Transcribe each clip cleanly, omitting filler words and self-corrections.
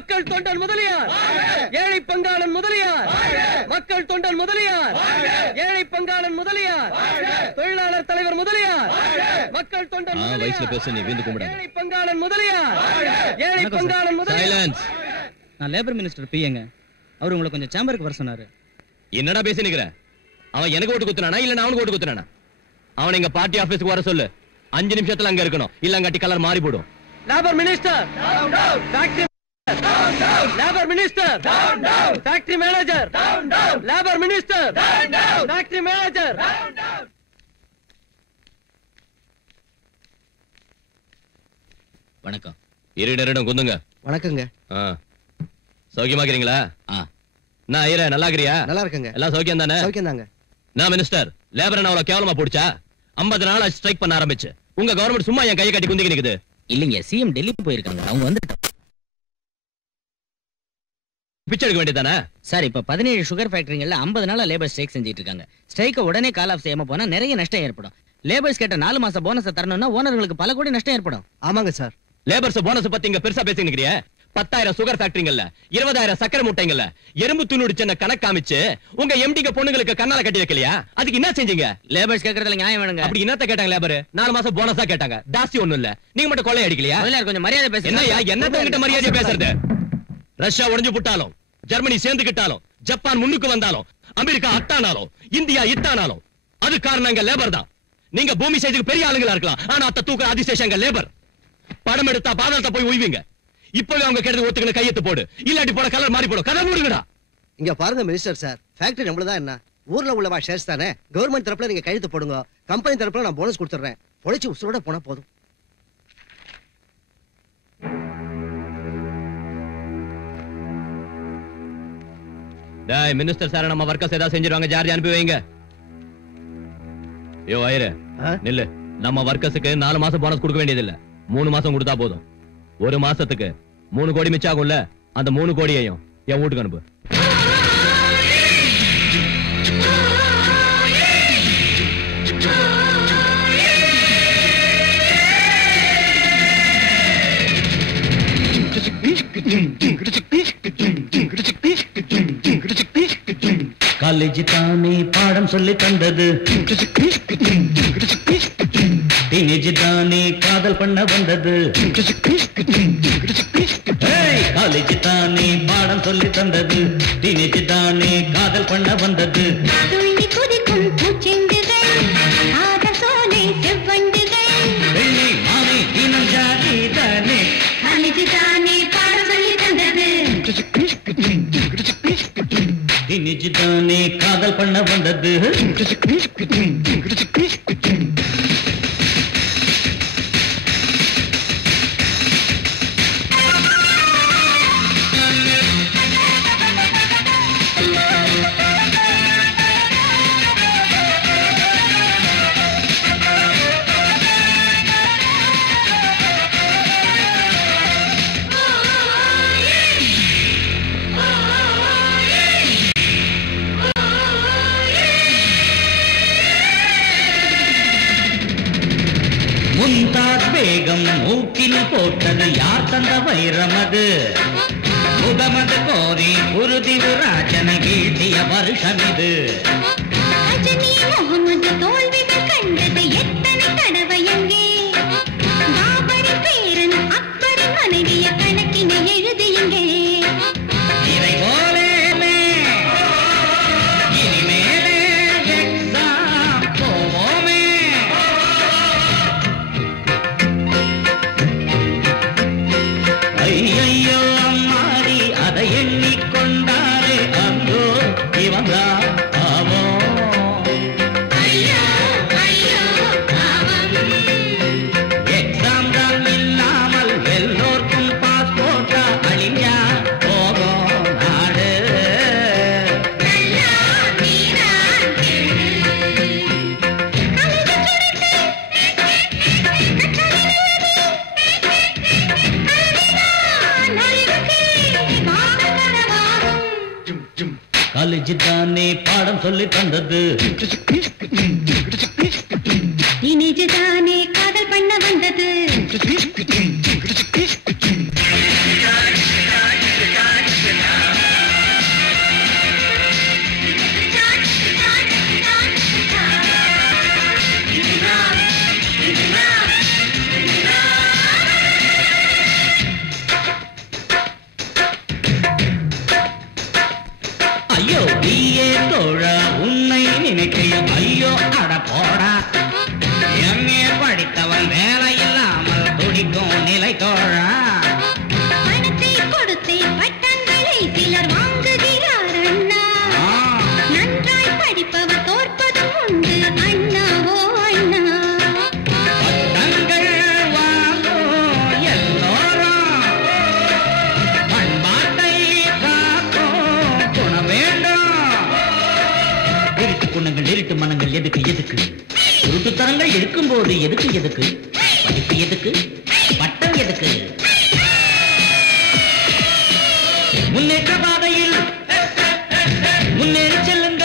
மக்கள் தொண்டன் முதலியார், ஏழை பங்காளன் முதலியார், மக்கள் தொண்டன் முதலியார், ஏழை பங்காளன் முதலியார், தொழிலாளர் தலைவர் முதலியார், மக்கள் தொண்டன் ஏழை பங்காளன் முதலியார், ஏழை பங்காளன் முதலியார். நான் லேபர் மினிஸ்டர் பிஏங்க. அவர் உங்களை கொஞ்சம் சேம்பருக்கு வர சொன்னாரு. என்னடா பேசினுக்கிற? அவன் எனக்கு ஓட்டு குத்துனானா இல்ல அவனுக்கு ஓட்டு குத்துனானா? அவன் எங்க பார்ட்டி ஆபீஸ்க்கு வர சொல்லு. 5 நிமிஷத்துல அங்க இருக்கணும், இல்லங்காட்டி கலர் மாறி போடும். Labour minister, labour minister, factory manager, labour minister, factory manager. வணக்கம். இருடரிடம் குந்துங்க. வணக்கங்க. சௌக்கியமா இருக்கீங்களா? நான் ஐயரே, நல்லா இருக்கறியா? நல்லா இருக்கங்க. எல்லாம் சௌக்கியம் தானே? சௌக்கியம் தாங்க. நான் மினிஸ்டர், லேபர் அவ்வளவு கேவலமா போடுச்சா? 50 நாளா ஸ்ட்ரைக் பண்ண ஆரம்பிச்சு. உங்க கவர்மெண்ட் சும்மா என் கையை கட்டி குந்திக்கி நிக்குது. இல்லைங்க, சிஎம் டெல்லி போயிருக்காங்க. அவங்க வந்து பிச்சை எடுக்க வேண்டியதானே? சார், இப்ப 17 சுகர் ஃபேக்டரிகள்ல 50 நாளா லேபர் ஸ்ட்ரைக் செஞ்சிட்டு இருக்காங்க. ஸ்ட்ரைக்க உடனே கால் ஆஃப் செய்யாம போனா நிறைய நஷ்டம் ஏற்படும். லேபர்ஸ் கேட்ட 4 மாச போனஸ் தரணும்னா ஓனர்களுக்கு பல கோடி நஷ்டம் ஏற்படும். ஆமாங்க சார். லேபர்ஸ் போனஸ் பத்தி இங்க பெருசா பேசிக்கிறீங்க. 10,000 சுகர் ஃபேக்டரிங்கல்ல, 20,000 சக்கரை மூட்டைங்கல்ல, எறும்பு துணுடு சின்ன கணக்கு காமிச்சு உங்க எம்டிக்கு பொண்ணுங்களுக்கு கண்ணால கட்டி வைக்கலையா? அதுக்கு என்ன செஞ்சீங்க? லேபர்ஸ் கேக்குறதுல நியாயம் வேணுங்க. அப்படி என்னத்த கேட்டாங்க லேபர்? 4 மாசம் போனஸா கேட்டாங்க. ஜாஸ்தி ஒண்ணும் இல்ல. நீங்க மட்டும் கொள்ளை அடிக்கலையா? முதல்ல கொஞ்சம் மரியாதை பேசுங்க. என்னையா என்னத்த கிட்ட மரியாதை பேசுறது? ரஷ்யா உடைஞ்சு புட்டாலும், ஜெர்மனி சேர்ந்துக்கிட்டாலும், ஜப்பான் முன்னுக்கு வந்தாலும், அமெரிக்கா அத்தானாலும், இந்தியா இத்தானாலும் அது காரணங்க லேபர் தான். நீங்க பூமி சைஸுக்கு பெரிய ஆளுங்களா இருக்கலாம், ஆனா அத்த தூக்குற அதிசேஷங்க லேபர். படம் எடுத்தா பாதாளத்தை போய் உய்வீங்க. இப்பவே அவங்க கேட்டு ஒத்துக்கின கையெழுத்து போடு, இல்லாட்டி போட கலர் மாறி போடும். கதை மூடுங்கடா. இங்க பாருங்க மினிஸ்டர் சார், ஃபேக்டரி நம்மளதான் என்ன, ஊர்ல உள்ளவா ஷேர்ஸ் தானே. கவர்மெண்ட் தரப்புல நீங்க கையெழுத்து போடுங்க, கம்பெனி தரப்புல நான் போனஸ் கொடுத்துறேன். பொழைச்சு உசுரோட போனா போதும். டேய் மினிஸ்டர் சார், நம்ம வர்க்கர்ஸ் ஏதாவது செஞ்சிருவாங்க, ஜார்ஜ் அனுப்பி வைங்க. யோ ஐயரே, நில்லு. நம்ம வர்க்கர்ஸுக்கு 4 மாசம் போனஸ் கொடுக்க வேண்டியது இல்ல, 3 மாசம் கொடுத்தா போதும். ஒரு மாசத்துக்கு 3 கோடி மிச்சம் ஆகும்ல, அந்த 3 கோடியையும் என் வீட்டுக்கு அனுப்பு. காலேஜ் தானே பாடம் சொல்லி தந்தது, டீனேஜ் தானே காதல் பண்ண வந்தது. காலேஜ் தானே பாடம் சொல்லி தந்தது, டீனேஜ் தானே காதல் பண்ண வந்தது. வெள்ளி மாமி தினம் ஜாதி தானே, காலேஜ் தானே பாடம் சொல்லி தந்தது, டீனேஜ் தானே காதல் பண்ண வந்தது. வேகம் மூக்கில் போட்டது யார் தந்த வைரம் அது? முகமது கோரி குருதி ராஜனை வீழ்த்திய வருஷம் இது. முகமது தோல்விகள் கண்டது எத்தனை தடவை எங்கே? பாபரி பேரன் அக்பரின் மனைவிய கணக்கினை எழுதியங்கே. இதை போலே இனிமேலே எக்ஸாம் போவோமே. ஐயோ அம்மாடி அதை எண்ணிக்கொண்டாரே அங்கோ இவங்கா பாவோ. எக்ஸாம் தான் இல்லாமல் எல்லோருக்கும் பாஸ்போர்ட்டா அழிஞ்சா போகும் நாடு. காலேஜ் தானே பாடம் சொல்லி தந்தது, டீனேஜ் தானே காதல் பண்ண வந்தது. படித்தவன் வேலை இல்லாமல் துடிக்கும் நிலை தோழா. பணத்தை கொடுத்து பட்டங்களை சிலர் வாங்குகிறார் அண்ணா. நன்றாய் படிப்பவர் தோற்பதும் உண்டு அண்ணா ஓ அண்ணா. பட்டங்கள் வாங்கும் எல்லோரும் பண்பாட்டை காக்கும் குணம் வேண்டும். இருட்டு குணங்கள் இருட்டு மனங்கள் எதுக்கு எதுக்கு? உருட்டுத்தனங்கள் இருக்கும்போது எதுக்கு எதுக்கு? படிப்பு எதுக்கு? பட்டம் எதுக்கு? முன்னேற்ற பாதையில் முன்னேறி செல்லுங்க.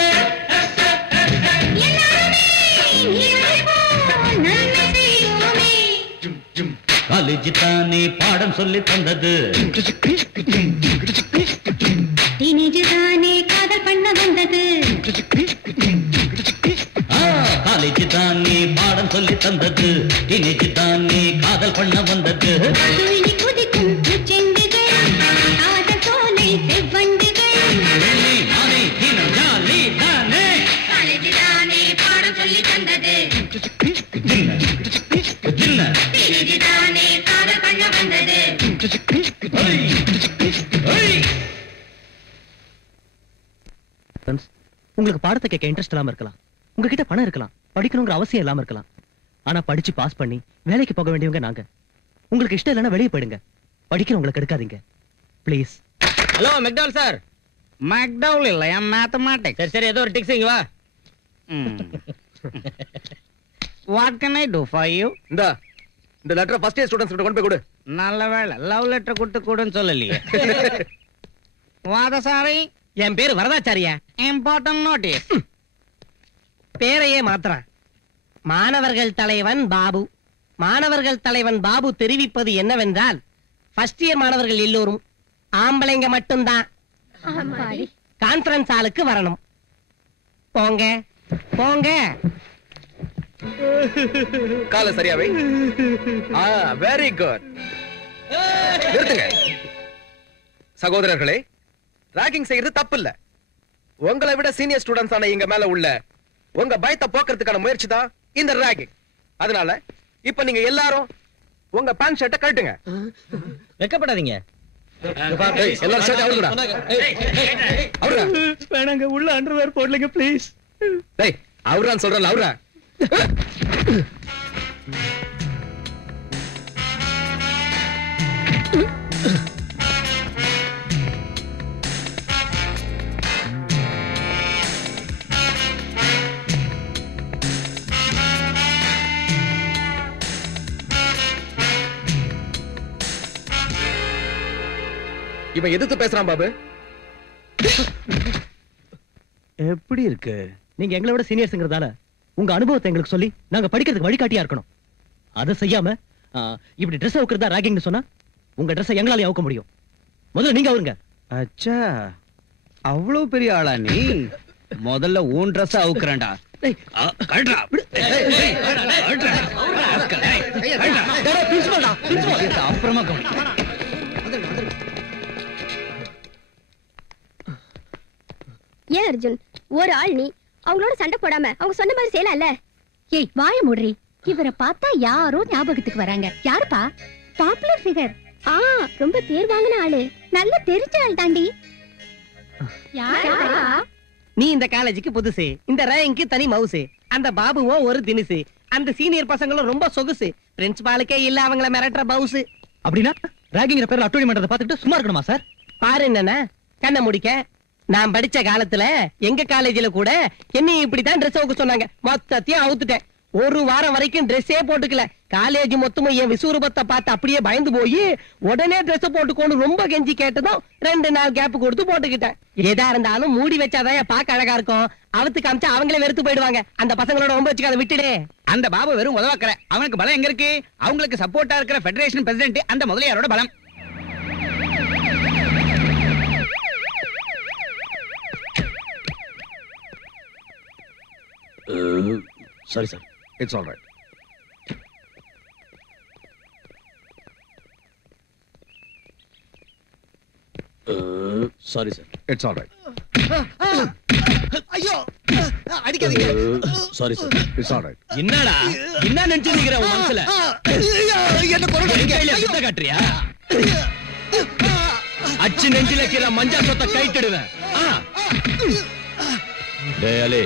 எல்லாருமே நினைப்போம் நன்மை செய்வோமே. காலேஜ் தானே பாடம் சொல்லி தந்தது. டீனேஜ் தானே காதல் பண்ண வந்தது. காலேஜ் தானே பாடம் சொல்லி தந்தது. டீனேஜ் தானே காதல் பண்ண வந்தது. துள்ளி குதிக்கும் பூச்செண்டுகள், காதல் சோலை செவ்வண்டுகள். வெள்ளி, மாலை, தினம், ஜாலி தானே. காலேஜ் தானே பாடம் சொல்லி தந்தது. தின்ன, தின்ன. டீனேஜ் தானே காதல் பண்ண வந்தது. Why, why. உங்களுக்கு பாடத்தை கேட்க இன்ட்ரெஸ்ட் இல்லாம இருக்கலாம், உங்ககிட்ட பணம் இருக்கலாம், படிக்கணுங்கிற அவசியம் இல்லாம இருக்கலாம். ஆனா படிச்சு பாஸ் பண்ணி வேலைக்கு போக வேண்டியவங்க நாங்க. உங்களுக்கு இஷ்டம் இல்லைன்னா வெளியே போயிடுங்க. படிக்கிறவங்களுக்கு எடுக்காதீங்க please. Hello McDowell sir. McDowell இல்லையா, மேத்தமேட்டிக்ஸ். சரி சரி, ஏதோ ஒரு டிக்ஸ் இங்க வா. What can I do for you? இந்த லெட்டர் ஃபர்ஸ்ட் இயர் ஸ்டூடண்ட்ஸ் கிட்ட கொண்டு போய் கொடு. நல்ல வேளை லவ் லெட்டர் கொடுத்து கூடன்னு சொல்லலையே. வாதசாரி, என் பேரு வரதாச்சாரியா. Important notice. பேரையே மாத்திரம். மாணவர்கள் தலைவன் பாபு. மாணவர்கள் தலைவன் பாபு தெரிவிப்பது என்னவென்றால், ஃபர்ஸ்ட் இயர் மாணவர்கள் எல்லோரும் ஆம்பளைங்க மட்டும்தான் கான்ஃபரன்ஸ் ஹாலுக்கு வரணும். போங்க போங்க. கால சரியாவே. Very good. நிறுத்துங்க. சகோதரர்களே, ராகிங் செய்யறது தப்பு இல்ல. உங்களை விட சீனியர் ஸ்டூடண்ட்ஸ் ஆன இங்க மேல உள்ள உங்க பயத்தை போக்குறதுக்கான முயற்சி தான் இந்த ராகிங். அதனால இப்ப நீங்க எல்லாரும் உங்க பேண்ட் ஷர்ட்டை கழட்டுங்க. வெக்கப்படாதீங்க. எல்லாரும் ஷர்ட் அவுடுடா. அவுடுடா. வேணாங்க, உள்ள அண்டர்வேர் போடலங்க ப்ளீஸ். டேய், அவுறான்னு சொல்றல, அவுறா. இவன் எதிர்த்து பேசுறான் பாபு. எப்படி இருக்கு? நீங்க எங்களை விட சீனியர்ஸ்ங்கிறதால உங்க அனுபவத்தை எங்களுக்கு சொல்லி நாங்க படிக்கிறதுக்கு வழிகாட்டியா இருக்கணும். அதை செய்யாம இப்படி ட்ரெஸ் அவுக்கிறதா ராகிங்னு சொன்னா உங்க ட்ரெஸ்ஸை எங்களால அவுக்க முடியும். முதல்ல நீங்க அவருங்க. அச்சா, அவ்வளவு பெரிய ஆளா நீ? முதல்ல உன் ட்ரெஸ் அவுக்குறேன்டா. அப்புறமா ஏன் அர்ஜுன், ஒரு ஆள் நீ அவங்களோட சண்டை போடாம அவங்க சொன்ன மாதிரி செய்யலாம்ல? ஏய் வாய மூடுறி. இவரை பார்த்தா யாரோ ஞாபகத்துக்கு வராங்க. யாருப்பா? Popular figure. ரொம்ப பேர் வாங்கின ஆளு. நல்ல தெரிஞ்ச ஆள் தாண்டி. யாரா? நீ இந்த காலேஜுக்கு புதுசு. இந்த ரேங்க்கு தனி மவுசு. அந்த பாபுவும் ஒரு தினுசு. அந்த சீனியர் பசங்களும் ரொம்ப சொகுசு. பிரின்சிபாலுக்கே இல்ல அவங்கள மிரட்டுற பவுசு. அப்படின்னா ராகிங்கிற பேர்ல அட்டோடி பண்றதை பார்த்துட்டு சும்மா இருக்கணுமா சார்? பாரு என்னன்னா, கண்ணை முடிக்க. நான் படிச்ச காலத்துல எங்க காலேஜ்ல கூட என்னையும் இப்படித்தான் ட்ரெஸ் அவுக்க சொன்னாங்க. மொத்தத்தையும் அவுத்துட்டேன். ஒரு வாரம் வரைக்கும் ட்ரெஸ்ஸே போட்டுக்கல. காலேஜ் மொத்தமும் என் விசுரூபத்தை பார்த்து அப்படியே பயந்து போய் உடனே ட்ரெஸ் போட்டுக்கோன்னு ரொம்ப கெஞ்சி கேட்டதும் 2 நாள் கேப் கொடுத்து போட்டுக்கிட்டேன். எதா இருந்தாலும் மூடி வச்சாதான் பார்க்க அழகா இருக்கும். அவுத்து காமிச்சா அவங்களே வெறுத்து போயிடுவாங்க. அந்த பசங்களோட ரொம்ப வச்சுக்காத, விட்டுடு. அந்த பாபு வெறும் உதவாக்கற. அவனுக்கு பலம் எங்க இருக்கு? அவங்களுக்கு சப்போர்ட்டா இருக்கிற ஃபெடரேஷன் பிரசிடென்ட் அந்த முதலியாரோட பலம். Sorry, sir. It's all right. Sorry, sir. It's all right. ஐயோ அடிக்காதீங்க. Sorry sir, it's alright. என்னடா என்ன நினைச்சிருக்கிற உன் மனசுல? என்ன கொல்லுங்க. கையில சுத்த காட்டுறியா? அச்சு நெஞ்சில இருக்கிற மஞ்சா சொத்தை கைட்டிடுவேன். டேய் அலி,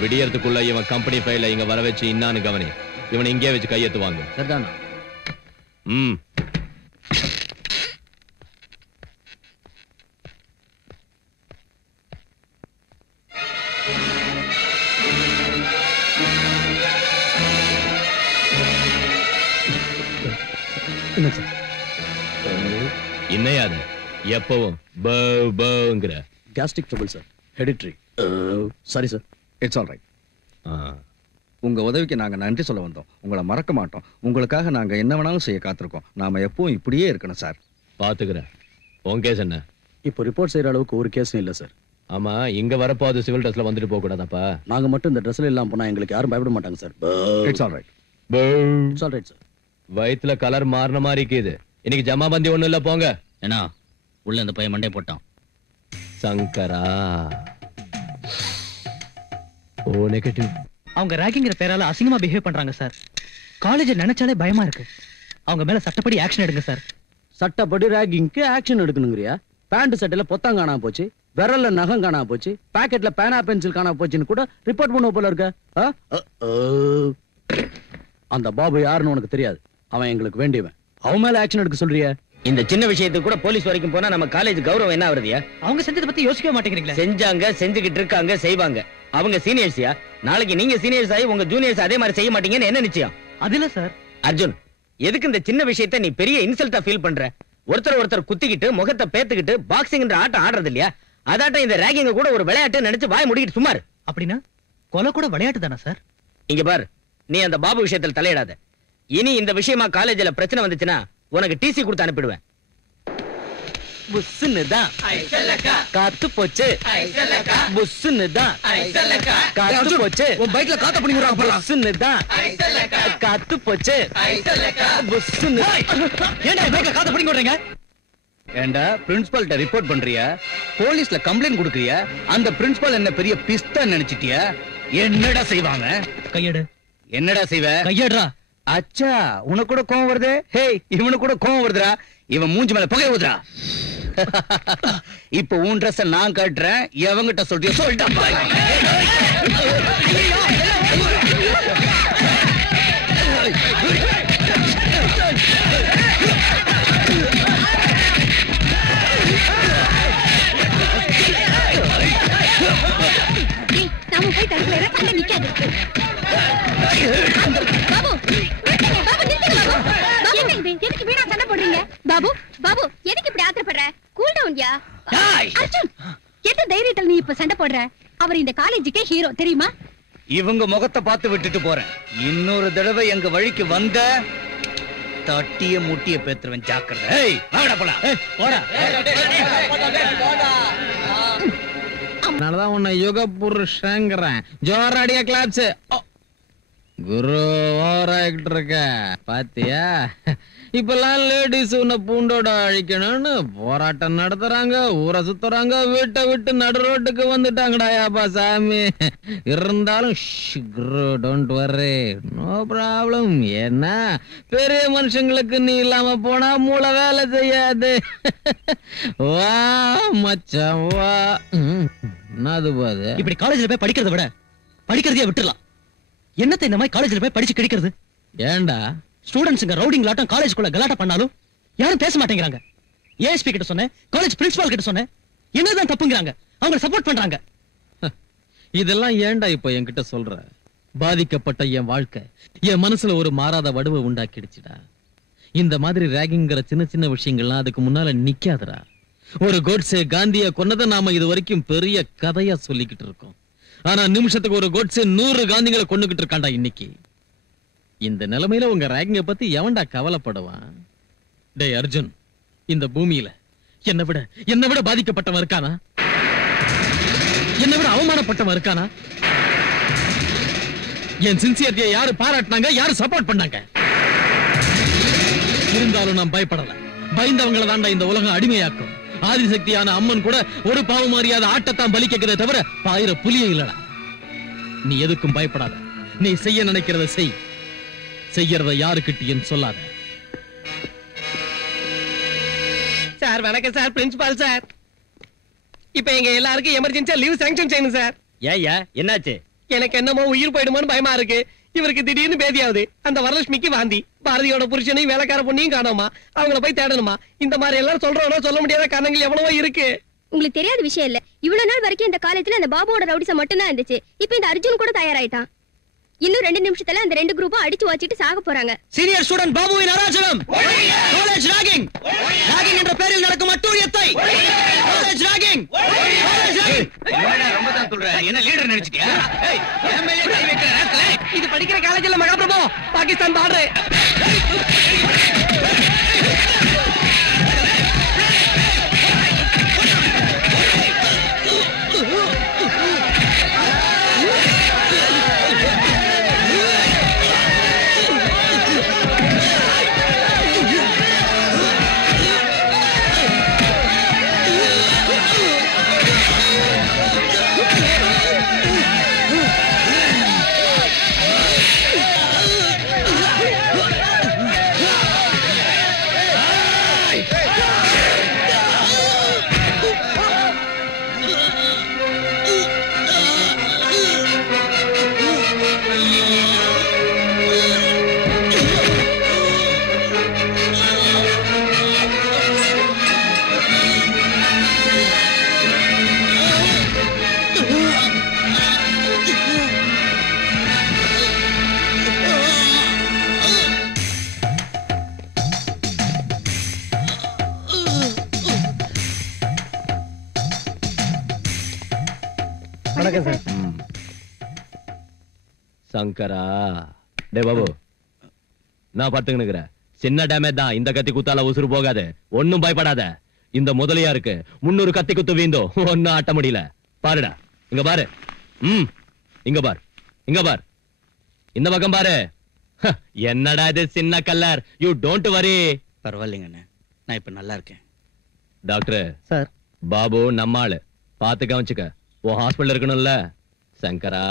விடியறதுக்குள்ள இவன் கம்பெனி ஃபைல இங்க வர வச்சு இன்னான்னு கவனி. இவனை இங்கே வச்சு கையெத்து வாங்க. சரிதானா? ம். என்ன சார்? என்னையாது எப்பவும் பவுங்கிற? Gastric trouble sir, hereditary. Sorry sir, it's alright. உங்க உதவிக்கு நாங்க நன்றி சொல்ல வந்தோம். உங்களை மறக்க மாட்டோம். உங்களுக்காக நாங்க என்ன வேணாலும் செய்ய காத்திருக்கோம். நாம எப்பவும் இப்படியே இருக்கணும் சார். பாத்துக்கிறேன். உன் கேஸ் என்ன? இப்போ ரிப்போர்ட் செய்யற அளவுக்கு ஒரு கேஸும் இல்ல சார். ஆமா, இங்க வரப்போ அது சிவில் ட்ரெஸ்ல வந்துட்டு போக கூடாதாப்பா? நாங்க மட்டும் இந்த ட்ரெஸ்ல இல்லாம போனா எங்களுக்கு யாரும் பயப்பட மாட்டாங்க sir. It's alright. It's alright sir. வயித்துல கலர் மாறின மாதிரி இருக்குது. இன்னைக்கு ஜமாபந்தி ஒண்ணும் இல்ல, போங்க. ஏன்னா உள்ள இந்த பையன் மண்டே போட்டான். சங்கரா. O negative. அவங்க ராகிங்கிற பேரால அசிங்கமா பிஹேவ் பண்றாங்க சார். காலேஜ் நினைச்சாலே பயமா இருக்கு. அவங்க மேல சட்டப்படி ஆக்ஷன் எடுங்க சார். சட்டப்படி ராகிங்க்கு ஆக்ஷன் எடுக்கணுங்கறியா? பேண்ட் சட்டையில பொத்தாங்க காணாம போச்சு, விரல்ல நகம் காணாம போச்சு, பாக்கெட்ல பேனா பென்சில் காணாம போச்சுன்னு கூட ரிப்போர்ட் பண்ண போல இருக்க. அந்த பாபு யாருன்னு உனக்கு தெரியாது. அவன் எங்களுக்கு வேண்டியவன். அவன் மேல ஆக்ஷன் எடுக்க சொல்றியா? இந்த சின்ன விஷயத்துக்கு கூட போலீஸ் வரைக்கும் போனா நம்ம காலேஜ் கௌரவம் என்ன ஆவறதியா? அவங்க செஞ்சதை பத்தி யோசிக்கவே மாட்டேங்கிறீங்களே. செஞ்சாங்க, செஞ்சுக்கிட்டு இருக்காங்க, செய்வாங்க. அவங்க சீனியர்ஸ்யா. நாளைக்கு நீங்க சீனியர்ஸ் ஆகி உங்க ஜூனியர்ஸ் அதே மாதிரி செய்ய மாட்டீங்கன்னு என்ன நிச்சயம்? அது இல்ல சார். அர்ஜுன், எதுக்கு இந்த சின்ன விஷயத்தை நீ பெரிய இன்சல்ட்டா ஃபீல் பண்ற? ஒருத்தர் குத்திக்கிட்டு முகத்தை பேத்துக்கிட்டு பாக்ஸிங்ன்ற ஆட்டம் ஆடுறது இல்லையா? அதாட்டம் இந்த ராகிங்க கூட ஒரு விளையாட்டு நினைச்சு வாய் முடிக்கிட்டு சும்மா இரு. அப்படின்னா கொலை கூட விளையாட்டு தானே சார்? இங்க பார், நீ அந்த பாபு விஷயத்துல தலையிடாத. இனி இந்த விஷயமா காலேஜ்ல பிரச்சனை வந்துச்சுன்னா உனக்கு டிசி கொடுத்து அனுப்பிடுவேன். புஸ்ஸுன்னுதான் காத்து போச்சு. புஸ்ஸுன்னுதான் காத்து போச்சு. உன் பைக்ல காத்த பண்ணி விடுறாங்க போல. புஸ்ஸுன்னுதான் காத்து போச்சு. புஸ்ஸுன்னு. ஏன்டா பைக்ல காத்த பண்ணி விடுறீங்க? ஏண்டா பிரின்சிபல்ட்ட ரிப்போர்ட் பண்றியா? போலீஸ்ல கம்ப்ளைண்ட் கொடுக்கறியா? அந்த பிரின்சிபல் என்ன பெரிய பிஸ்தா நினைச்சிட்டியா? என்னடா செய்வாங்க? கையெடு. என்னடா செய்வ? கையெடுறா. அச்சா, உனக்கு கூட கோவம் வருது? ஹேய், இவனுக்கு கூட கோவம் வருதுடா. இவன் மூஞ்சி மேல புகை ஊதுறா. இப்ப உன் ட்ரெஸ் நான் கட்டுறேன். எவங்கிட்ட சொல்றியோ சொல்லிட்டா. நாம போய் தடுக்கல, சண்டை நிக்காது. பாபு, நிறுத்துங்க. பாபு, நிறுத்துங்க பாபு. என்ன இது? எதுக்கு வீணா சண்டை போடுறீங்க? பாபு, பாபு, எதுக்கு இப்படி ஆத்திரப்படுற? கூல் டவுன்யா. அர்ஜுன், என்ன தைரியத்துல நீ இப்ப சண்டை போடுற? அவர் இந்த காலேஜுக்கே ஹீரோ தெரியுமா? இவங்க முகத்தை பார்த்து விட்டுட்டு போறேன். இன்னொரு தடவை எங்க வழிக்கு வந்த தட்டிய முட்டிய பேத்துருவன். ஜாக்கிரதை. ஏய், வாடா போலாம். போடா. அதனாலதான் உன்னை யுக புருஷங்கிறேன். ஜோராடியா கிளாப்ஸ். குரு ஓவராயிட்டு இருக்க பாத்தியா? இப்பெல்லாம் லேடிஸ் உன்னை பூண்டோட அழிக்கணும்னு போராட்டம் நடத்துறாங்க, ஊரை சுத்துறாங்க, வீட்டை விட்டு நடு ரோட்டுக்கு வந்துட்டாங்கடா யாப்பா சாமி. இருந்தாலும் டோன்ட் வர்ரி, நோ ப்ராப்ளம். ஏன்னா பெரிய மனுஷங்களுக்கு நீ இல்லாம போனா மூளை வேலை செய்யாது. வா மச்சான் வா. என்னது பாது? இப்படி காலேஜ்ல போய் படிக்கிறத விட படிக்கிறதையே விட்டுறலாம். என்னத்தை இந்த மாதிரி காலேஜ்ல போய் படிச்சு கிடைக்கிறது? ஏண்டா ஸ்டூடெண்ட்ஸ்ங்க ரவுடிங் லாட்டம் காலேஜ்க்குள்ள கலாட்டா பண்ணாலும் யாரும் பேச மாட்டேங்கிறாங்க. ஏஎஸ்பி கிட்ட சொன்னேன், காலேஜ் பிரின்சிபால் கிட்ட சொன்னேன். என்னதான் தப்புங்கிறாங்க? அவங்க சப்போர்ட் பண்றாங்க. இதெல்லாம் ஏண்டா இப்ப என்கிட்ட சொல்ற? பாதிக்கப்பட்ட என் வாழ்க்கை என் மனசுல ஒரு மாறாத வடுவை உண்டாக்கிடுச்சுடா. இந்த மாதிரி ராகிங்கிற சின்ன சின்ன விஷயங்கள்லாம் அதுக்கு முன்னால நிக்காதுடா. ஒரு கோட்ஸே காந்திய கொன்னதை நாம இது வரைக்கும் பெரிய கதையா சொல்லிக்கிட்டு இருக்கோம். ஆனா நிமிஷத்துக்கு ஒரு கோட்ஸே 100 காந்திகளை கொண்டுகிட்டு இருக்காண்டா இன்னைக்கு. இந்த நிலைமையில உங்க ராகிங்க பத்தி எவன்டா கவலைப்படுவான்? டேய் அர்ஜுன், இந்த பூமியில என்னை விட பாதிக்கப்பட்டவன் இருக்கானா? என்னை விட அவமானப்பட்டவன் இருக்கானா? என் சின்சியரிட்டியை யாரு பாராட்டினாங்க, யாரு சப்போர்ட் பண்ணாங்க? இருந்தாலும் நான் பயப்படல. பயந்தவங்களை தாண்டா இந்த உலகம் அடிமையாக்கும். ஆதிசக்தியான அம்மன் கூட ஒரு பாவம் அறியாத ஆட்டத்தான் பலி கேட்கிறத தவிர பாயிர புலியே இல்லடா. நீ எதுக்கும் பயப்படாத. நீ செய்ய நினைக்கிறத செய். செய்யறத யாருக்கிட்டையும் சொல்லாத. சார் வணக்கம் சார். பிரின்சிபால் சார், இப்ப எங்க எல்லாருக்கும் எமர்ஜென்சியா லீவ் சாங்ஷன் செய்யணும் சார். ஏய்யா என்னாச்சு? எனக்கு என்னமோ உயிர் போயிடுமோன்னு பயமா இருக்கு. இவருக்கு திடீர்னு பேதியாவது. அந்த வரலட்சுமிக்கு வாந்தி. பாரதியோட புருஷனையும் வேலைக்கார பொண்ணையும் காணோமா. அவங்கள போய் தேடணுமா. இந்த மாதிரி எல்லாம் சொல்றோம்னா சொல்ல முடியாத காரணங்கள் எவ்வளவோ இருக்கு. உங்களுக்கு தெரியாத விஷயம் இல்ல. இவ்வளவு நாள் வரைக்கும் இந்த காலேஜ்ல அந்த பாபுவோட ரவுடிசம் மட்டும் தான் இருந்துச்சு. இப்ப இந்த அர்ஜுன் கூட தயாராயிட்டான். இன்னும் 2 நிமிஷத்துல அந்த 2 குரூப்பும் அடிச்சு வச்சிட்டு சாக போறாங்க. சீனியர் ஸ்டூடண்ட் பாபுவின் அராஜகம். College ragging. ராகிங் என்ற பெயரில் நடக்கும் அட்டூழியத்தை. College ragging. College ragging. ரொம்ப தான் சொல்ற. என்ன லீடர் நினைச்சிட்டியா? ஏய், எம்எல்ஏ கை வைக்கிற நேரத்துல இது படிக்கிற காலேஜ் இல்ல மகாபிரபு, பாகிஸ்தான் பார்டர். வணக்கம் சார். சங்கரா, டே பாபு, நான் படுத்துக்கிட்டு சின்ன டேமேஜ் தான். இந்த கத்தி குத்தால உசுறு போகாது. ஒன்னும் பயப்படாத. இந்த முதலியா இருக்கு 300 கத்தி குத்து வீந்தோ ஒன்னும் ஆட்ட முடியல. பாருடா, இங்க பாரு. இங்க பார், இங்க பார், இந்த பக்கம் பாரு. என்னடா இது சின்ன கல்லர். You don't worry. பரவாயில்லைங்க அண்ணே, நான் இப்ப நல்லா இருக்கேன். டாக்டர் சார், பாபு நம்ம ஆளு, பாத்து கவனிச்சுக்க. ஓ ஹாஸ்பிடல் இருக்கணும்ல. சங்கரா,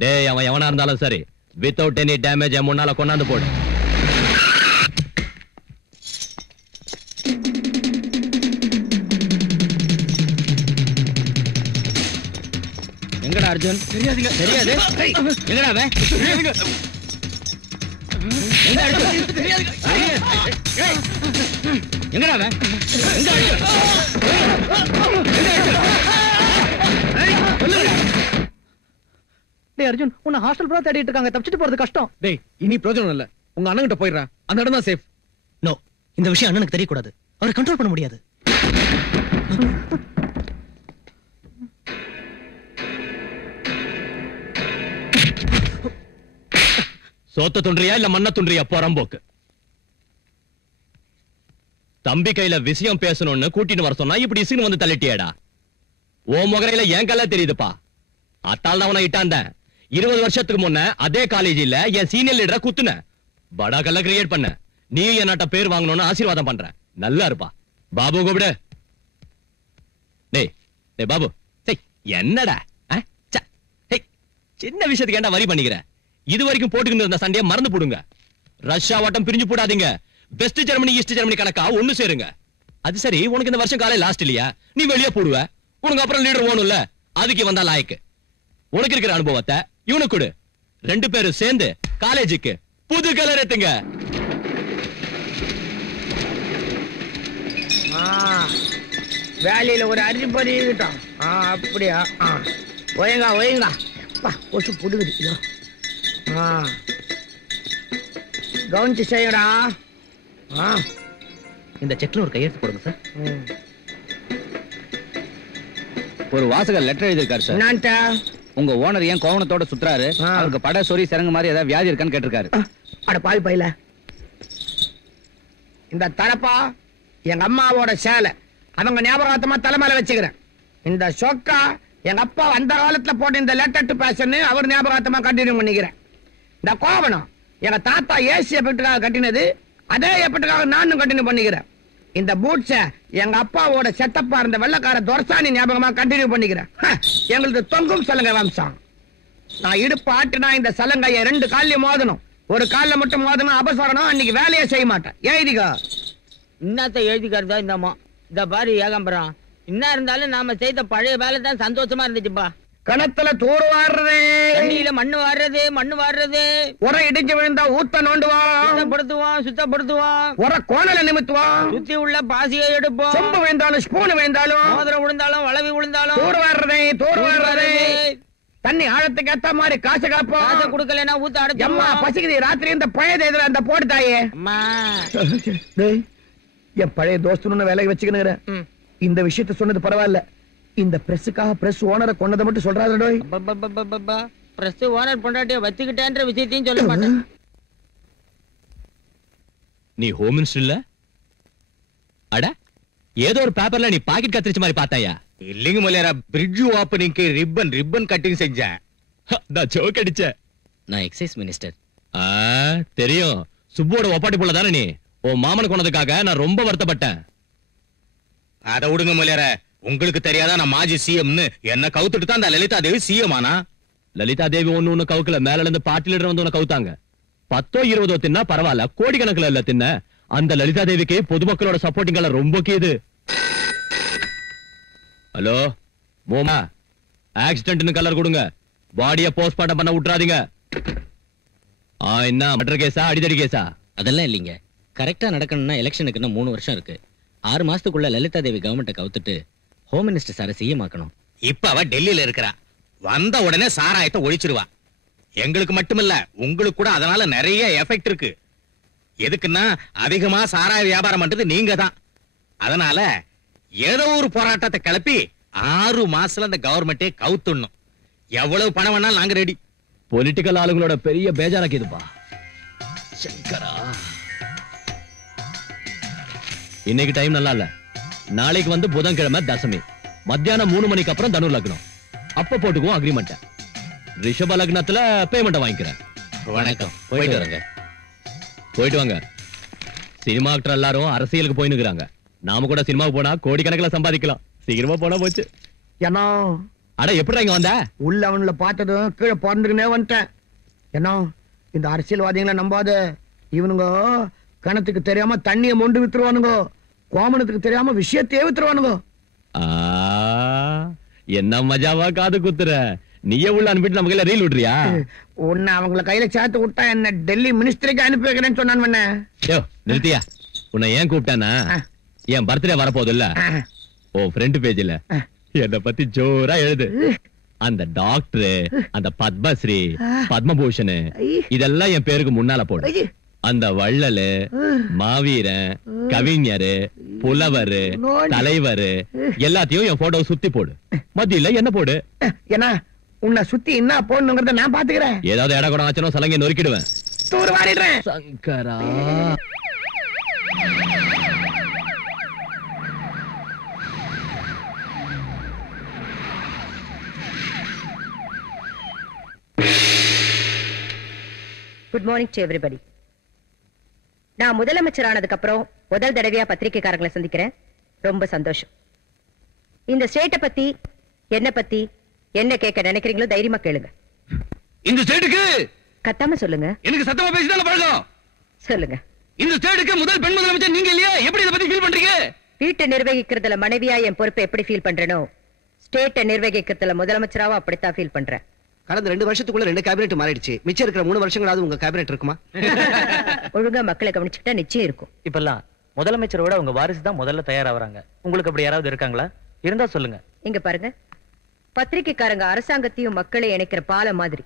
டேய் அவன் எவனா இருந்தாலும் சரி, வித்தவுட் எனி டேமேஜ் முன்னால கொண்டாந்து போடு. எங்கடா அர்ஜுன்? தெரியாதுங்க. தெரியாது? எங்கடா அவன்? எங்க அர்ஜுன்? தெரியாதுங்க. எங்கடா அவன்? எங்க அர்ஜுன்? டேய் அர்ஜுன், உன்னை ஹாஸ்டல் பூரா தேடிட்டு இருக்காங்க. தப்பிச்சிட்டு போறது கஷ்டம். டேய், இனி பிரயோஜனம் இல்ல. உங்க அண்ணன் கிட்ட போயிடுறா. அந்த இடம் தான் சேஃப். நோ, இந்த விஷயம் அண்ணனுக்கு தெரியக்கூடாது. அவரை கண்ட்ரோல் பண்ண முடியாது. சோத்த துன்றியா இல்ல மண்ண துன்றியா போறம்போக்கு. தம்பி கையில விஷயம் பேசணும்னு கூட்டிட்டு வர சொன்னா இப்படி இசுன்னு வந்து தள்ளிட்டியாடா. ஓ முகரையில என் கல்ல தெரியுதுப்பா. அத்தால் தான் அவனை இட்டாந்த. 20 வருஷத்துக்கு முன்ன அதே காலேஜில என் சீனியர் லீடரை குத்துன. படா கல்ல கிரியேட் பண்ண. நீ என்னட்ட பேர் வாங்கணும்னு ஆசீர்வாதம் பண்ற. நல்லா இருப்பா. பாபு கூப்பிடு. டேய் டேய் பாபு, என்னடா சின்ன விஷயத்துக்கு ஏன்டா வரி பண்ணிக்கிற? இது வரைக்கும் போட்டுக்கிட்டு இருந்த சண்டையை மறந்து போடுங்க. ரஷ்யா வட்டம் பிரிஞ்சு போடாதீங்க. வெஸ்ட் ஜெர்மனி ஈஸ்ட் ஜெர்மனி கணக்கா ஒண்ணு சேருங்க. அது சரி, உனக்கு இந்த வருஷம் காலை லாஸ்ட் இல்லையா? நீ வெளியே போடுவ. உனக்கு அப்புறம் லீடர் வேணும்ல. அதுக்கு வந்தா லாய்க்கு. உனக்கு இருக்கிற அனுபவத்தை இவனுக்கு கொடு. 2 பேரும் சேர்ந்து காலேஜுக்கு புது கலர் ஏத்துங்க. வேலையில ஒரு அரிசி பதிக்கிட்டோம். அப்படியா? ஒயங்கா ஒயங்கா. கொசு புடுங்குது. கவனிச்சு செய்யடா. இந்த செக்ல ஒரு கையெழுத்து போடுங்க சார். ஒரு வாசகர் லெட்டர் எழுதிருக்காரு சார். என்னன்ட்ட? உங்க ஓனர் ஏன் கோவணத்தோட சுத்துறாரு? அவருக்கு பட சொறி சரங்கு மாதிரி ஏதாவது வியாதி இருக்கான்னு கேட்டிருக்காரு. அட பால் பையில. இந்த தலப்பா எங்க அம்மாவோட சேலை. அவங்க ஞாபகார்த்தமா தலைமையில வச்சுக்கிறேன். இந்த சொக்கா எங்க அப்பா அந்த காலத்துல போட்ட இந்த லெட்டர் டு பேஷன் அவர் ஞாபகார்த்தமா கண்டினியூ பண்ணிக்கிறேன். இந்த கோவணம் எங்க தாத்தா ஏசி எஃபெக்டுக்காக கட்டினது. அதே எஃபெக்டுக்காக நானும் கண்டினியூ பண்ணிக்கிறேன். இந்த பூட்ஸ எங்க அப்பாவோட செத்தப்பா இருந்த வெள்ளக்கார துரசாணி ஞாபகமா கண்டினியூ பண்ணிக்கிறேன். எங்களுக்கு தொங்கும் சொல்லுங்க வம்சம். நான் இடுப்பு ஆட்டுனா இந்த சலங்கைய 2 கால்லயும் மோதணும். ஒரு கால்ல மட்டும் மோதணும் அபசரணும். அன்னைக்கு வேலையே செய்ய மாட்டேன். எழுதிக்கோ. இன்னத்த எழுதிக்கிறதா இந்தம்மா. இந்த பாரு ஏகாம்பரம், என்ன இருந்தாலும் நாம செய்த பழைய வேலை தான் சந்தோஷமா இருந்துச்சுப்பா. கணத்துல தூர் வாடுறது, தண்ணியில மண்ணு வாடுறது, உரை இடிஞ்சு விழுந்தா ஊத்த நோண்டுவான், சுத்தப்படுத்துவான், உரை கோணல நிமித்துவான், சுத்தி உள்ள பாசியை எடுப்போம், சொம்பு விழுந்தாலும் ஸ்பூன் விழுந்தாலும், மோதிரம் விழுந்தாலும் வளவி விழுந்தாலும் தூர் வாடுறது. தண்ணி ஆழத்துக்கு ஏத்த மாதிரி காசு காப்போம். காசை குடுக்கலன்னா ஊத்த அடைச்சு. அம்மா பசிக்குது, ராத்திரி இந்த பழைய இதுல அந்த போடு தாயே. அம்மா என் பழைய தோஸ்துன்னு வேலைக்கு வச்சுக்கிறேன். இந்த விஷயத்த சொன்னது பரவாயில்ல. இந்த பிரஸுக்காக பிரஸ் ஓனரை கொண்டதை மட்டும் சொல்றாரு. பிரஸ் ஓனர் பொண்டாட்டிய வச்சுக்கிட்டேன்ற விஷயத்தையும் சொல்ல மாட்டேன். நீ ஹோம் மினிஸ்டர் இல்ல? அட ஏதோ ஒரு பேப்பர்ல நீ பாக்கெட் கத்திரிச்ச மாதிரி பார்த்தாயா? இல்லைங்க மலையாரா, பிரிட்ஜ் ஓப்பனிங்க்கு ரிப்பன் கட்டிங் செஞ்சேன். நான் ஜோக் அடிச்சேன். நான் எக்ஸைஸ் மினிஸ்டர். தெரியும். சுப்போட ஒப்பாட்டி போல தானே நீ. உன் மாமனுக்கு கொண்டதுக்காக நான் ரொம்ப வருத்தப்பட்டேன். அதை விடுங்க மலையாரா, உங்களுக்கு தெரியாதா நான் மாஜி சிஎம்னு? என்ன கவுத்துட்டு தான் அந்த லலிதா தேவி சிஎம் ஆனா? லலிதா தேவி ஒண்ணு கவுக்கல, மேல இருந்து பார்ட்டி லீடர் வந்து கவுத்தாங்க. 10 20 தின்னா பரவாயில்ல, கோடிக்கணக்கில் இல்ல தின்ன. அந்த லலிதா தேவிக்கு பொதுமக்களோட சப்போர்ட்டிங் ரொம்ப கீது. ஹலோ மோமா, ஆக்சிடென்ட்னு கலர் கொடுங்க. பாடிய போஸ்ட்மார்ட்டம் பண்ண விட்டுறாதீங்க. என்ன மர்டர் கேஸா அடிதடி கேஸா? அதெல்லாம் இல்லைங்க. கரெக்டா நடக்கணும்னா எலெக்ஷனுக்கு இன்னும் 3 வருஷம் இருக்கு. 6 மாசத்துக்குள்ள லலிதா தேவி கவர்மெண்ட்டை கவுத்துட்டு ஹோம் மினிஸ்டர் சாரை சிஎம் ஆக்கணும். இப்ப அவ டெல்லியில இருக்கிறா. வந்த உடனே சாராயத்தை ஒழிச்சிருவா. எங்களுக்கு மட்டுமில்ல, உங்களுக்கு கூட அதனால நிறைய எஃபெக்ட் இருக்கு. எதுக்குன்னா அதிகமா சாராய வியாபாரம் பண்றது நீங்க தான். அதனால ஏதோ ஒரு போராட்டத்தை கிளப்பி 6 மாசத்துல அந்த கவர்மெண்டே கவுத்துடணும். எவ்வளவு பணம் வேணாலும் நாங்க ரெடி. பொலிட்டிக்கல் ஆளுங்களோட பெரிய பேஜாராக்கு இதுப்பா. சங்கரா, இன்னைக்கு டைம் நல்லா இல்ல. நாளைக்கு வந்து புதன்கிழமை தசமி, மத்தியானம் 3 மணிக்கு அப்புறம் தனு லக்னம். அப்ப போட்டுக்குவோம் அக்ரிமெண்ட். ரிஷப லக்னத்துல பேமெண்ட் வாங்கிக்கிறேன். வணக்கம், போயிட்டு வரங்க. போயிட்டு வாங்க. சினிமா ஆக்டர் எல்லாரும் அரசியலுக்கு போய் நிக்கிறாங்க. நாம கூட சினிமாவுக்கு போனா கோடிக்கணக்கில் சம்பாதிக்கலாம். சீக்கிரமா போனா போச்சு. ஏன்னா அட எப்படி இங்க வந்த? உள்ள அவன்ல பார்த்ததும் கீழே பிறந்துக்கினே வந்துட்டேன். ஏன்னா இந்த அரசியல்வாதிகளை நம்பாத. இவனுங்க கணத்துக்கு தெரியாம தண்ணியை மொண்டு வித்துருவானுங்க. கோமணத்துக்கு தெரியாம விஷயத்தையே வித்துருவானுங்க. என்ன மஜாவா காது குத்துற. நீயே உள்ள அனுப்பிட்டு நமக்கு எல்லாம் ரீல் விடுறியா? உன்னை அவங்கள கையில சேர்த்து விட்டா என்ன டெல்லி மினிஸ்டருக்கு அனுப்பி வைக்கிறேன்னு சொன்னான். நிறுத்தியா? உன்னை ஏன் கூப்பிட்டானா, என் பர்த்டே வரப்போது இல்ல, ஓ ஃப்ரெண்ட் பேஜ்ல என்ன பத்தி ஜோரா எழுது. அந்த டாக்டர், அந்த பத்மஸ்ரீ, பத்மபூஷன் இதெல்லாம் என் பேருக்கு முன்னால போடு. அந்த வள்ளலு, மாவீரன், கவிஞரு, புலவரு, தலைவரு எல்லாத்தையும் என் போட்டோ சுத்தி போடு. மத்தியில என்ன போடு. ஏன்னா உன்னை சுத்தி என்ன போடணுங்கிறத நான் பாத்துக்கிறேன். ஏதாவது இட கூட ஆச்சுன்னா சலங்கை நொறுக்கிடுவேன். தூர் வாரிடுறேன். சங்கரா, குட் மார்னிங் டு எவ்ரிபடி. நான் முதலமைச்சர் ஆனதுக்கு அப்புறம் முதல் தடவையா பத்திரிகைக்காரங்களை சந்திக்கிறேன். ரொம்ப சந்தோஷம். இந்த ஸ்டேட்டை பத்தி என்ன பத்தி என்ன கேட்க நினைக்கிறீங்களோ தைரியமா கேளுங்க. இந்த ஸ்டேட்டுக்கு கத்தாம சொல்லுங்க. எனக்கு சத்தமா பேசிதான பழக்கம். சொல்லுங்க. இந்த ஸ்டேட்டுக்கு முதல் பெண் முதலமைச்சர் நீங்க இல்லையா? எப்படி இத பத்தி ஃபீல் பண்றீங்க? வீட்டை நிர்வகிக்கிறதுல மனைவியா என் பொறுப்பை எப்படி ஃபீல் பண்றேனோ, ஸ்டேட்டை நிர்வகிக்கிறதுல முதலமைச்சராவா அப்படித்தான் ஃபீல் பண்றேன். கடந்த 2 வருஷத்துக்குள்ள 2 கேபினெட் மாறிடுச்சு. மிச்சம் இருக்கிற 3 வருஷங்களாவது உங்க கேபினெட் இருக்குமா? ஒழுங்கா மக்களை கவனிச்சுக்கிட்டா நிச்சயம் இருக்கும். இப்பெல்லாம் முதலமைச்சரோட உங்க வாரிசு தான் முதல்ல தயாராகிறாங்க. உங்களுக்கு அப்படி யாராவது இருக்காங்களா? இருந்தா சொல்லுங்க. இங்க பாருங்க, பத்திரிகைக்காரங்க அரசாங்கத்தையும் மக்களை இணைக்கிற பாலம் மாதிரி.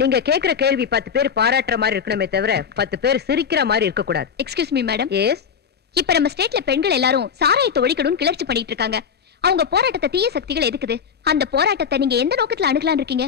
நீங்க கேக்குற கேள்வி 10 பேர் பாராட்டுற மாதிரி இருக்கணுமே தவிர 10 பேர் சிரிக்கிற மாதிரி இருக்க கூடாது. Excuse me madam. எஸ். இப்ப நம்ம ஸ்டேட்ல பெண்கள் எல்லாரும் சாராயத்தை ஒழிக்கணும்னு கிளர்ச்சி பண்ணிட்டு இருக்காங்க. அவங்க போராட்டத்தை தீய சக்திகள் எதுக்குது? அந்த போராட்டத்தை நீங்க எந்த நோக்கத்துல அணுகலான்னு இருக்கீங்க?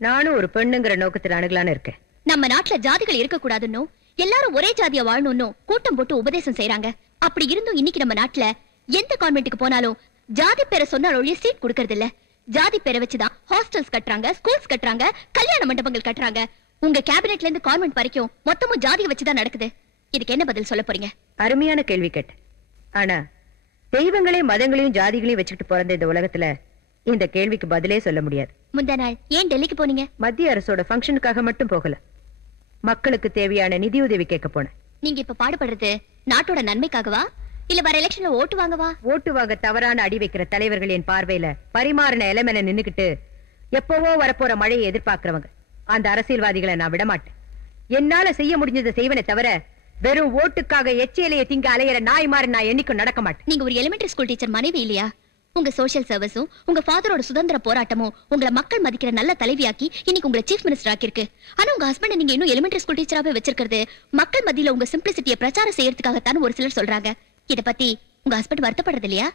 நானும் ஒரு பெண்ணுங்கிற நோக்கத்துல அணுகலான்னு இருக்கேன். நம்ம நாட்டுல ஜாதிகள் இருக்க கூடாதுன்னு, எல்லாரும் ஒரே ஜாதியா வாழணும்னு கூட்டம் போட்டு உபதேசம் செய்யறாங்க. அப்படி இருந்தும் இன்னைக்கு நம்ம நாட்டுல எந்த கான்வென்ட்டுக்கு போனாலும் ஜாதி பேரை சொன்னால் ஒழிய சீட் கொடுக்கறது இல்ல. ஜாதி பேரை வச்சுதான் ஹாஸ்டல்ஸ் கட்டுறாங்க, ஸ்கூல்ஸ் கட்டுறாங்க, கல்யாண மண்டபங்கள் கட்டுறாங்க. உங்க கேபினெட்ல இருந்து கான்வென்ட் வரைக்கும் மொத்தமும் ஜாதியை வச்சுதான் நடக்குது. இதுக்கு என்ன பதில் சொல்ல போறீங்க? அருமையான கேள்வி கேட்ட. ஆனா தெய்வங்களையும் மதங்களையும் ஜாதிகளையும் வச்சுக்கிட்டு பிறந்த இந்த உலகத்துல இந்த கேள்விக்கு பதிலே சொல்ல முடியாது. முந்தா நாள் ஏன் டெல்லிக்கு போனீங்க? மத்திய அரசோட ஃபங்க்ஷனுக்காக மட்டும் போகல, மக்களுக்கு தேவையான நிதி உதவி கேட்க போனேன். நீங்க இப்ப பாடுபடுறது நாட்டோட நன்மைக்காகவா இல்ல வர எலெக்ஷன்ல ஓட்டு வாங்கவா? ஓட்டு வாங்க தவறான அடி வைக்கிற தலைவர்கள் என் பார்வையில பரிமாறின இளமென நின்னுக்கிட்டு எப்பவோ வரப்போற மழையை எதிர்பார்க்கிறவங்க அந்த அரசியல்வாதிகளை நான் விடமாட்டேன். என்னால செய்ய முடிஞ்சதை செய்வனே தவிர வெறும் ஓட்டுக்காக எச்சியலையை திங்க அலையிற நாய் மாதிரி நான் என்னைக்கும் நடக்க மாட்டேன். நீங்க ஒரு எலிமெண்டரி ஸ்கூல் டீச்சர் மனைவி இல்லையா? உங்க சோஷியல் சர்வீஸும் உங்க ஃபாதரோட சுதந்திர போராட்டமும் உங்களை மக்கள் மதிக்கிற நல்ல தலைவியாக்கி இன்னைக்கு உங்களை சீஃப் மினிஸ்டர் ஆக்கிருக்கு. ஆனா உங்க ஹஸ்பண்ட் நீங்க இன்னும் எலிமெண்டரி ஸ்கூல் டீச்சராவே வச்சிருக்கிறது மக்கள் மத்தியில உங்க சிம்பிளிசிட்டியை பிரச்சாரம் செய்யறதுக்காகத்தான் ஒரு சிலர் சொல்றாங்க. இத பத்தி உங்க ஹஸ்பண்ட் வருத்தப்படுறது இல்லையா?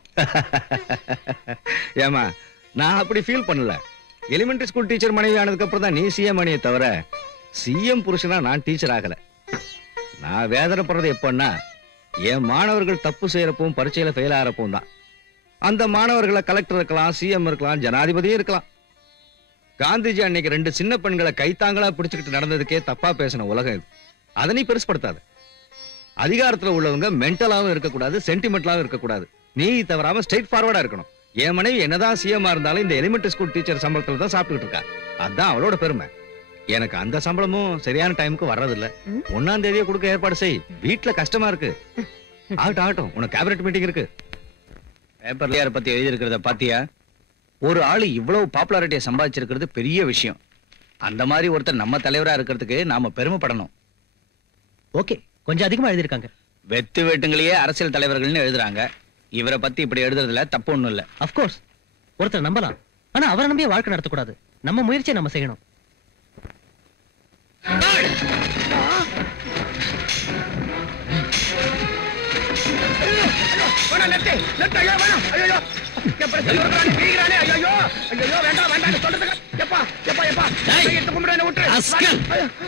ஏமா நான் அப்படி ஃபீல் பண்ணல. எலிமெண்டரி ஸ்கூல் டீச்சர் மனைவி ஆனதுக்கு அப்புறம் தான் நீ சிஎம் மணியை தவிர சிஎம் புருஷனா நான் டீச்சர் ஆகல. நான் வேதனைப்படுறது எப்பன்னா என் மாணவர்கள் தப்பு செய்யறப்பவும் பரீட்சையில ஃபெயில் ஆகிறப்பவும் தான். அந்த மாணவர்களை கலெக்டர் இருக்கலாம், சிஎம் இருக்கலாம், ஜனாதிபதியும் இருக்கலாம். காந்திஜி அன்னைக்கு 2 சின்ன பெண்களை கைத்தாங்களா பிடிச்சுக்கிட்டு நடந்ததுக்கே தப்பா பேசின உலகம் இது. அதை நீ பெருசுப்படுத்தாது. அதிகாரத்துல உள்ளவங்க மென்டலாவும் இருக்கக்கூடாது, சென்டிமெண்டலாவும் இருக்கக்கூடாது. நீ தவறாம ஸ்ட்ரெயிட் ஃபார்வர்டா இருக்கணும். என் மனைவி என்னதான் சிஎம்மா இருந்தாலும் இந்த எலிமெண்டரி ஸ்கூல் டீச்சர் சம்பளத்துல தான் சாப்பிட்டுக்கிட்டு இருக்கா. அதான் அவளோட பெருமை. எனக்கு அந்த சம்பளமும் சரியான டைமுக்கு வர்றதில்ல. 1ஆம் தேதியே கொடுக்க ஏற்பாடு செய். வீட்டுல கஷ்டமா இருக்கு. ஆகட்டும் ஆகட்டும், உனக்கு கேபினட் மீட்டிங் இருக்கு. பேப்பர்ல யாரை பத்தி எழுதி இருக்கிறத பாத்தியா? ஒரு ஆளு இவ்வளவு பாப்புலாரிட்டியை சம்பாதிச்சிருக்கிறது பெரிய விஷயம். அந்த மாதிரி ஒருத்தர் நம்ம தலைவரா இருக்கிறதுக்கு நாம பெருமைப்படணும். ஓகே, கொஞ்சம் அதிகமா எழுதிருக்காங்க. வெத்து வெட்டுங்களையே அரசியல் தலைவர்கள்னு எழுதுறாங்க. இவரை பத்தி இப்படி எழுதுறதுல தப்பு ஒண்ணும் இல்ல. அப்கோர்ஸ் ஒருத்தர் நம்பலாம், ஆனா அவரை நம்பியே வாழ்க்கை நடத்தக்கூடாது. நம்ம முயற்சியை நம்ம செய்யணும்.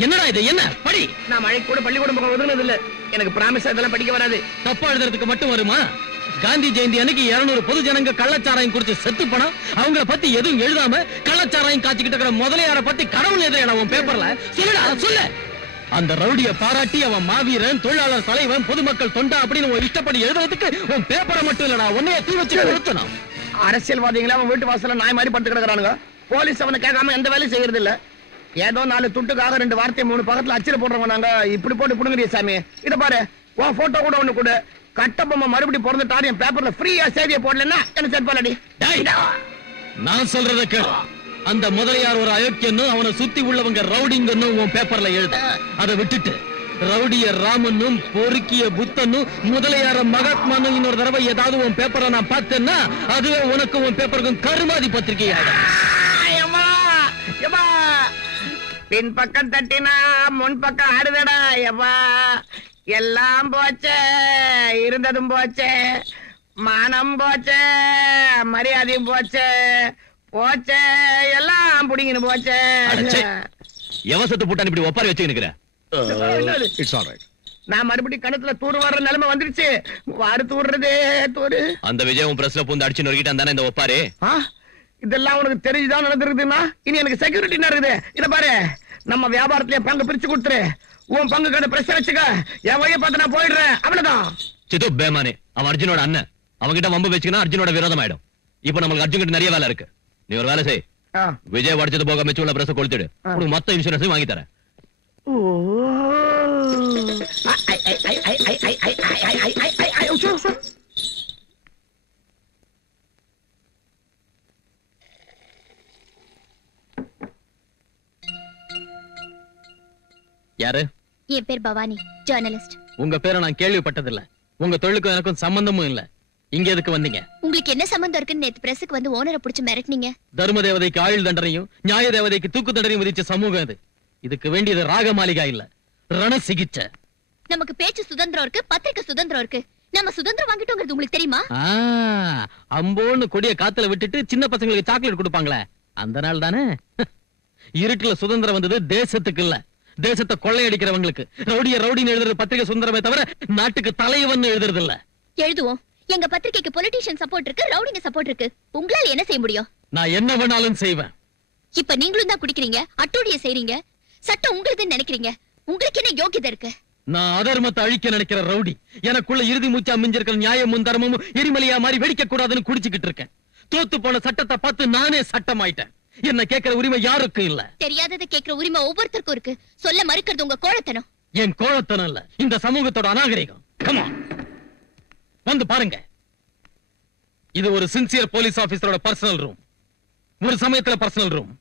என்னடா இது? என்ன படி? நான் மழை கூட பள்ளிக்கூடம் பக்கம் ஒதுங்கினது இல்ல. எனக்கு பிராமிஸ் இதெல்லாம் படிக்க வராது. தப்பா எழுதுறதுக்கு மட்டும் வருமா? காந்தி ஜெயந்தி அன்னைக்கு 200 பொது ஜனங்க கள்ளச்சாராயம் குடிச்சு செத்து போனோம். அவங்கள பத்தி எதுவும் எழுதாம கள்ளச்சாராயம் காய்ச்சிக்கிட்டு இருக்கிற முதலியார பத்தி கடவுள் எதிர உன் பேப்பர்ல சொல்லுடா, சொல்லு. அந்த ரவுடிய பாராட்டி அவன் மாவீரன், தொழிலாளர் தலைவன், பொதுமக்கள் தொண்டா அப்படின்னு உன் இஷ்டப்படி எழுதுறதுக்கு உன் பேப்பரை மட்டும் இல்லடா, உன்னைய தீ வச்சு கொளுத்தணும். அரசியல்வாதிகளா அவன் வீட்டு வாசல்ல நாய் மாதிரி படுத்து கிடக்குறானுங்க. போலீஸ் அவனை கேட்காம எந்த வேலையும் செய்யறது இல்ல. ஏதோ 4 துட்டுக்காக 2 வார்த்தை 3 பக்கத்துல அச்சில போடுறவங்க நாங்க. இப்படி போட்டு புடுங்கறிய சாமி. இத பாரு, உன் போட்டோ கூட ஒண்ணு கூட கட்டபொம்மை மறுபடியும் பிறந்துட்டாரு என் பேப்பர்ல ஃப்ரீயா செய்தியை போடலன்னா என்ன செட்பாலடி. நான் சொல்றத கேளு. அந்த முதலியார் ஒரு அயோக்கியன்னு அவனை சுத்தி உள்ளவங்க ரவுடிங்கன்னு உன் பேப்பர்ல எழுத. அதை விட்டுட்டு ரவுடிய ராமனும் பொறுக்கிய புத்தனும் முதலியார மகாத்மானும் இன்னொரு தடவை ஏதாவது உன் பேப்பரை நான் பார்த்தேன்னா அதுவே உனக்கு உன் பேப்பருக்கும் கருமாதி பத்திரிகை. பின் பக்கம் தட்டினா முன் பக்கம் ஆடுதடா. எவா எல்லாம் போச்சே, இருந்ததும் போச்சே, மானம் போச்சே, மரியாதையும் போச்சே, போச்சே, எல்லாம் புடிங்கன்னு போச்சே. எவசத்து போட்டான் இப்படி ஒப்பாரி வச்சு நிக்கிற? It's all right. நான் மறுபடியும் கணத்துல தூர் வர்ற நிலைமை வந்துருச்சு. வாடு தூர்றதே தூரு. அந்த விஜயம் பிரஸ்ல பூந்து அடிச்சு நொறுக்கிட்டான் தானே இந்த ஒப்பாரி? இதெல்லாம் உனக்கு தெரிஞ்சுதான் நடந்திருக்குதுன்னா இனி எனக்கு செக்யூரிட்டி இருக்குது. இத பாரு, நம்ம வியாபாரத்திலே பங்கு பிரிச்சு கொடுத்துரு. உன் பங்கு கடை பிரஸ் வச்சுக்க. என் வழியை பார்த்து நான் போயிடுறேன். அவ்வளவுதான். சித்து பேமானே, அவன் அர்ஜுனோட அண்ணன். அவன்கிட்ட வம்பு வச்சுக்கினா அர்ஜுனோட விரோதம் ஆயிடும். இப்ப நம்மளுக்கு அர்ஜுன் கிட்ட நிறைய வேலை இருக்கு. நீ ஒரு வேலை செய். விஜய் வடிச்சது போக மிச்சம் உள்ள பிரஸ் கொளுத்திடு. உனக்கு மொத்த இன்சூரன்ஸ் வாங்கி தரேன். யாரு? என் பேர் பவானி, ஜர்னலிஸ்ட். உங்க பேரை நான் கேள்விப்பட்டதில்ல. உங்க தொழிலுக்கும் எனக்கும் சம்பந்தமும் இல்ல. இங்க எதுக்கு வந்தீங்க? உங்களுக்கு என்ன சம்பந்தம் இருக்குன்னு நேத்து பிரஸுக்கு வந்து ஓனரை பிடிச்சு மிரட்டினீங்க. தர்ம தேவதைக்கு ஆயுள் தண்டனையும் நியாய தேவதைக்கு தூக்கு தண்டனையும் விதிச்ச சமூகம் இது. இதுக்கு வேண்டியது ராக மாளிகா இல்ல, ரண சிகிச்சை. நமக்கு பேச்சு சுதந்திரம் இருக்கு, பத்திரிக்கை சுதந்திரம் இருக்கு. நம்ம சுதந்திரம் வாங்கிட்டோங்கிறது உங்களுக்கு தெரியுமா? அம்போன்னு கொடிய காத்துல விட்டுட்டு சின்ன பசங்களுக்கு சாக்லேட் கொடுப்பாங்களே, அந்த நாள் தானே. இருட்டுல சுதந்திரம் வந்தது தேசத்துக்கு இல்ல, தேசத்தை கொள்ளையடிக்கிறவங்களுக்கு. ரவுடிய ரவுடின்னு எழுதுறது பத்திரிகை சுதந்திரமே தவிர நாட்டுக்கு தலைவன் எழுதுறது இல்ல. எழுதுவோம். எங்க பத்திரிகைக்கு பொலிட்டீஷியன் சப்போர்ட் இருக்கு, ரவுடிங்க சப்போர்ட் இருக்கு. உங்களால என்ன செய்ய முடியும்? நான் என்ன வேணாலும் செய்வேன். இப்ப நீங்களும் தான் குடிக்கிறீங்க, அட்டூழிய செய்றீங்க. சட்டம் உங்களுதுன்னு நினைக்கிறீங்க. உங்களுக்கு என்ன யோகியதை இருக்கு? நான் அதர்மத்தை அழிக்க நினைக்கிற ரவுடி. எனக்குள்ள இறுதி மூச்சா மிஞ்சிருக்கிற நியாயமும் தர்மமும் எரிமலையா மாதிரி வெடிக்க கூடாதுன்னு குடிச்சுக்கிட்டு இருக்கேன். தோத்து போன சட்டத்தை பார்த்து நானே சட்டமாயிட்டேன். என்ன கேட்கிற உரிமை யாருக்கும் இல்ல. தெரியாததை கேட்கிற உரிமை ஒவ்வொருத்தருக்கும் இருக்கு. சொல்ல மறுக்கிறது உங்க கோழத்தனம். என் கோழத்தனம் இல்ல, இந்த சமூகத்தோட அநாகரிகம். Come on. வந்து பாருங்க. இது ஒரு சின்சியர் போலீஸ் ஆபீசரோட பர்சனல் ரூம். ஒரு சமயத்துல பர்சனல் ரூம்.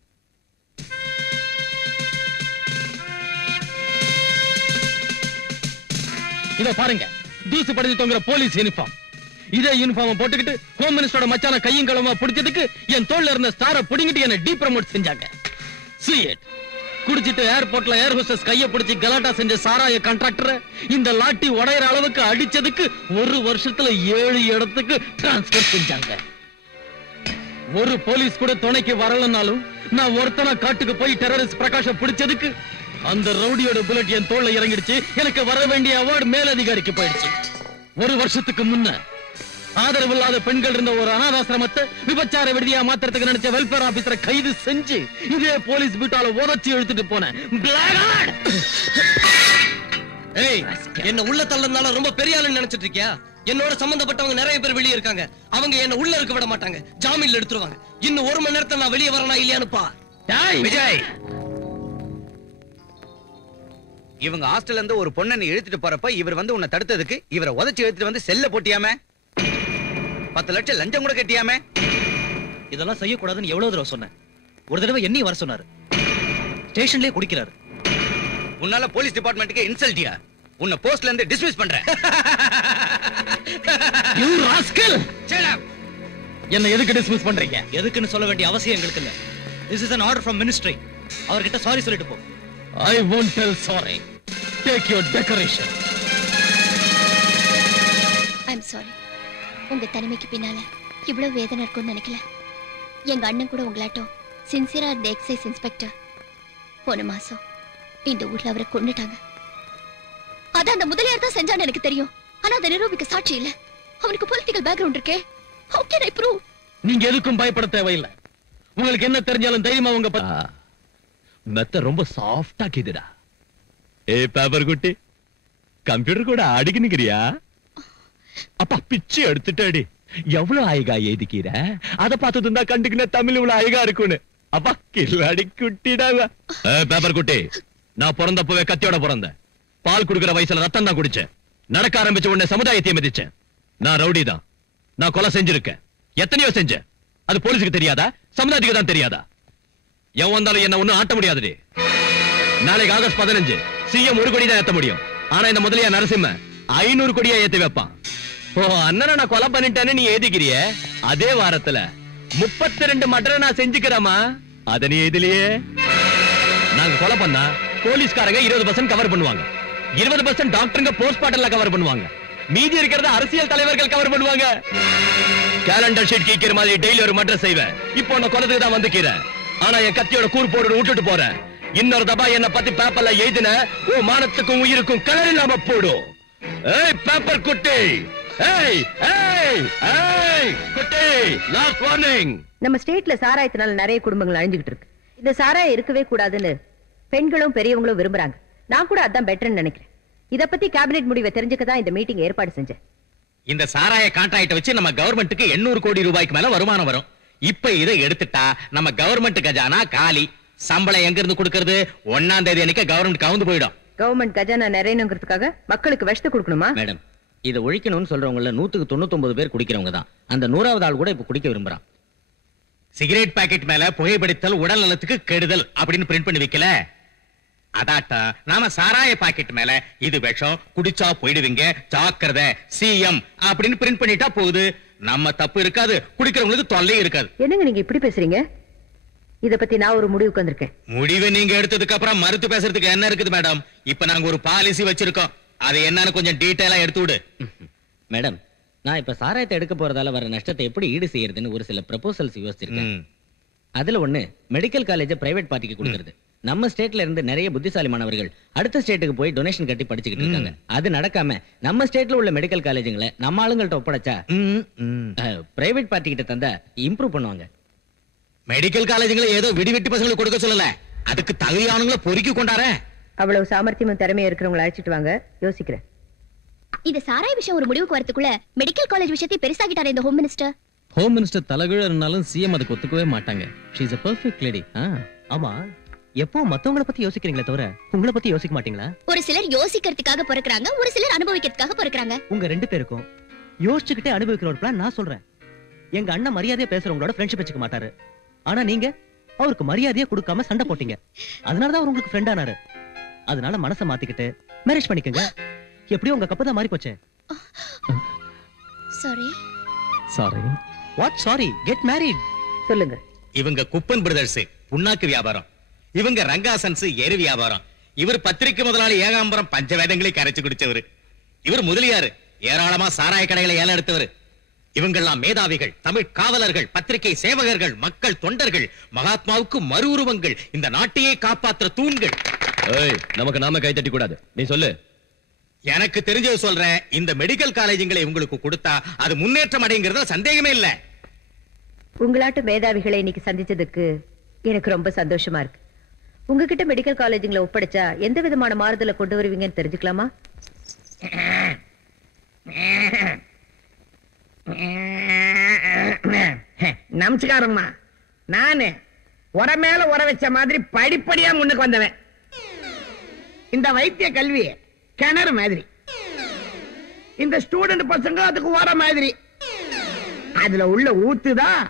இத பாருங்க, தூசு படிஞ்சு தொங்குற போலீஸ் யூனிஃபார்ம். இதே யூனிஃபார்ம் போட்டுக்கிட்டு ஹோம் மினிஸ்டரோட மச்சான கையும் களமா பிடிச்சதுக்கு என் தோல்ல இருந்த ஸ்டாரை புடிங்கிட்டு என்ன டீப்ரமோட் செஞ்சாங்க. See it. குடிச்சிட்டு ஏர்போர்ட்ல ஏர் ஹோஸ்டஸ் கைய பிடிச்சி கலாட்டா செஞ்ச சாராய கான்ட்ராக்டரை இந்த லாட்டி உடையற அளவுக்கு அடிச்சதுக்கு 1 வருஷத்துல 7 இடத்துக்கு டிரான்ஸ்பர் செஞ்சாங்க. ஒரு போலீஸ் கூட துணைக்கு வரலனாலும் நான் ஒருத்தனா காட்டுக்கு போய் டெரரிஸ்ட் பிரகாஷ பிடிச்சதுக்கு அந்த ரவுடியோட புல்லட் என் தோல்ல இறங்கிடுச்சு. எனக்கு வர வேண்டிய அவார்டு மேலதிகாரிக்கு போயிடுச்சு. 1 வருஷத்துக்கு முன்ன ஆதரவில்லாத பெண்கள் இருந்த ஒரு அனாதாசிரமத்தை விபச்சார விடுதியா மாத்திரத்துக்கு நினைச்ச வெல்ஃபேர் ஆபீசரை கைது செஞ்சு இதே போலீஸ் பீட்டால உதச்சி இழுத்துட்டு போனேன். ஏய், என்ன உள்ள தள்ளனால ரொம்ப பெரிய ஆளுன்னு நினைச்சிட்டு இருக்கியா? என்னோட சம்பந்தப்பட்டவங்க நிறைய பேர் வெளியே இருக்காங்க. அவங்க என்ன உள்ள இருக்க விட மாட்டாங்க, ஜாமீன்ல எடுத்துருவாங்க. இன்னும் 1 மணி நேரத்துல நான் வெளியே வரனா இல்லையான்னு பா. விஜய், இவங்க ஹாஸ்டல்ல இருந்து ஒரு பொண்ணை நீ இழுத்துட்டு போறப்ப இவர் வந்து உன்னை தடுத்ததுக்கு இவரை உதச்சி இழுத்துட்டு வந்து செல்ல போட்டியாமே, 10 லட்சம் லஞ்சம் கூட கட்டியாமே. இதெல்லாம் செய்யக்கூடாதுன்னு எவ்வளவு தடவை சொன்னேன். ஒரு தடவை என்னையும் வர சொன்னாரு. ஸ்டேஷன்லயே குடிக்கிறாரு. உன்னால போலீஸ் டிபார்ட்மெண்ட்டுக்கு இன்சல்ட்டியா? உன்னை போஸ்ட்ல இருந்து டிஸ்மிஸ் பண்றேன். You rascal! என்ன எதுக்கு டிஸ்மிஸ் பண்றீங்க? எதுக்குன்னு சொல்ல வேண்டிய அவசியம் எங்களுக்கு இல்ல. This is an order from ministry. அவர்கிட்ட சாரி சொல்லிட்டு போ. I won't tell sorry. Take your decoration. I'm sorry. உங்க தனிமைக்கு பின்னால இவ்வளவு வேதனை இருக்கும்னு நினைக்கல. எங்க அண்ணன் கூட உங்களாட்டம் சின்சியரா இருந்த எக்ஸைஸ் இன்ஸ்பெக்டர் போன மாசம் இந்த ஊர்ல அவரை கொன்னுட்டாங்க. அத அந்த முதலியார் தான் செஞ்சான்னு எனக்கு தெரியும். ஆனா அதை நிரூபிக்க சாட்சி இல்ல. அவனுக்கு பொலிட்டிக்கல் பேக்ரவுண்ட் இருக்கே. How can I prove? நீங்க எதுக்கும் பயப்பட தேவையில்லை. உங்களுக்கு என்ன தெரிஞ்சாலும் தைரியமா உங்க மெத்த ரொம்ப சாஃப்டா கேக்குதுடா. பேப்பர் குட்டி, கம்ப்யூட்டர் கூட அடிக்கணுங்கிறியா? அப்பா பிச்சு எடுத்துட்டாடி. எவ்வளவு அழகா எழுதிக்கிற, அத பார்த்தது தான் கண்டுக்கின தமிழ் இவ்வளவு அழகா இருக்குன்னு. அப்பா கில்லாடி குட்டிடாவ. பேப்பர் குட்டி, நான் பிறந்தப்பவே கத்தியோட பிறந்தேன். பால் குடுக்கிற வயசுல ரத்தம் தான் குடிச்சேன். நடக்க ஆரம்பிச்ச உடனே சமுதாயத்தை மிதிச்சேன். நான் ரவுடி தான். நான் கொலை செஞ்சிருக்கேன். எத்தனையோ செஞ்சேன். அது போலீஸுக்கு தெரியாதா? சமுதாயத்துக்கு தான் தெரியாதா? எவன் வந்தாலும் என்ன ஒண்ணும் ஆட்ட முடியாதுடி. நாளைக்கு ஆகஸ்ட் 15 சிஎம் 1 கோடி தான் ஏத்த முடியும். ஆனா இந்த முதலியா நரசிம்ம 500 கோடியா ஏத்தி வைப்பான். ஓ அண்ணனை நான் கொலை பண்ணிட்டேன்னு நீ எழுதிக்கிறிய, அதே வாரத்துல 32 மர்டரை நான் செஞ்சுக்கிறேமா. அத நீ எழுதலையே. நாங்க கொலை பண்ணா போலீஸ்காரங்க 20% கவர் பண்ணுவாங்க. 20% டாக்டருங்க போஸ்ட்மார்ட்டம்ல கவர் பண்ணுவாங்க. மீதி இருக்கிறத அரசியல் தலைவர்கள் கவர் பண்ணுவாங்க. கேலண்டர் ஷீட் கீக்கிற மாதிரி டெய்லி ஒரு மர்டர் செய்வேன். இப்போ நான் கொலைதுக்கு தான் வந்துக்கிறேன். ஆனா என் கத்தியோட கூர் போடு விட்டுட்டு போறேன். இன்னொரு தபா என்ன பத்தி பேப்பர்ல எழுதின ஓ மானத்துக்கும் உயிருக்கும் கலர் இல்லாம போடும். ஏய் பேப்பர் குட்டி, ஏய் ஏய் ஏய் குட்டி, லாஸ்ட் வார்னிங். நம்ம ஸ்டேட்ல சாராயத்தினால நிறைய குடும்பங்கள் அழிஞ்சுகிட்டு இருக்கு. இந்த சாராயம் இருக்கவே கூடாதுன்னு பெண்களும் பெரியவங்களும் விரும்புறாங்க. நான் கூட அதான் பெட்டர்னு நினைக்கிறேன். இத பத்தி கேபினெட் முடிவை தெரிஞ்சுக்க தான் இந்த மீட்டிங் ஏற்பாடு செஞ்சேன். இந்த சாராய கான்ட்ராக்ட் வச்சு நம்ம கவர்மெண்ட்டுக்கு 800 கோடி ரூபாய்க்கு மேல வருமானம் வரும். இப்ப இதை எடுத்துட்டா நம்ம கவர்மெண்ட் கஜானா காலி. சம்பளம் எங்க இருந்து கொடுக்கிறது? 1ஆம் தேதி அன்னைக்கு கவர்மெண்ட் கவுந்து போயிடும். கவர்மெண்ட் கஜானா நிறையணுங்கிறதுக்காக மக்களுக்கு விஷத்தை கொடுக்கணுமா? மேடம், இதை ஒழிக்கணும்னு சொல்றவங்கள 199 பேர் குடிக்கிறவங்க தான். அந்த 100வது ஆள் கூட இப்ப குடிக்க விரும்புறான். சிகரெட் பாக்கெட் மேல புகைப்பிடித்தல் உடல் நலத்துக்கு கெடுதல் அப்படின்னு பிரிண்ட் பண்ணி வைக்கல. அதாட்டா நாம சாராய பாக்கெட் மேல இது விஷம், குடிச்சா போயிடுவீங்க, ஜாக்கிரதை சிஎம் அப்படின்னு பிரிண்ட் பண்ணிட்டா போகுது. நம்ம தப்பு இருக்காது, குடிக்கிறவங்களுக்கு தொல்லையும் இருக்காது. என்னங்க நீங்க இப்படி பேசுறீங்க? இத பத்தி நான் ஒரு முடிவுக்கு வந்திருக்கேன். முடிவை நீங்க எடுத்ததுக்கு அப்புறம் மறுத்து பேசுறதுக்கு என்ன இருக்குது மேடம்? இப்ப நாங்க ஒரு பாலிசி வச்சிருக்கோம். அது என்னன்னு கொஞ்சம் டீடைலா எடுத்து விடு. மேடம், நான் இப்ப சாராயத்தை எடுக்க போறதால வர நஷ்டத்தை எப்படி ஈடு செய்யறதுன்னு ஒரு சில ப்ரொபோசல்ஸ் யோசிச்சிருக்கேன். அதுல ஒண்ணு மெடிக்கல் காலேஜ் பிரைவேட் பார்ட்டிக்கு கொடுக்கிறது. நம்ம ஸ்டேட்ல இருந்து நிறைய புத்திசாலி மாணவர்கள் அடுத்த ஸ்டேட்டுக்கு போய் டொனேஷன் கட்டி படிச்சுக்கிட்டு இருக்காங்க. அது நடக்காம நம்ம ஸ்டேட்ல உள்ள மெடிக்கல் காலேஜுங்களை நம்ம ஆளுங்கள்ட்ட ஒப்படைச்சா பிரைவேட் பார்ட்டி கிட்ட தந்தா இம்ப்ரூவ் பண்ணுவாங்க. மெடிக்கல் காலேஜுங்களை ஏதோ விடிவெட்டி பசங்களுக்கு கொடுக்க சொல்லல, அதுக்கு தகுதியானவங்களை பொறுக்கி கொண்டாரேன். அவ்வளவு சாமர்த்தியமும் திறமையும் இருக்கிறவங்களை அழைச்சிட்டு வாங்க, யோசிக்கிறேன். இந்த சாராய விஷயம் ஒரு முடிவுக்கு வரதுக்குள்ள மெடிக்கல் காலேஜ் விஷயத்தை பெருசாகிட்டாரு இந்த ஹோம் மினிஸ்டர். ஹோம் மினிஸ்டர் தலைகீழ இருந்தாலும் சிஎம் அதுக்கு ஒத்துக்கவே மாட்டாங்க. She is a perfect lady. ஆமா, எப்போ மத்தவங்கள பத்தி யோசிக்கிறீங்களே தவிர உங்களை பத்தி யோசிக்க மாட்டீங்களா? ஒரு சிலர் யோசிக்கிறதுக்காக பிறக்கறாங்க, ஒரு சிலர் அனுபவிக்கிறதுக்காக பிறக்கறாங்க. உங்க 2 பேருக்கும் யோசிச்சுக்கிட்டே அனுபவிக்கிற ஒரு பிளான் நான் சொல்றேன். எங்க அண்ணன் மரியாதையா பேசுறவங்களோட ஃப்ரெண்ட்ஷிப் வச்சுக்க மாட்டாரு. ஆனா நீங்க அவருக்கு மரியாதையா கொடுக்காம சண்டை போட்டீங்க. அதனாலதான் அவர் உங்களுக்கு ஃப்ரெண்ட் ஆனாரு. அதனால மனசை மாத்திக்கிட்டு மேரேஜ் பண்ணிக்கங்க. எப்படியோ உங்க கப்பு தான் மாறி போச்சு. Sorry. What sorry? Get married. சொல்லுங்க. இவங்க குப்பன் பிரதர்ஸ் புண்ணாக்கு வியாபாரம், இவங்க ரங்காசன்ஸ் எரு வியாபாரம், இவர் பத்திரிக்கை முதலாளி ஏகாம்பரம் பஞ்சவேதங்களை கரைச்சு குடிச்சவர், இவர் முதலியாரு ஏராளமா சாராய கடைகளை ஏல எடுத்தவர். இவங்கெல்லாம் மேதாவிகள், தமிழ் காவலர்கள், பத்திரிகை சேவகர்கள், மக்கள் தொண்டர்கள், மகாத்மாவுக்கு மறு உருவங்கள், இந்த நாட்டையே காப்பாற்றுற தூண்கள். நமக்கு நாம கை தட்டி கூடாது. நீ சொல்லு. எனக்கு தெரிஞ்சது சொல்றேன். இந்த மெடிக்கல் காலேஜுங்களை உங்களுக்கு கொடுத்தா அது முன்னேற்றம் அடைங்கிறதுல சந்தேகமே இல்ல. உங்களாட்ட மேதாவிகளை இன்னைக்கு சந்திச்சதுக்கு எனக்கு ரொம்ப சந்தோஷமா இருக்கு. உங்ககிட்ட மெடிக்கல் காலேஜுங்களை ஒப்படைச்சா எந்த விதமான மாறுதலை கொண்டு வருவீங்கன்னு தெரிஞ்சுக்கலாமா? நமஸ்காரம்மா. நானு உர மேல உர வச்ச மாதிரி படிப்படியா முன்னுக்கு வந்தவன். இந்த வைத்திய கல்வி கிணறு மாதிரி, இந்த ஸ்டூடெண்ட் பசங்க அதுக்கு உர மாதிரி. அதுல உள்ள ஊத்துதான்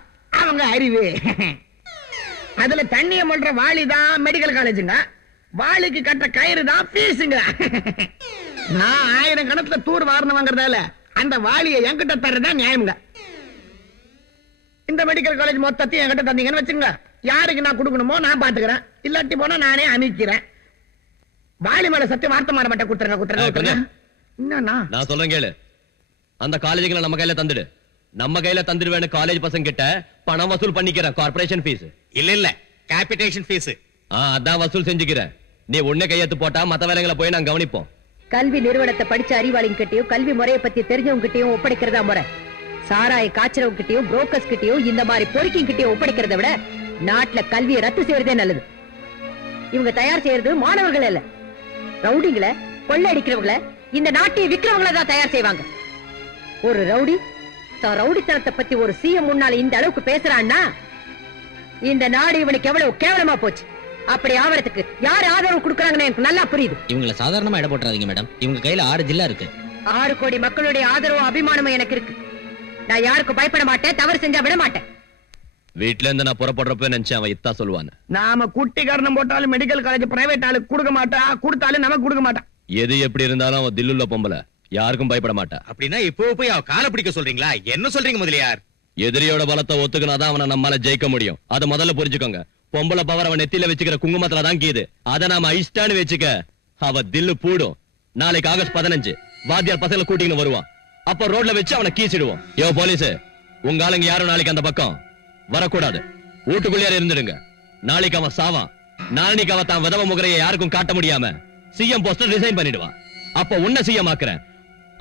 அவங்க அறிவு. அதுல தண்ணிய மொன்ற வாளிதான் மெடிக்கல் காலேஜுங்க, வாளிக்கு கட்ட கயிறு தான் பீஸுங்க. நான் 1000 கணக்குல தூர் வாரணம் வாங்குறதால அந்த வாளியை என்கிட்ட தர்றதா நியாயம்ங்க. இந்த மெடிக்கல் காலேஜ் மொத்தத்தையும் என்கிட்ட தந்தீங்கன்னு வச்சுங்க, யாருக்கு நான் கொடுக்கணுமோ நான் பாத்துக்கிறேன், இல்லாட்டி போனா நானே அமைக்கிறேன். வாளி மேல சத்தியம் வார்த்தை மாற மாட்டேன். குத்துறேங்க. நான் சொல்றேன் கேளு. அந்த காலேஜுகளை நம்ம கையில தந்துடு. நம்ம கையில தந்துடுவேன்னு காலேஜ் பசங்க கிட்ட பணம் வசூல் பண்ணிக்கிறேன். கார்பரேஷன் ஃபீஸ் இல்ல கேபிடேஷன் ஃபீஸ். அதான் வசூல் செஞ்சுக்கிறேன். நீ ஒண்ணு கையெழுத்து போட்டா மத்த வேலைகளை போய் நான் கவனிப்போம். கல்வி நிறுவனத்தை படிச்ச அறிவாளிங்க கிட்டயும் கல்வி முறையை பத்தி தெரிஞ்சவங்க கிட்டயும் ஒப்படைக்கிறதா முறை. சாராய காய்ச்சறவங்க கிட்டயும் புரோக்கர்ஸ் கிட்டயும் இந்த மாதிரி பொறுக்கிங் கிட்டயும் ஒப்படைக்கிறத விட நாட்டுல கல்வியை ரத்து செய்யறதே நல்லது. இவங்க தயார் செய்யறது மாணவர்கள் இல்ல, ரவுடிங்களை, கொள்ளை அடிக்கிறவங்கள, இந்த நாட்டை விக்கிறவங்கள தான் தயார் செய்வாங்க. ஒரு ரவுடி தான் ரவுடித்தனத்தை பத்தி ஒரு சிஎம் முன்னால இந்த அளவுக்கு பேசுறான்னா இந்த நாடு இவனுக்கு எவ்வளவு கேவலமா போச்சு. அப்படி ஆவறதுக்கு யாரு ஆதரவு கொடுக்கறாங்கன்னு எனக்கு நல்லா புரியுது. இவங்கள சாதாரணமா இட போட்டுறாதீங்க மேடம். இவங்க கையில 6 ஜில்லா இருக்கு. 6 கோடி மக்களுடைய ஆதரவு அபிமானமும் எனக்கு இருக்கு. நான் யாருக்கும் பயப்பட மாட்டேன், தவறு செஞ்சா விட மாட்டேன். வீட்டுல இருந்து நான் புறப்படுறப்ப நினைச்சேன் அவன் இத்தா சொல்லுவான். நாம குட்டி காரணம் போட்டாலும் மெடிக்கல் காலேஜ் பிரைவேட் ஆளுக்கு கொடுக்க மாட்டா, கொடுத்தாலும் நமக்கு கொடுக்க மாட்டான். எது எப்படி இருந்தாலும் அவன் தில்லுள்ள பொம்பளை, யாருக்கும் பயப்பட மாட்டான். அப்படின்னா இப்போ போய் அவ காலை பிடிக்க சொல்றீங்களா? என்ன சொல்றீங்க முதலியார்? எதிரியோட பலத்தை ஒத்துக்கினாதான் அவனை நம்மால ஜெயிக்க முடியும். அதை முதல்ல புரிஞ்சுக்கோங்க. பொம்பளை பவர் அவன் நெத்தியில வச்சுக்கிற குங்குமத்துல தான் கீது. அதை நாம ஐஸ்டான்னு வச்சுக்க அவ தில்லு பூடும். நாளைக்கு ஆகஸ்ட் 15 வாத்தியார் பசங்களை கூட்டின்னு வருவான். அப்ப ரோட்ல வச்சு அவனை கீச்சிடுவோம். யோ போலீஸ், உங்க ஆளுங்க யாரும் நாளைக்கு அந்த பக்கம் வரக்கூடாது. வீட்டுக்குள்ளே இருந்துடுங்க. நாளைக்கு அவன் சாவான். நாளைக்கு அவன் தான் விதவ முகரையை யாருக்கும் காட்ட முடியாம சிஎம் போஸ்டர் ரிசைன் பண்ணிடுவான். அப்ப உன்ன சிஎம் ஆக்குறேன்.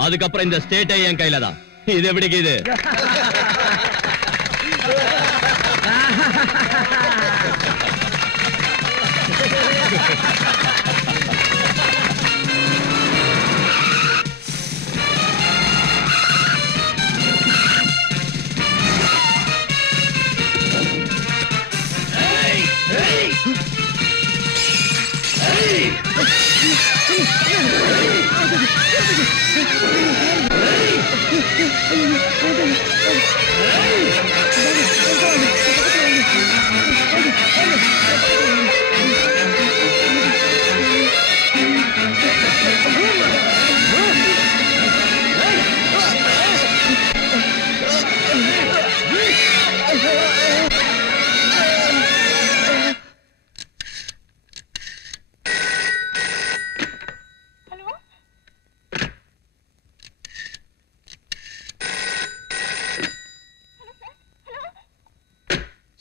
அதுக்கப்புறம் இந்த ஸ்டேட்டே என் கையில தான். இது எப்படி இது?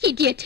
Idiot.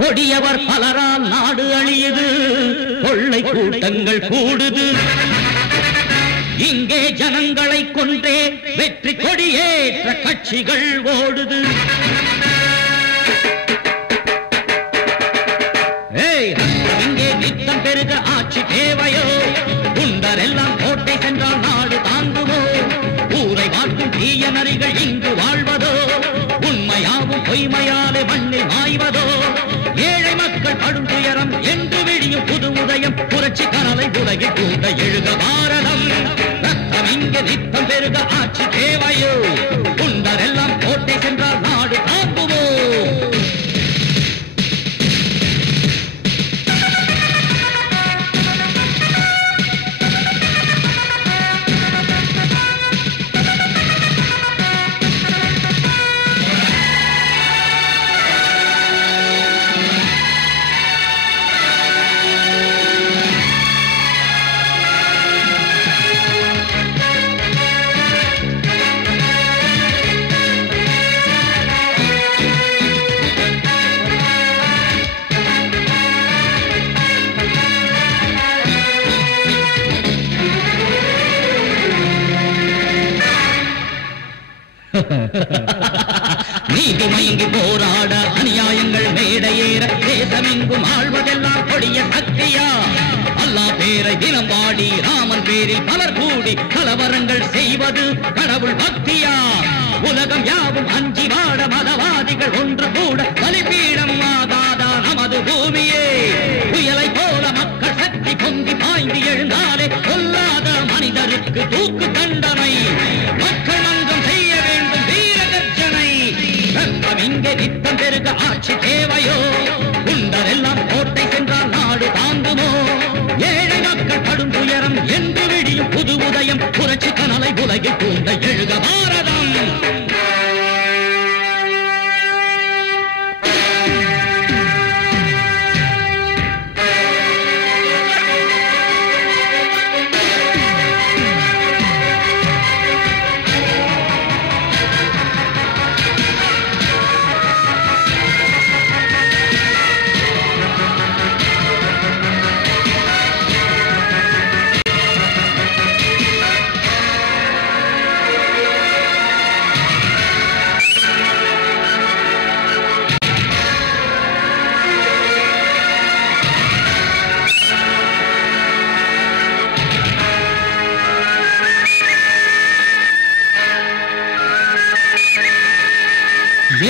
கொடியவர் பலரால் நாடு அழியுது, கொள்ளை கூட்டங்கள் கூடுது. இங்கே ஜனங்களை கொன்றே வெற்றி கொடியேற்ற கட்சிகள் ஓடுது. இங்கே நித்தம் பெருக ஆட்சி தேவையோ? குண்டரெல்லாம் கோட்டை சென்றால் நாடு தாங்குமோ? ஊரை வாழ்க்கும் தீய நரிகள் இங்கு வாழ்வதோ? உண்மையாவும் பொய்மையாலே மண்ணில் மாய்வதோ? ஏழை மக்கள் படும் துயரம் என்று விழியும் புது உதயம், புரட்சி கனலை உலகில் கூட எழுத பாரதம். ரத்தம் இங்கு நித்தம் பெருக ஆட்சி தேவையோ? குண்டரெல்லாம் கோட்டை சென்றால் நாடு தாங்குமோ? நீதி மயங்கி போராட அநியாயங்கள் மேடையேற தேசமெங்கும் ஆழ்வதெல்லாம் கொடிய சக்தியா? அல்லாஹ் பேரை தினம் பாடி ராமன் பேரில் பலர் கூடி கலவரங்கள் செய்வது கடவுள் பக்தியா? உலகம் யாவும் அஞ்சி வாட மதவாதிகள் ஒன்று கூட பலிபீடம் ஆகாதா நமது பூமியே? புயலை போல மக்கள் சக்தி பொங்கி பாய்ந்து எழுந்தாலே கொல்லாத மனிதருக்கு தூக்கு தண்டனை. மக்கள் மன்றம் செய்ய வேண்டும் வீர கர்ஜனை. ரத்தம் இங்கே நித்தம் பெருக ஆட்சி தேவையோ? குண்டரெல்லாம் கோட்டை சென்றால் நாடு தாங்குமோ? ஏழை மக்கள் படும் துயரம் என்று விடியும் புது உதயம், புரட்சி கனலை உலகில் கூட எழுக பாரதம்.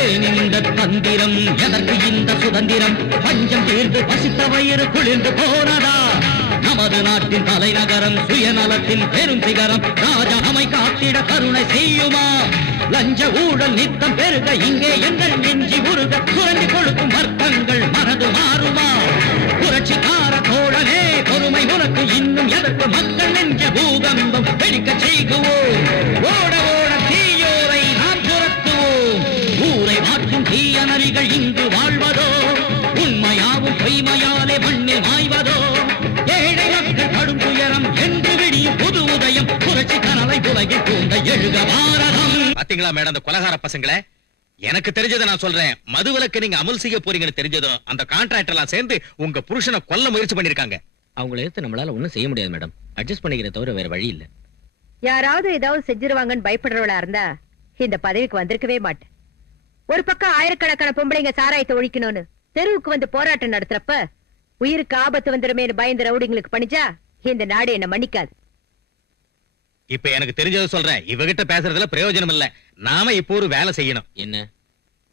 ஏன் இந்த தந்திரம்? எதற்கு இந்த சுதந்திரம்? பஞ்சம் தீர்ந்து பசித்த வயிறு குளிர்ந்து போனதா? நமது நமது நாட்டின் தலைநகரம் சுயநலத்தின் பெரும் சிகரம் ராஜாமை காத்திட கருணை செய்யுமா லஞ்ச ஊழல் நித்தம் பெருக இங்கே எங்கள் நெஞ்சி உருக சுரண்டி கொடுக்கும் வர்க்கங்கள் மனது மாறுமா புரட்சிக்கார தோழனே பொறுமை உனக்கு இன்னும் எதற்கு மக்கள் நெஞ்ச பூகம்பம் வெடிக்க செய்குவோம் ஓட ஓட தீயோரை நாம் துரத்துவோம் ஊரை மாற்றும் தீய நரிகள் இங்கு வாழ்வதோ உண்மையாவும் பொய்மையாலே மண்ணில் மாய்வதோ ஏழை மக்கள் படும் துயரம் என்று விடியும் புது உதயம் புரட்சி கனவை உலகில் பூந்த எழுக பாரதம். பாத்தீங்களா மேடம் அந்த கொலகார பசங்களை? எனக்கு தெரிஞ்சதை நான் சொல்றேன். மதுவிலக்கு நீங்க அமல் செய்ய போறீங்கன்னு தெரிஞ்சதும் அந்த கான்ட்ராக்டர் எல்லாம் சேர்ந்து உங்க புருஷனை கொல்ல முயற்சி பண்ணிருக்காங்க. அவங்களை எடுத்து நம்மளால ஒண்ணும் செய்ய முடியாது மேடம். அட்ஜஸ்ட் பண்ணிக்கிற தவிர வேற வழி இல்ல. யாராவது ஏதாவது செஞ்சிருவாங்கன்னு பயப்படுறவளா இருந்தா இந்த பதவிக்கு வந்திருக்கவே மாட்டேன். ஒரு பக்கம் ஆயிரக்கணக்கான பொம்பளைங்க சாராயத்தை ஒழிக்கணும்னு தெருவுக்கு வந்து போராட்டம் நடத்துறப்ப உயிருக்கு ஆபத்து வந்துருமேனு பயந்து ரவுடிங்களுக்கு பண்ணிச்சா இந்த நாடு என்ன மன்னிக்காது. இப்ப எனக்கு தெரிஞ்சதை சொல்றேன். இவகிட்ட பேசுறதுல பிரயோஜனம் இல்ல. நாம இப்போ ஒரு வேலை செய்யணும். என்ன?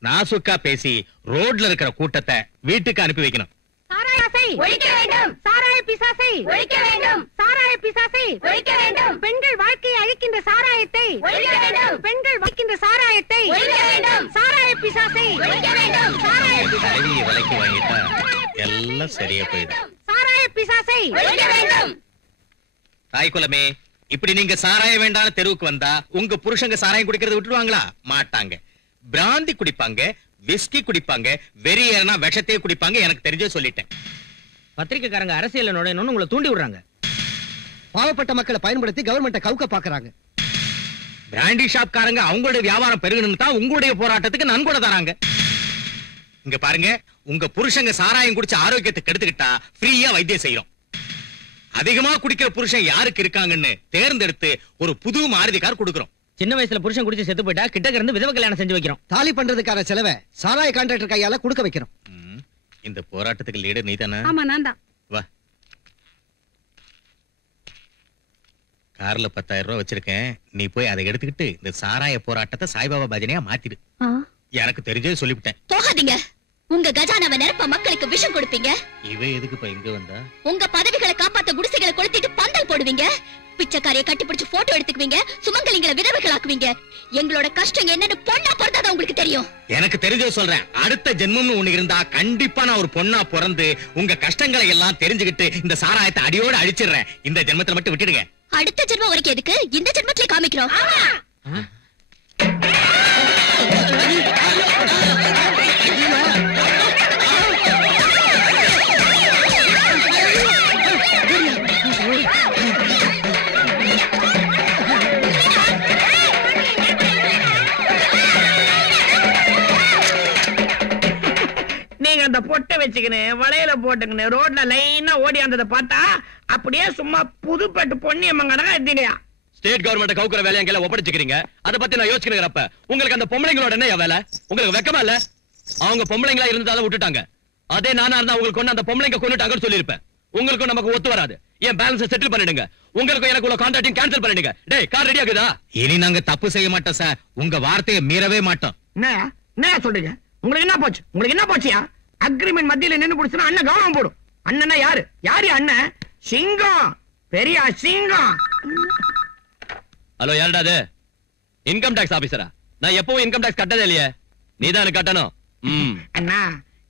நாசுக்கா பேசி ரோட்ல இருக்கிற கூட்டத்தை வீட்டுக்கு அனுப்பி வைக்கணும். சாராயத்தை ஒழிக்க வேண்டும். சாராய பிசாசை ஒழிக்க வேண்டும். சாராய பிசாசை ஒழிக்க வேண்டும். பெண்கள் வாழ்க்கையை அழிக்கின்ற சாராயத்தை ஒழிக்க வேண்டும். பெண்கள் வாழ்க்கின்ற சாராயத்தை ஒழிக்க வேண்டும். சாராய பிசாசை ஒழிக்க வேண்டும். சாராய பிசாசை விலைக்கு வாங்கிட்டா எல்லாம் சரியா போயிடும். சாராய பிசாசை ஒழிக்க வேண்டும். தாய் குலமே, இப்படி நீங்க சாராயம் வேண்டாம் தெருவுக்கு வந்தா உங்க புருஷங்க சாராயம் குடிக்கிறத விட்டுருவாங்களா? மாட்டாங்க. பிராந்தி குடிப்பாங்க, விஸ்கி குடிப்பாங்க, வெறியேறனா விஷத்தையே குடிப்பாங்க. எனக்கு தெரிஞ்சே சொல்லிட்டேன். பத்திரிக்கைக்காரங்க அரசியல் நுழையணும்னு உங்களை தூண்டி விடுறாங்க. பாவப்பட்ட மக்களை பயன்படுத்தி கவர்மெண்ட்டை கவுக்க பாக்குறாங்க. பிராண்டி ஷாப்காரங்க அவங்களுடைய வியாபாரம் பெருகணும்னு தான் உங்களுடைய போராட்டத்துக்கு நன்கொடை தராங்க. இங்க பாருங்க, உங்க புருஷங்க சாராயம் குடிச்சு ஆரோக்கியத்தை கெடுத்துக்கிட்டா ஃப்ரீயா வைத்தியம் செய்யறோம். அதிகமா குடிக்கிற புருஷன் யாருக்கு இருக்காங்கன்னு தேர்ந்தெடுத்து ஒரு புது மாருதி கார் கொடுக்கிறோம். சின்ன வயசுல புருஷன் குடிச்சு செத்து போயிட்டா கிட்டக்க இருந்து விதவை கல்யாணம் செஞ்சு வைக்கிறோம். தாலி பண்றதுக்கான செலவை சாராய கான்ட்ராக்டர் கையால கொடுக்க வைக்கிறோம். இந்த போராட்டத்துக்கு லீடர் நீதானே? ஆமா நான் தான். வா, கார்ல 10,000 ரூபாய் வச்சிருக்கேன். நீ போய் அதை எடுத்துக்கிட்டு இந்த சாராய போராட்டத்தை சாய்பாபா பஜனையா மாத்திடு. எனக்கு தெரிஞ்சது சொல்லிவிட்டேன். போகாதீங்க. உங்க கஜானாவை நிரப்ப மக்களுக்கு விஷம் கொடுப்பீங்க. இவ எதுக்கு இங்க வந்தா? உங்க பதவிகளை காப்பாத்த குடிசைகளை கொளுத்திட்டு பந்தல் போடுவீங்க. பிச்சைக்காரியை கட்டிப்பிடிச்சு போட்டோ எடுத்துக்குவீங்க. சுமங்கலிங்களை விதவைகளாக்குவீங்க. எங்களோட கஷ்டம் என்னன்னு பொண்ணா பிறந்தாதான் உங்களுக்கு தெரியும். எனக்கு தெரிஞ்சது சொல்றேன். அடுத்த ஜென்மம்னு ஒண்ணு இருந்தா கண்டிப்பா நான் ஒரு பொண்ணா பிறந்து உங்க கஷ்டங்களை எல்லாம் தெரிஞ்சுக்கிட்டு இந்த சாராயத்தை அடியோட அழிச்சிடுறேன். இந்த ஜென்மத்துல மட்டும் விட்டுடுங்க. அடுத்த ஜென்மம் வரைக்கும் எதுக்கு? இந்த ஜென்மத்திலே காமிக்கிறோம். நீங்க அந்த பொட்டை வச்சுக்கின்னு வளையல போட்டுக்கின்னு ரோட்ல லைனா ஓடி வந்ததை பார்த்தா அப்படியே சும்மா புதுப்பட்டு பொன்னியம்மங்கடா எத்தினியா. ஸ்டேட் கவர்மெண்ட் கவுக்குற வேலையை எல்லாம் ஒப்படைச்சுக்கிறீங்க. அதை பத்தி நான் யோசிக்கிறப்ப உங்களுக்கு அந்த பொம்பளைங்களோட என்ன வேலை? உங்களுக்கு வெக்கமா இல்ல? அவங்க பொம்பளைங்களா இருந்தாலும் விட்டுட்டாங்க. அதே நானா இருந்தா உங்களுக்கு கொண்டு அந்த பொம்பளைங்க கொண்டுட்டாங்கன்னு சொல்லியிருப்பேன். உங்களுக்கும் நமக்கு ஒத்து வராது. ஏன் பேலன்ஸ் செட்டில் பண்ணிடுங்க. உங்களுக்கும் எனக்கு உள்ள கான்ட்ராக்டையும் கேன்சல் பண்ணிடுங்க. டேய், கார் ரெடி ஆகுதா? இனி நாங்க தப்பு செய்ய மாட்டோம் சார். உங்க வார்த்தையை மீறவே மாட்டோம். என்ன சொல்றீங்க? உங்களுக்கு என்ன போச்சு? உங்களுக்கு என்ன போச்சியா? அக்ரிமெண்ட் மத்தியில நின்னு புடிச்சுனா அண்ணன் கவனம் போடும். அண்ணனா யாரு? யாரு அண்ணன்? சிங்கம், பெரிய சிங்கம். ஹலோ, யாருடா அது? இன்கம் டாக்ஸ் ஆபீசரா? நான் எப்பவும் இன்கம் டாக்ஸ் கட்டதே இல்லையே. நீதான் கட்டணும். அண்ணா,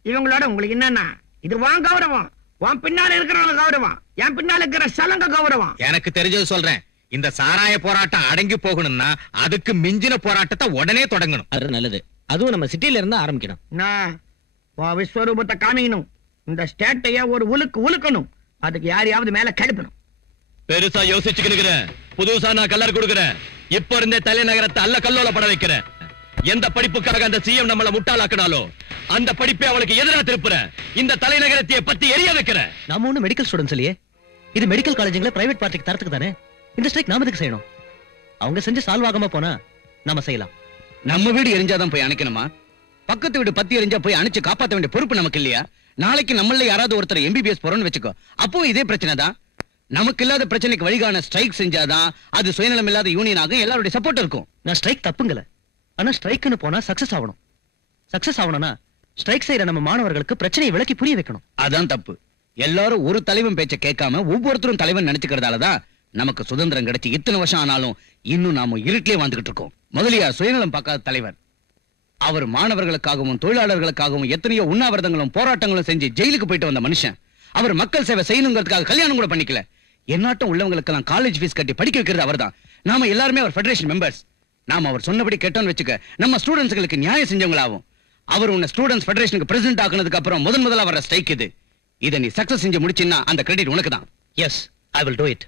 இவங்களோட உங்களுக்கு என்னன்னா, இது வான் கௌரவம். வான் பின்னால இருக்கிறவங்க கௌரவம். என் பின்னால இருக்கிற சலங்க கௌரவம். எனக்கு தெரிஞ்சது சொல்றேன். இந்த சாராய போராட்டம் அடங்கி போகணும்னா அதுக்கு மிஞ்சின போராட்டத்தை உடனே தொடங்கணும். அது நல்லது. அதுவும் நம்ம சிட்டில இருந்து ஆரம்பிக்கணும். விஸ்வரூபத்தை காமிக்கணும். இந்த ஸ்டேட்டைய ஒரு உலுக்கணும். அதுக்கு யாரையாவது மேல கெடுப்பணும். பெருசா யோசிச்சுக்கிறேன். புதுசா நான் கலர் கொடுக்கிறேன். இப்ப இருந்தே தலைநகரத்தை அல்ல கல்லோல பட வைக்கிறேன். எந்த படிப்புக்காக அந்த சிஎம் நம்மள முட்டாளாக்கினாலோ அந்த படிப்பை அவளுக்கு எதிராக திருப்புறேன். இந்த தலைநகரத்தை பத்தி எரிய வைக்கிறேன். நாம ஒண்ணு மெடிக்கல் ஸ்டூடெண்ட்ஸ் இல்லையே. இது மெடிக்கல் காலேஜ்ல பிரைவேட் பார்ட்டிக்கு தரத்துக்கு தானே. இந்த ஸ்ட்ரைக் நாம எதுக்கு செய்யணும்? அவங்க செஞ்சு சால்வ் ஆகாம போனா நாம செய்யலாம். நம்ம வீடு எரிஞ்சாதான் போய் அணைக்கணுமா? பக்கத்து வீடு பத்தி எரிஞ்சா போய் அணைச்சு காப்பாத்த வேண்டிய பொறுப்பு நமக்கு இல்லையா? நாளைக்கு நம்மள யாராவது ஒருத்தர் எம்பிபிஎஸ் போறோம்னு வச்சுக்கோ, அப்போ இதே பிரச்சனை தான். நமக்கு இல்லாத பிரச்சனைக்கு வழிகான ஸ்ட்ரைக் செஞ்சாதான் அது சுயநலம் இல்லாத யூனியன் ஆகும். எல்லாருடைய சப்போர்ட் இருக்கும். நான் ஸ்ட்ரைக் தப்புங்கல. ஆனா ஸ்ட்ரைக்னு போனா சக்சஸ் ஆகணும். சக்சஸ் ஆகணும்னா ஸ்ட்ரைக் செய்யற நம்ம மாணவர்களுக்கு பிரச்சனையை விளக்கி புரிய வைக்கணும். அதான் தப்பு. எல்லாரும் ஒரு தலைவன் பேச்ச கேட்காம ஒவ்வொருத்தரும் தலைவன் நினைச்சுக்கிறதாலதான் நமக்கு சுதந்திரம் கிடைச்சு இத்தனை வருஷம் ஆனாலும் இன்னும் நாம இருட்டிலே வாழ்ந்துகிட்டு இருக்கோம். முதலியார் சுயநலம் பார்க்காத தலைவர். அவர் மாணவர்களுக்காகவும் தொழிலாளர்களுக்காகவும் எத்தனையோ உண்ணாவிரதங்களும் போராட்டங்களும் செஞ்சு ஜெயிலுக்கு போயிட்டு வந்த மனுஷன். அவர் மக்கள் சேவை செய்யணுங்கிறதுக்காக கல்யாணம் கூட பண்ணிக்கல. என்னாட்டம் உள்ளவங்களுக்கெல்லாம் காலேஜ் ஃபீஸ் கட்டி படிக்க வைக்கிறது அவர்தான். நாம எல்லாருமே அவர் ஃபெடரேஷன் மெம்பர்ஸ். நாம அவர் சொன்னபடி கேட்டோம்னு வச்சுக்க நம்ம ஸ்டூடெண்ட்ஸ்களுக்கு நியாயம் செஞ்சவங்களாகும். அவர் உன்னை ஸ்டூடெண்ட்ஸ் ஃபெடரேஷனுக்கு பிரசிடென்ட் ஆக்குனதுக்கு அப்புறம் முதல்ல வர ஸ்ட்ரைக் இது. இதை நீ சக்சஸ் செஞ்சு முடிச்சின்னா அந்த கிரெடிட் உனக்கு தான். Yes, I will do it.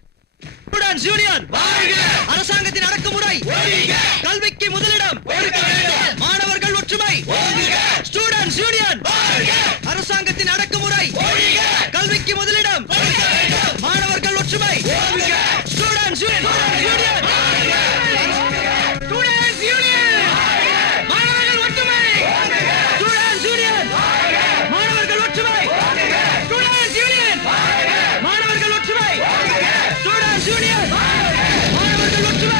Students union வாழ்க! அரசாங்கத்தின் அடக்குமுறை ஒழிக! கல்விக்கு முதலிடம் கொடுக்க வேண்டும்! மாணவர்கள் ஒற்றுமை ஓங்குக! ஸ்டூடண்ட்ஸ் யூனியன் வாழ்க! அரசாங்கத்தின் அடக்குமுறை ஒழிக! கல்விக்கு முதலிடம் கொடுக்க வேண்டும்! மாணவர்கள் ஒற்றுமை ஓங்குக! ஸ்டூடண்ட்ஸ் யூனியன் வாழ்க! ஸ்டூடண்ட்ஸ் யூனியன் மாணவர்கள் ஒற்றுமை ஓங்குக! ஸ்டூடண்ட்ஸ் யூனியன் மாணவர்கள் ஒற்றுமை ஓங்குக! ஸ்டூடண்ட்ஸ் யூனியன் மாணவர்கள் ஒற்றுமை ஓங்குக! ஸ்டூடண்ட்ஸ் யூனியன் மாணவர்கள் ஒற்றுமை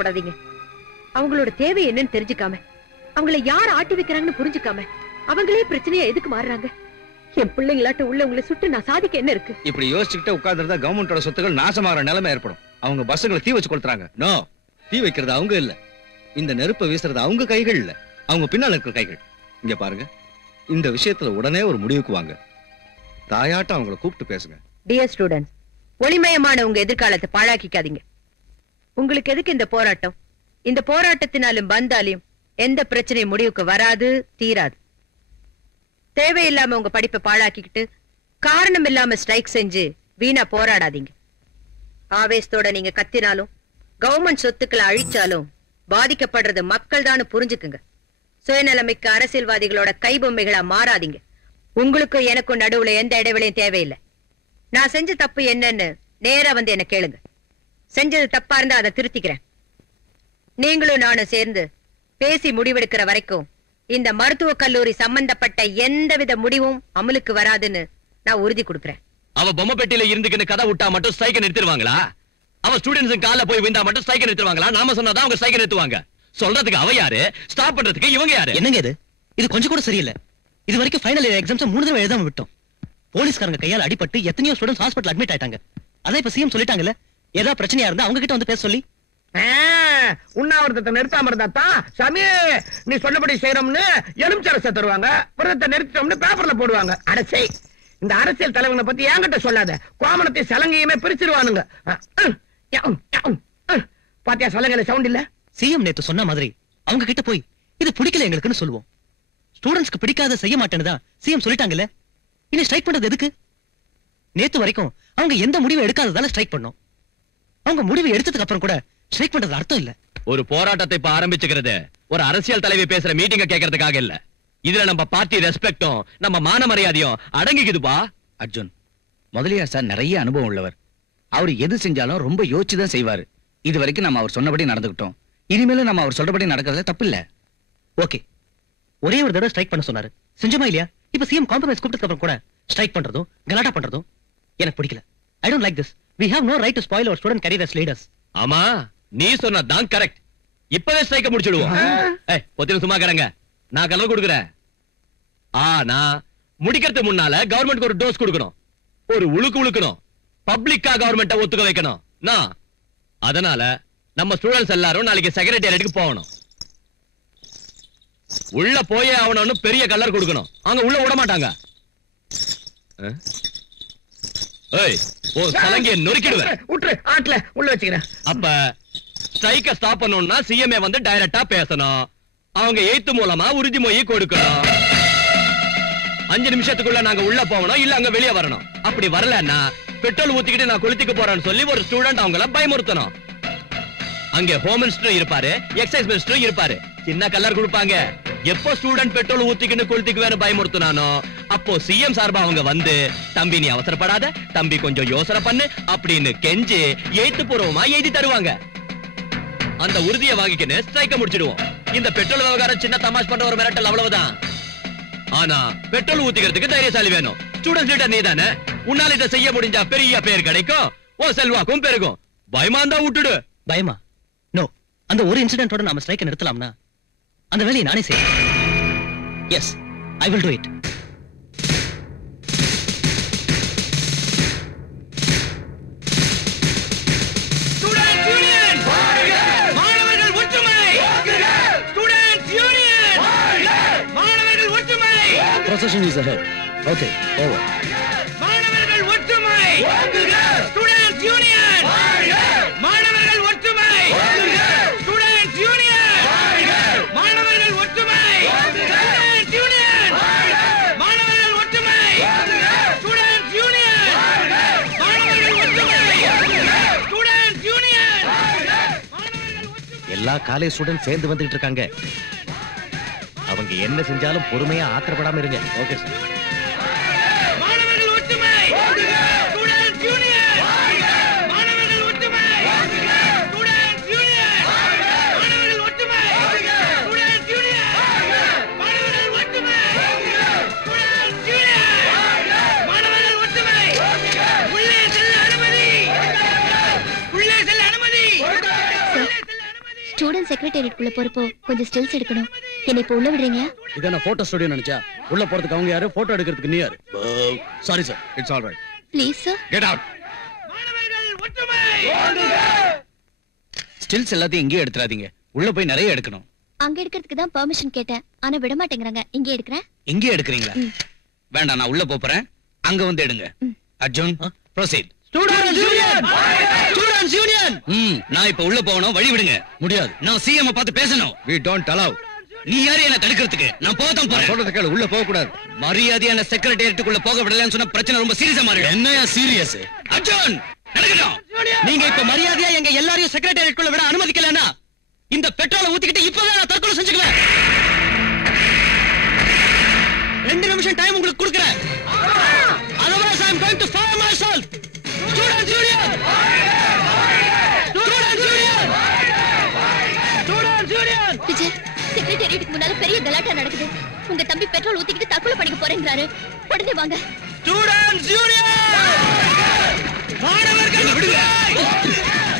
படாதீங்க. அவங்களோட தேவை என்னன்னு தெரிஞ்சுக்காம, அவங்களை யார் ஆட்டி வைக்கிறாங்கன்னு புரிஞ்சுக்காம, அவங்களே பிரச்சனையா எதுக்கு மாறுறாங்க? என் பிள்ளைங்களாட்ட உள்ள உங்களை சுட்டு நான் சாதிக்க என்ன இருக்கு? இப்படி யோசிச்சுக்கிட்டு உட்கார்ந்துருந்தா கவர்மெண்டோட சொத்துக்கள் நாசமாகிற நிலைமை ஏற்படும். அவங்க பஸ்ஸுங்களை தீ வச்சு கொளுத்துறாங்க. நோ, தீ வைக்கிறது அவங்க இல்ல, இந்த நெருப்பை வீசுறது அவங்க கைகள் இல்ல, அவங்க பின்னால இருக்கிற கைகள். இங்க பாருங்க, இந்த விஷயத்துல உடனே ஒரு முடிவுக்கு வாங்க. தாயாட்டம் அவங்கள கூப்பிட்டு பேசுங்க. டியர் ஸ்டூடெண்ட்ஸ், ஒளிமயமான உங்க எதிர்காலத்தை பாழாக்கிக்காதீங்க. உங்களுக்கு எதுக்கு இந்த போராட்டம்? இந்த போராட்டத்தினாலும் பந்தாலையும் எந்த பிரச்சனையும் முடிவுக்கு வராது, தீராது. தேவையில்லாம உங்க படிப்பை பாழாக்கிக்கிட்டு காரணம் இல்லாம ஸ்ட்ரைக் செஞ்சு வீணா போராடாதீங்க. ஆவேசத்தோட நீங்க கத்தினாலும் கவர்மெண்ட் சொத்துக்களை அழிச்சாலும் பாதிக்கப்படுறது மக்கள் தான் புரிஞ்சுக்குங்க. சுயநலமிக்க அரசியல்வாதிகளோட கைபொம்மைகளா மாறாதீங்க. உங்களுக்கும் எனக்கும் நடுவுல எந்த இடைவெளியும் தேவையில்லை. நான் செஞ்ச தப்பு என்னன்னு நேரா வந்து என்ன கேளுங்க. செஞ்சது தப்பா இருந்தா அதை திருத்திக்கிறேன். நீங்களும் நானும் சேர்ந்து பேசி முடிவெடுக்கிற வரைக்கும் இந்த மருத்துவக் கல்லூரி சம்பந்தப்பட்ட எந்தவித முடிவும் அமலுக்கு வராதுன்னு நான் உறுதி கொடுக்கிறேன். அவ பொம்மை பெட்டியில இருந்துக்கின்னு கதை விட்டா மட்டும் ஸ்ட்ரைக் நிறுத்திடுவாங்களா? அவ ஸ்டூடெண்ட்ஸ் கால போய் விந்தா மட்டும் ஸ்ட்ரைக் நிறுத்துவாங்களா? நாம சொன்னாதான் அவங்க ஸ்ட்ரைக் நிறுத்துவாங்க. சொல்றதுக்கு அவ யாரு, ஸ்டாப் பண்றதுக்கு இவங்க யாரு? என்னங்க இது கொஞ்சம் கூட சரியில்லை. இது வரைக்கும் ஃபைனல் இயர் எக்ஸாம்ஸ் 3 தடவை எழுதாம விட்டோம். போலீஸ்காரங்க கையால அடிபட்டு எத்தனையோ ஸ்டூடெண்ட்ஸ் ஹாஸ்பிடல் அட்மிட் ஆயிட்டாங்க. அதான் இப்ப சிஎம் சொல்லிட்டாங்கல்ல, ஏதாவது பிரச்சனையா இருந்தா அவங்க கிட்ட வந்து பேச சொல்லி. உண்ணாவிரதத்தை நிறுத்தாம இருந்தாத்தான் சாமி நீ சொன்னபடி செய்யறோம்னு எலுமிச்சரசை தருவாங்க, விரதத்தை நிறுத்தோம்னு பேப்பர்ல போடுவாங்க. அடச்சை, இந்த அரசியல் தலைவனை பத்தி என்கிட்ட சொல்லாத. கோமணத்தை சலங்கையுமே பிரிச்சிருவானுங்க. பாத்தியா சலங்கையில சவுண்ட் இல்ல? சிஎம் நேத்து சொன்ன மாதிரி அவங்க கிட்ட போய் இது பிடிக்கல எங்களுக்குன்னு சொல்லுவோம். ஸ்டூடெண்ட்ஸ்க்கு பிடிக்காத செய்ய மாட்டேன்னு சிஎம் சொல்லிட்டாங்கல்ல, இனி ஸ்ட்ரைக் பண்றது எதுக்கு? நேத்து வரைக்கும் அவங்க எந்த முடிவை எடுக்காததால ஸ்ட்ரைக் பண்ணோம். அவங்க முடிவு எடுத்ததுக்கு அப்புறம் கூட ஸ்ட்ரைக் பண்றது அர்த்தம் இல்ல. ஒரு போராட்டத்தை இப்ப ஆரம்பிச்சுக்கிறது ஒரு அரசியல் தலைவி பேசுற மீட்டிங்க கேட்கறதுக்காக இல்ல. இதுல நம்ம பார்ட்டி ரெஸ்பெக்டும் நம்ம மான மரியாதையும் அடங்கிக்குதுப்பா. அர்ஜுன், முதலியார் சார் நிறைய அனுபவம் உள்ளவர். அவர் எது செஞ்சாலும் ரொம்ப யோசிச்சுதான் செய்வாரு. இது வரைக்கும் நம்ம அவர் சொன்னபடி நடந்துக்கிட்டோம். இனிமேலும் நம்ம அவர் சொல்றபடி நடக்கிறதுல தப்பு இல்ல. ஓகே, ஒரே ஒரு தடவை ஸ்ட்ரைக் பண்ண சொன்னாரு, செஞ்சோமா இல்லையா? இப்ப சிஎம் காம்ப்ரமைஸ் கூப்பிட்டதுக்கு அப்புறம் கூட ஸ்ட்ரைக் பண்றதும் கலாட்டா பண்றதும் எனக்கு பிடிக்கல. I don't like this. We have no right to spoil our student career as leaders. ஆமா, நீ சொன்னதான் கரெக்ட். இப்பவே ஸ்ட்ரைக்க முடிச்சிடுவோம். ஏய், பொத்தின சும்மா கரங்க, நான் கலர் கொடுக்கிறேன். ஆனா முடிக்கிறதுக்கு முன்னால கவர்மெண்ட்க்கு ஒரு டோஸ் கொடுக்கணும், ஒரு உழுக்கு உழுக்கணும், பப்ளிக்கா கவர்மெண்ட்டை ஒத்துக்க வைக்கணும். நான் அதனால நம்ம ஸ்டூடெண்ட்ஸ் எல்லாரும் நாளைக்கு செக்ரட்டேரியட்டுக்கு போகணும். உள்ள போயே ஆகணும்னு பெரிய கலர் கொடுக்கணும். அங்க உள்ள விட மாட்டாங்க. ஏய், ஓ சலங்கிய நொறுக்கிடுவேன். உட்று ஆட்ல உள்ள வச்சுக்கிறேன். அப்ப ஸ்ட்ரைக்க ஸ்டாப் பண்ணனும்னா சிஎம்ஏ வந்து டைரக்டா பேசணும். அவங்க எய்த் மூலமா உறுதிமொழி கொடுக்கணும். 5 நிமிஷத்துக்குள்ள நாங்க உள்ள போகணும், இல்ல அங்க வெளியே வரணும். அப்படி வரலன்னா பெட்ரோல் ஊத்திக்கிட்டு நான் குளித்துக்கு போறேன்னு சொல்லி ஒரு ஸ்டூடெண்ட் அவங்கள பயமுறுத்தணும். அங்க ஹோம் மினிஸ்டர் இருப்பாரு, எக்ஸைஸ் மினிஸ்டர் இருப்பாரு. சின்ன கலர் கொடுப்பாங்க. எப்போ ஸ்டூடெண்ட் பெட்ரோல் ஊத்திக்கின்னு குளித்துக்குவேன்னு பயமுறுத்தினானோ அப்போ சிஎம் சார்பா அவங்க வந்து, தம்பி நீ அவசரப்படாத, தம்பி கொஞ்சம் யோசனை பண்ணு அப்படின்னு கெஞ்சி எழுத்து பூர்வமா எழுதி தருவாங்க. அந்த உறுதியை வாங்கிக்கின்னு ஸ்ட்ரைக்க முடிச்சிடுவோம். இந்த பெட்ரோல் விவகாரம் சின்ன தமாஷ் பண்ற ஒரு மிரட்டல் அவ்வளவுதான். ஆனா பெட்ரோல் ஊத்திக்கிறதுக்கு தைரியசாலி வேணும். ஸ்டூடெண்ட் லீடர் நீதானே, உன்னால இதை செய்ய முடிஞ்சா பெரிய பேர் கிடைக்கும், ஓ செல்வாக்கும் பெருகும். பயமா இருந்தா விட்டுடு. பயமா? நோ. அந்த ஒரு இன்சிடென்ட்டோட நாம ஸ்ட்ரைக்கை நிறுத்தலாம்னா அந்த வேலையை நானே செய்யறேன். Yes, I will do it. Procession is ahead. Okay, over. மாணவர்கள் ஒற்றுமை! Students Union! மாணவர்கள் ஒற்றுமை! Students Union! மாணவர்கள் ஒற்றுமை! Students Union! மாணவர்கள் ஒற்றுமை! Students Union! மாணவர்கள் ஒற்றுமை! Students Union! எல்லா காலேஜ் ஸ்டூடெண்ட் சேர்ந்து வந்துட்டு இருக்காங்க. அவங்க என்ன செஞ்சாலும் பொறுமையா ஆத்திரப்படாம இருங்க. Okay sir. மாணவர்கள் ஒற்றுமை! Students Union! மாணவர்கள் ஒற்றுமை! Students Union! மாணவர்கள் ஒற்றுமை! Students Union! மாணவர்கள் ஒற்றுமை! Students Union! மாணவர்கள் ஒற்றுமை! உள்ளே செல்ல அனுமதி! உள்ளே செல்ல அனுமதி! ஸ்டூடெண்ட் செக்ரட்டேரியட்குள்ள போறப்போ கொஞ்சம் ஸ்டில்ஸ் எடுக்கணும். என்னை இப்ப உள்ள விடுறீங்க? இத நான் போட்டோ ஸ்டுடியோ நினைச்சா உள்ள போறதுக்கு அவங்க யாரு, போட்டோ எடுக்கிறதுக்கு நீ யாரு? Sorry sir, it's all right. Please sir. Get out. மாணவர்கள் ஒற்றுமை! ஸ்டில்ஸ் எல்லாத்தையும் இங்கே எடுத்துறாதீங்க, உள்ள போய் நிறைய எடுக்கணும். அங்க எடுக்கிறதுக்கு தான் பெர்மிஷன் கேட்டேன், ஆனா விட மாட்டேங்கறாங்க. இங்கே எடுக்கிறேன். இங்கே எடுக்கிறீங்களா? வேண்டாம், நான் உள்ள போறேன், அங்க வந்து எடுங்க. Arjun, proceed. Students union! Students union! நான் இப்ப உள்ள போகணும், வழி விடுங்க. முடியாது. நான் சிஎம் பார்த்து பேசணும். we don't allow. நீ யாரு என்ன தடுக்கிறதுக்கு? நான் போதான் போறேன். சொல்றது கேளு, உள்ள போக கூடாது. மரியாதையான செக்ரட்டேரியட்டுக்குள்ள போக விடலன்னு சொன்னா பிரச்சனை ரொம்ப சீரியஸா மாறிடும். என்னையா சீரியஸ்? அர்ஜுன், நடக்கட்டும். நீங்க இப்ப மரியாதையா எங்க எல்லாரையும் செக்ரட்டேரியட்குள்ள விட அனுமதிக்கலனா இந்த பெட்ரோலை ஊத்திக்கிட்டு இப்பதான் நான் தற்கொலை செஞ்சுக்குவேன். 2 நிமிஷம் டைம் உங்களுக்கு கொடுக்கிறேன். Otherwise I am going to fire myself. Students Union! Students Union! Students Union! Vijay, செக்ரட்டேரியட்டுக்கு முன்னால பெரிய கலாட்டா நடக்குது. உங்க தம்பி பெட்ரோல் ஊத்திக்கிட்டு தற்கொலை பண்ணிக்க போறேங்கறாரு. உடனே வாங்க. Students Union! மாணவர்கள் ஒற்றுமை!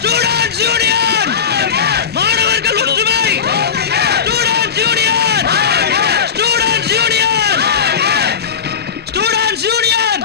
Students Union! மாணவர்கள் ஒற்றுமை! Students Union! Students Union! Students Union!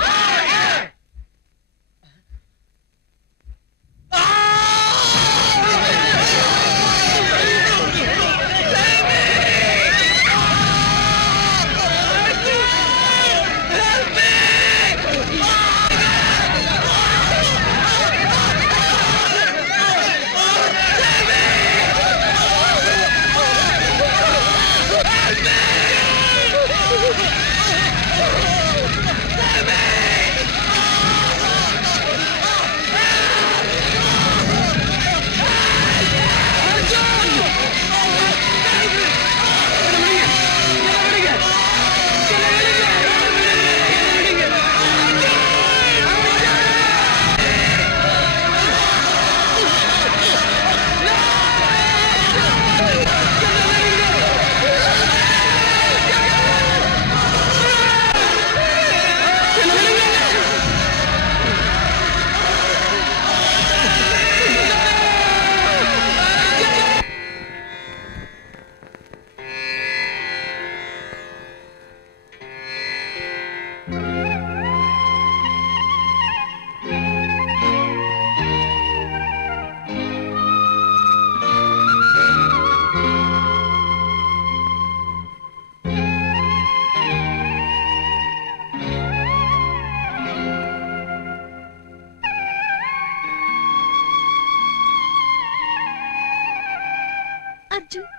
Arjun,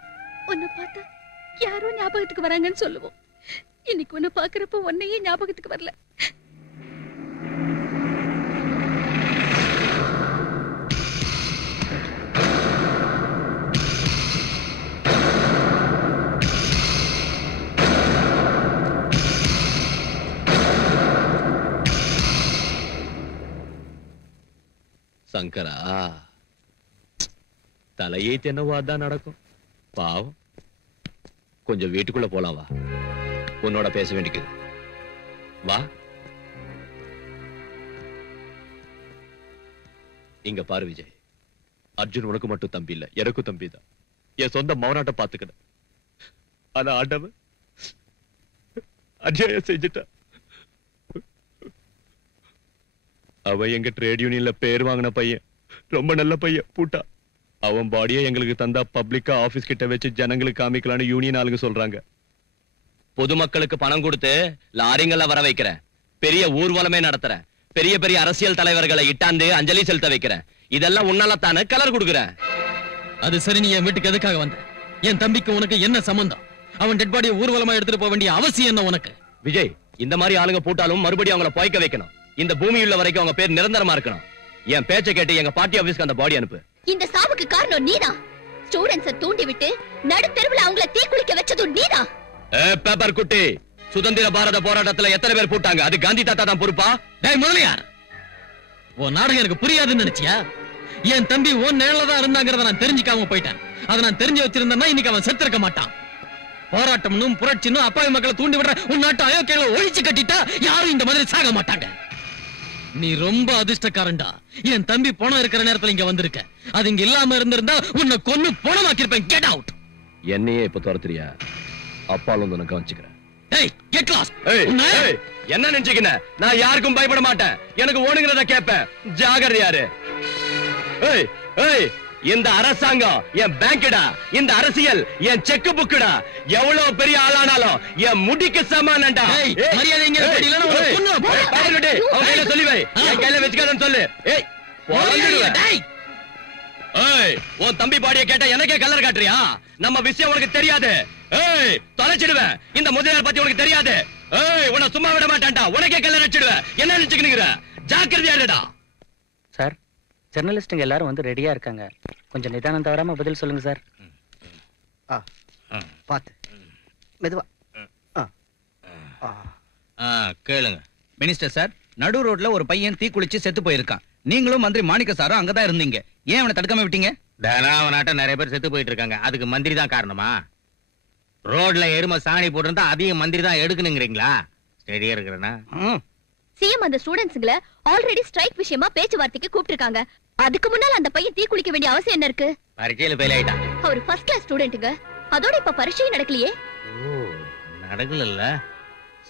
உன்னை பார்த்தா யாரோ ஞாபகத்துக்கு வராங்கன்னு சொல்லுவோம். இன்னைக்கு உன்னை பாக்குறப்ப உன்னையே ஞாபகத்துக்கு வரல. சங்கரா, தலையை தென்னவோ அதான் நடக்கும். பாவம். கொஞ்சம் வீட்டுக்குள்ள போலாம் வா. உன்னோட பேச வேண்டியது. வா. இங்க பாரு விஜய், அர்ஜுன் உனக்கு மட்டும் தம்பி இல்ல, எனக்கும் தம்பி தான். என் சொந்த மௌனாட்ட பாத்துக்கிட்டேன். ஆனா ஆண்டவன் அஜய செஞ்சுட்டா. அவன் எங்க ட்ரேட் யூனியன்ல பேர் வாங்கின பையன், ரொம்ப நல்ல பையன். பூட்டா அவன் பாடியை எங்களுக்கு தந்தா பப்ளிக்கா ஆபீஸ் கிட்ட வச்சு ஜனங்களுக்கு காமிக்கலான்னு யூனியன் ஆளுங்க சொல்றாங்க. பொதுமக்களுக்கு பணம் கொடுத்து லாரிங்கள வர வைக்கிறேன், பெரிய ஊர்வலமே நடத்துறேன், பெரிய பெரிய அரசியல் தலைவர்களை இட்டாந்து அஞ்சலி செலுத்த வைக்கிறேன். இதெல்லாம் உன்னால தானே கலர் கொடுக்குறேன். அது சரி, நீ என் வீட்டுக்கு எதுக்காக வந்த? என் தம்பிக்கு உனக்கு என்ன சம்பந்தம்? அவன் டெட் பாடியை ஊர்வலமா எடுத்துட்டு போக வேண்டிய அவசியம் என்ன உனக்கு? விஜய், இந்த மாதிரி ஆளுங்க போட்டாலும் மறுபடியும் அவங்கள போய்க்க வைக்கணும். இந்த பூமி உள்ள வரைக்கும் அவங்க பேர் நிரந்தரமா இருக்கணும். என் பேச்சை கேட்டு எங்க பார்ட்டி ஆபீஸ்க்கு அந்த பாடி அனுப்பு. இந்த சாவுக்கு காரணம் நீதான். ஸ்டூடண்ட்ஸை தூண்டி விட்டு நடுத்தெருவுல அவங்கள தீ குளிக்க வச்சதும் நீதான். பேப்பர் குட்டி, சுதந்திர பாரத போராட்டத்துல எத்தனை பேர் போட்டாங்க? அது காந்தி தாத்தா தான் பொறுப்பா? டேய் முதலியார், உன் நாடகம் எனக்கு புரியாதுன்னு நினைச்சியா? என் தம்பி உன் நிழல தான் இருந்தாங்கிறத நான் தெரிஞ்சுக்காம போயிட்டேன். அதை நான் தெரிஞ்சு வச்சிருந்தேன்னா இன்னைக்கு அவன் செத்திருக்க மாட்டான். போராட்டம்னும் புரட்சினும் அப்பாவி மக்களை தூண்டி விடுற உன் நாட்டு அயோக்கியங்களை ஒழிச்சு கட்டிட்டா யாரும் இந்த மாதிரி சாக மாட்டாங்க. நீ ரொம்ப அதிர்ஷ்டக்காரன்டா. என் தம்பி பணம் இருக்கிற நேரத்துல இங்க வந்திருக்க. அது இங்க இல்லாம இருந்திருந்தா உன்னை கொன்னு பணமாக்கிருப்பேன். Get out. என்னையே இப்ப துரத்துறியா? அப்பாலும் உனக்கு கவனிச்சுக்கிறேன். ஏய், கெட் லாஸ்ட். என்ன நினைச்சுக்கின? நான் யாருக்கும் பயப்பட மாட்டேன். எனக்கு ஓணுங்கிறத கேட்பேன். ஜாகிரதையாரு. ஏய் ஏய், இந்த அரசாங்கம் என் பேங்க்டா, இந்த அரசியல் என் செக் புக்குடா. எவ்வளவு பெரிய ஆளானாலும் என் முடிக்கு சமானம்டா. மரியாதை இங்க இல்லனா உன்னை கொன்னுவேன். பாருடே, அவன் கையில சொல்லி வை. என் கையில வெச்சுக்காதன்னு சொல்லு. ஏய், போறேன். டேய், ஏய், உன் தம்பி பாடியை கேட்டா எனக்கே கலர் காட்டுறியா? நம்ம விஷயம் உனக்கு தெரியாது. ஏய், தொலைச்சிடுவேன். இந்த முதலியார் பத்தி உனக்கு தெரியாது. ஏய், உன்னை சும்மா விட மாட்டேன்டா. உனக்கே கலர் அடிச்சிடுவேன். என்ன நினைச்சுக்கினுங்கிற? ஜாக்கிரதையா இருடா. சார், ஜர்னலிஸ்டுங்க எல்லாரும் வந்து ரெடியா இருக்காங்க. கொஞ்சம் நிதானம் தவறாம பதில் சொல்லுங்க சார். பாத்து மெதுவா. கேளுங்க மினிஸ்டர் சார். நடு ரோட்ல ஒரு பையன் தீ குளிச்சு செத்து போயிருக்கான். நீங்களும் மந்திரி மாணிக்க சாரும் அங்கதான் இருந்தீங்க. ஏன் அவனை தடுக்காம விட்டீங்க? அவனாட்ட நிறைய பேர் செத்து போயிட்டு இருக்காங்க. அதுக்கு மந்திரி தான் காரணமா? ரோட்ல எருமை சாணி போட்டிருந்தா அதையும் மந்திரி தான் எடுக்கணுங்கிறீங்களா? ஸ்டெடியா இருக்கிறேன்னா சிஎம் அந்த ஸ்டூடண்ட்ஸ்களை ஆல்ரெடி ஸ்ட்ரைக் விஷயமா பேச்சுவார்த்தைக்கு கூப்பிட்டிருக்காங்க. அதுக்கு முன்னால அந்த பையன் தீ குளிக்க வேண்டிய அவசியம் என்ன இருக்கு? பரீட்சையில ஃபெயில் ஆயிட்டான். அவர் ஃபர்ஸ்ட் கிளாஸ் ஸ்டூடெண்ட்ங்க. அதோட இப்ப பரீட்சை நடக்கலையே. நடக்கல.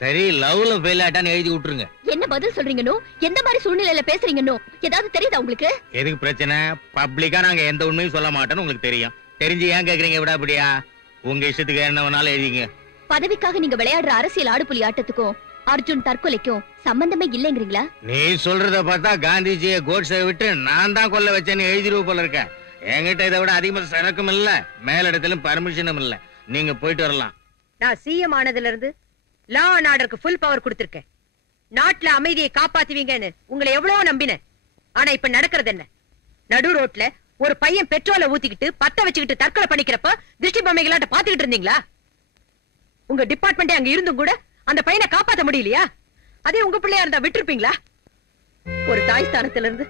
சரி, லவ்ல ஃபெயில் ஆயிட்டான்னு எழுதி விட்டுருங்க. என்ன பதில் சொல்றீங்கன்னு, எந்த மாதிரி சூழ்நிலையில பேசுறீங்கன்னு ஏதாவது தெரியுதா உங்களுக்கு? எதுக்கு பிரச்சனை? பப்ளிக்கா நாங்க எந்த உண்மையும் சொல்ல மாட்டோம்னு உங்களுக்கு தெரியும். தெரிஞ்சு ஏன் கேக்குறீங்க? விட அப்படியா? உங்க இஷ்டத்துக்கு என்ன வேணாலும் எழுதிங்க. பதவிக்காக நீங்க விளையாடுற அரசியல் ஆடுபுலி ஆட்டத்துக்கும் அர்ஜுன் தற்கொலைக்கும் சம்பந்தமே இல்லைங்கிறீங்களா? நீ சொல்றத பார்த்தா காந்திஜியை கோட்ஸை விட்டு நான் தான் கொல்ல வச்சேன்னு எழுதிருவ போல இருக்க. என்கிட்ட இதை விட அதிகமா சரக்கும் இல்ல, மேலிடத்திலும் பர்மிஷனும் இல்ல. நீங்க போயிட்டு வரலாம். நான் சிஎம் ஆனதுல இருந்து லா அண்ட் ஆர்டருக்கு ஃபுல் பவர் கொடுத்திருக்கேன். நாட்டுல அமைதியை காப்பாத்துவீங்கன்னு உங்களை எவ்வளவு நம்பினேன். ஆனா இப்ப நடக்கிறது என்ன? நடு ரோட்ல ஒரு பையன் பெட்ரோலை ஊத்திக்கிட்டு பத்த வச்சுக்கிட்டு தற்கொலை பண்ணிக்கிறப்ப திருஷ்டி பொம்மைகளாட்ட பாத்துக்கிட்டு இருந்தீங்களா? உங்க டிபார்ட்மெண்ட் அங்க இருந்தும் கூட அந்த பையனை காப்பாத்த முடியலையா? அதே உங்க பிள்ளையா இருந்தா விட்டுருப்பீங்களா? ஒரு தாய் ஸ்தானத்துல இருந்து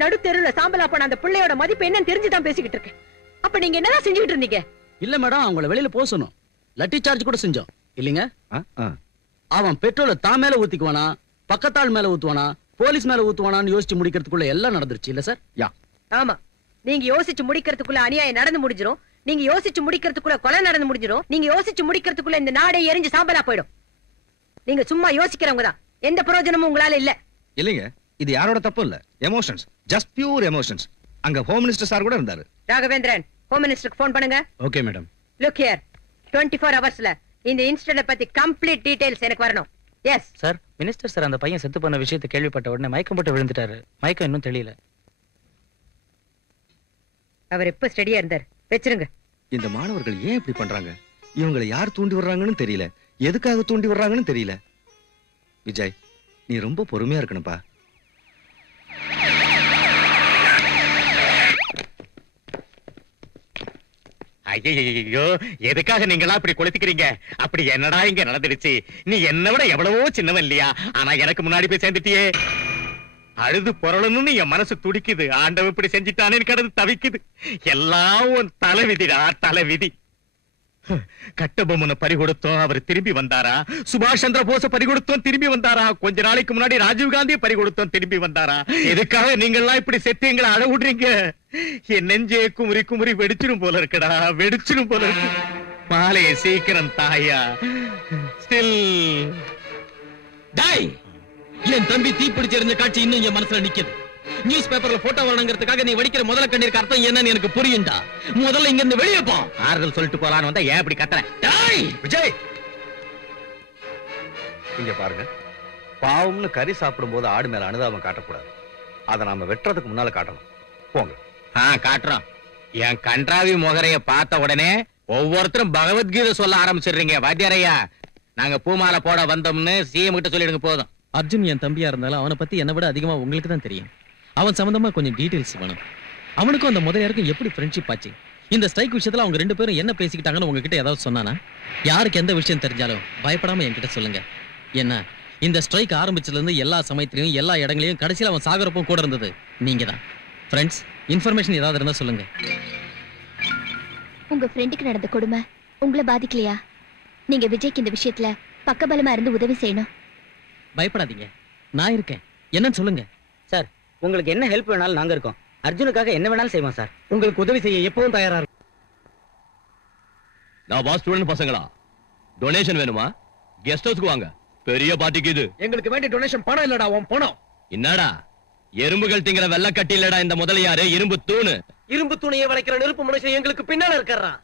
நடு தெருவுல சாம்பலா போன அந்த பிள்ளையோட மதிப்பு என்னன்னு தெரிஞ்சுதான் பேசிக்கிட்டு இருக்கேன். அப்ப நீங்க என்னதான் செஞ்சுக்கிட்டு இருந்தீங்க? இல்ல மேடம், அவங்கள வெளியில போசணும். லட்டி சார்ஜ் கூட செஞ்சோம் இல்லீங்க. அவன் பெட்ரோலை தான் மேல ஊத்திக்குவானா, பக்கத்தாள் மேல ஊத்துவானா, போலீஸ் மேல ஊத்துவானான்னு யோசிச்சு முடிக்கிறதுக்குள்ள எல்லாம் நடந்துருச்சு இல்ல சார்? ஆமா, நீங்க யோசிச்சு முடிக்கிறதுக்குள்ள அநியாயம் நடந்து முடிஞ்சிரும். நீங்க யோசிச்சு முடிக்கிறதுக்குள்ள கொலை நடந்து முடிஞ்சிரும். நீங்க யோசிச்சு முடிக்கிறதுக்குள்ள இந்த நாடே எரிஞ்சு சாம்பலா போயிடும். நீங்க சும்மா யோசிக்கிறவங்க தான். எந்த பிரயோஜனமும் உங்களால இல்ல. இல்லைங்க, இது யாரோட தப்பு இல்ல. Emotions, just pure emotions. அங்க ஹோம் மினிஸ்டர் சார் கூட இருந்தாரு. ராகவேந்திரன், ஹோம் மினிஸ்டருக்கு ஃபோன் பண்ணுங்க. Okay madam. லுக் ஹியர், 24 ஹவர்ஸ்ல இந்த இன்சிடென்ட் பத்தி கம்ப்ளீட் டீடைல்ஸ் எனக்கு வரணும். Yes sir. மினிஸ்டர் சார் அந்த பையன் செத்து போன விஷயத்தை கேள்விப்பட்ட உடனே மயக்கம் போட்டு விழுந்துட்டாரு. மயக்கம் இன்னும் தெரியல. அவர் எப்ப ஸ்டடியா இருந்தார்? வெச்சிருங்க. இந்த மாணவர்கள் ஏன் இப்படி பண்றாங்க? இவங்களை யார் தூண்டி வர்றாங்கன்னு தெரியல, எதுக்காக தூண்டி வர்றாங்கன்னு தெரியல. விஜய், நீ ரொம்ப பொறுமையா இருக்கணும்பா. ஐயோ, எதுக்காக நீங்களா அப்படி கொளுத்திக்கிறீங்க? அப்படி என்னடா இங்க நடந்துடுச்சு? நீ என்ன விட எவ்வளவோ சின்னவன் இல்லையா? ஆனா எனக்கு முன்னாடி போய் சேர்ந்துட்டியே. அழுது பொருளணும்னு என் மனசு துடிக்குது. ஆண்டவ இப்படி செஞ்சிட்டானேன்னு கடந்து தவிக்குது. எல்லாம் உன் தலைவிதிடா, தலைவிதி. கட்டபொம்மனை பறி கொடுத்தோம், அவர் திரும்பி வந்தாரா? சுபாஷ் சந்திர போஸ பறி கொடுத்தோம், திரும்பி வந்தாரா? கொஞ்ச நாளைக்கு முன்னாடி ராஜீவ் காந்தியை பறி கொடுத்தோம், திரும்பி வந்தாரா? எதுக்காக நீங்கெல்லாம் இப்படி செத்து எங்களை அழ விடுறீங்க? என் நெஞ்சே குமுறி குமுறி வெடிச்சிடும் போல இருக்குடா, வெடிச்சிடும் போல இருக்கு. மாலையை சீக்கிரம் தாயா. ஸ்டில் டாய். என் தம்பி தீப்பிடிச்சு எறிஞ்ச காட்சி இன்னும் என் மனசுல நிக்குது. நியூஸ் பேப்பர்ல போட்டோ வரணுங்கிறதுக்காக நீ வடிக்கிற முதல்ல கண்ணீருக்கு அர்த்தம் என்னன்னு எனக்கு புரியும்டா. முதல்ல இங்க இருந்து வெளியே போ. ஆறுதல் சொல்லிட்டு போலான்னு வந்தா ஏன் இப்படி கத்துறேன்? டாய். விஜய், இங்க பாருங்க, பாவம்னு கறி சாப்பிடும் போது ஆடு மேல அனுதாபம் காட்டக்கூடாது. அதை நாம வெட்டுறதுக்கு முன்னால காட்டணும். போங்க. காட்டுறோம். என் கன்றாவி முகரைய பார்த்த உடனே ஒவ்வொருத்தரும் பகவத்கீதை சொல்ல ஆரம்பிச்சிடுறீங்க. வாத்தியாரையா, நாங்க பூமாலை போட வந்தோம்னு சிஎம் கிட்ட சொல்லிடுங்க போதும். அர்ஜுன் என் தம்பியா இருந்தாலும் அவனை பத்தி என்னை விட அதிகமா உங்களுக்கு தான் தெரியும். அவன் சம்பந்தமா கொஞ்சம் டீடைல்ஸ் வேணும். அவனுக்கும் அந்த முதலியாருக்கும் எப்படி ஃப்ரெண்ட்ஷிப் ஆச்சு? இந்த ஸ்ட்ரைக் விஷயத்துல அவங்க 2 பேரும் என்ன பேசிக்கிட்டாங்கன்னு உங்ககிட்ட ஏதாவது சொன்னானா? யாருக்கு எந்த விஷயம் தெரிஞ்சாலும் பயப்படாம என்கிட்ட சொல்லுங்க. என்ன, இந்த ஸ்ட்ரைக் ஆரம்பிச்சதுல இருந்து எல்லா சமயத்திலையும் எல்லா இடங்களையும் கடைசியில் அவன் சாகரப்பும் கூட இருந்தது நீங்க தான். ஃப்ரெண்ட்ஸ், இன்ஃபர்மேஷன் ஏதாவது இருந்தா சொல்லுங்க. உங்க ஃப்ரெண்டுக்கு நடந்த கொடுமை உங்களை பாதிக்கலையா? நீங்க விஜய்க்கு இந்த விஷயத்துல பக்கபலமா இருந்து உதவி செய்யணும். பயப்படாதீங்க, நான் இருக்கேன். என்னன்னு சொல்லுங்க. சார், உங்களுக்கு என்ன ஹெல்ப் வேணாலும் நாங்க இருக்கோம். அர்ஜுனுக்காக என்ன வேணாலும் செய்வோம் சார். உங்களுக்கு உதவி செய்ய எப்பவும் தயாரா இருக்கும். நான் பாஸ் ஸ்டூடண்ட் பசங்களா, டொனேஷன் வேணுமா? கெஸ்ட் ஹவுஸ்க்கு வாங்க, பெரிய பார்ட்டிக்கு இது. எங்களுக்கு வேண்டிய டொனேஷன் பணம் இல்லடா, உன் பணம். என்னடா எறும்புகள் திங்கிற வெள்ள கட்டி இல்லடா இந்த முதலியாரு, இரும்பு தூணு. இரும்பு தூணையை வளைக்கிற நெருப்பு மனுஷன் எங்களுக்கு பின்னால இருக்கிறான்.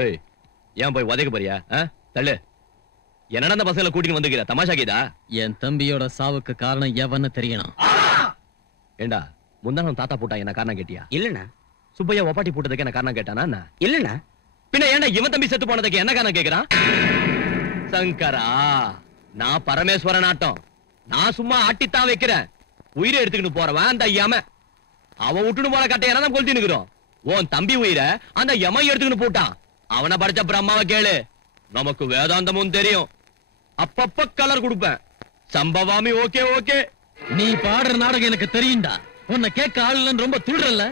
ஏய், ஏன் போய் உதைக்க போறியா? தள்ளு. என்னடா அந்த பசங்களை கூட்டிட்டு வந்துக்கிற? தமாஷாக்கிதா? என் தம்பியோட சாவுக்கு காரணம் எவன்னு தெரியணும். ஏண்டா முந்தானம் தாத்தா போட்டா என்ன காரணம் கேட்டியா? இல்லண்ணா. சுப்பையா ஒப்பாட்டி போட்டதுக்கு என்ன காரணம் கேட்டானா? இல்லண்ணா. பின்ன ஏண்டா இவன் தம்பி செத்து போனதுக்கு என்ன காரணம் கேக்குறான்? சங்கரா, நான் பரமேஸ்வரன் ஆட்டம். நான் சும்மா ஆட்டித்தான் வைக்கிறேன். உயிரை எடுத்துக்கிட்டு போறவன் அந்த யம. அவன் விட்டுன்னு போற கட்டையான தான் கொளுத்தி நிக்கிறோம். உன் தம்பி உயிரை அந்த யம எடுத்துக்கிட்டு போட்டான். அவனை படிச்ச பிரம்மாவை கேளு, நமக்கு வேதாந்தமும் தெரியும். அப்பப்ப கலர் கொடுப்பேன். சம்பவாமி ஓகே ஓகே. நீ பாடுற நாடகம் எனக்கு தெரியும்டா. உன்னை கேட்க ஆளுன்னு ரொம்ப துள்றல்ல.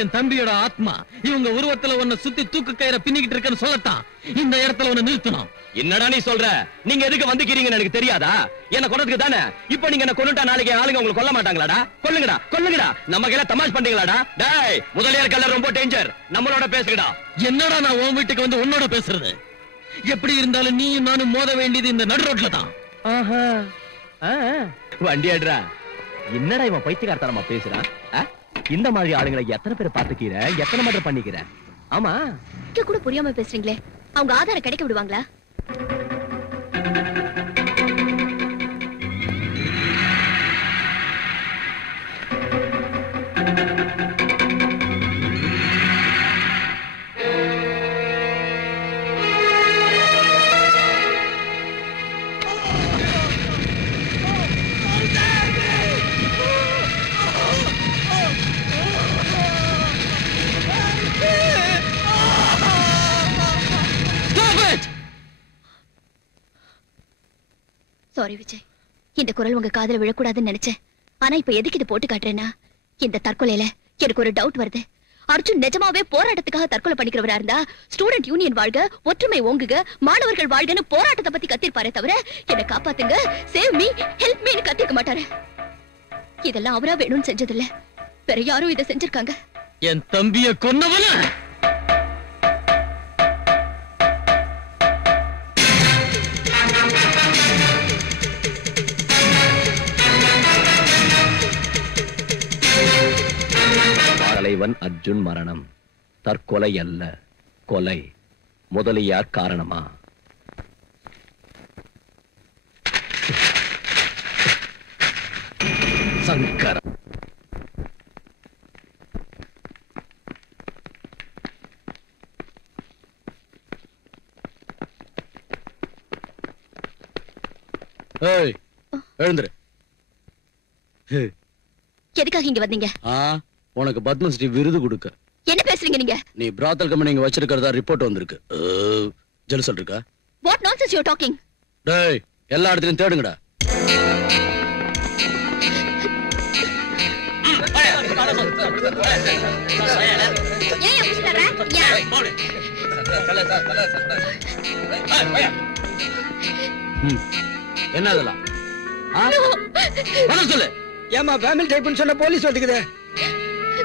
என் தம்பியோட ஆத்மா இவங்க உருவத்துல உன்னை சுத்தி தூக்கு கயிறை பின்னிக்கிட்டு இருக்கன்னு சொல்லத்தான் இந்த இடத்துல உன்னை நிறுத்தணும். என்னடா நீ சொல்ற? நீங்க எதுக்கு வந்துக்கிறீங்கன்னு எனக்கு தெரியாதா? என்ன கொன்னதுக்கு தானே. இப்ப நீங்க என்ன கொன்னுட்டா நாளைக்கு ஆளுங்க உங்களுக்கு கொல்ல மாட்டாங்களாடா? கொல்லுங்கடா, கொல்லுங்கடா. நம்ம கையில தமாஷ் பண்றீங்களாடா? டேய், முதலியார் கல்ல ரொம்ப டேஞ்சர். நம்மளோட பேசுங்கடா. என்னடா நான் உன் வீட்டுக்கு வந்து உன்னோட பேசுறது? எப்படி இருந்தாலும் நீயும் நானும் மோத வேண்டியது இந்த நடு ரோட்ல தான். வண்டி ஆடுறா. என்னடா இவன் பைத்தியக்காரத்தனமா பேசுறான்? இந்த மாதிரி ஆளுங்களை எத்தனை பேர் பாத்துக்கிற, எத்தனை மட்டும் பண்ணிக்கிற? ஆமா, கூட புரியாம பேசுறீங்களே. அவங்க ஆதாரம் கிடைக்க விடுவாங்களா? சாரி விஜய், இந்த குரல் உங்க காதுல விழக்கூடாதுன்னு நினைச்சேன். ஆனா இப்ப எதுக்கு இது போட்டு காட்டுறேன்னா, இந்த தற்கொலையில எனக்கு ஒரு டவுட் வருது. அர்ஜுன் நிஜமாவே போராட்டத்துக்காக தற்கொலை பண்ணிக்கிறவரா இருந்தா ஸ்டூடெண்ட் யூனியன் வாழ்க, ஒற்றுமை ஓங்குக, மாணவர்கள் வாழ்கன்னு போராட்டத்தை பத்தி கத்திருப்பாரே தவிர என்னை காப்பாத்துங்க, சேவ் மீ, ஹெல்ப் மீன்னு கத்திருக்க மாட்டாரு. இதெல்லாம் அவரா வேணும்னு செஞ்சதில்ல, வேற யாரும் இதை செஞ்சிருக்காங்க. என் தம்பிய கொன்னவன தலைவன் அர்ஜுன் மரணம் தற்கொலை அல்ல, கொலை. முதலியார் காரணமா? சங்கர. எழுந்துரு. எதுக்காக இங்க வந்தீங்க? உனக்கு பத்மஸ்ரீ விருது கொடுக்க. என்ன பேசுறீங்க நீங்க? நீ பிராத்தல் கம்பெனி இங்க வச்சிருக்கிறதா ரிப்போர்ட் வந்திருக்கு. ஜெலசல் இருக்கா? What nonsense you are talking? டேய், எல்லா இடத்துலயும் தேடுங்கடா. ஏன் அப்படி சொல்ற? என்ன அதெல்லாம்? சொல்லு. ஏமா ஃபேமிலி டைப்னு சொன்ன போலீஸ் வந்துக்குது.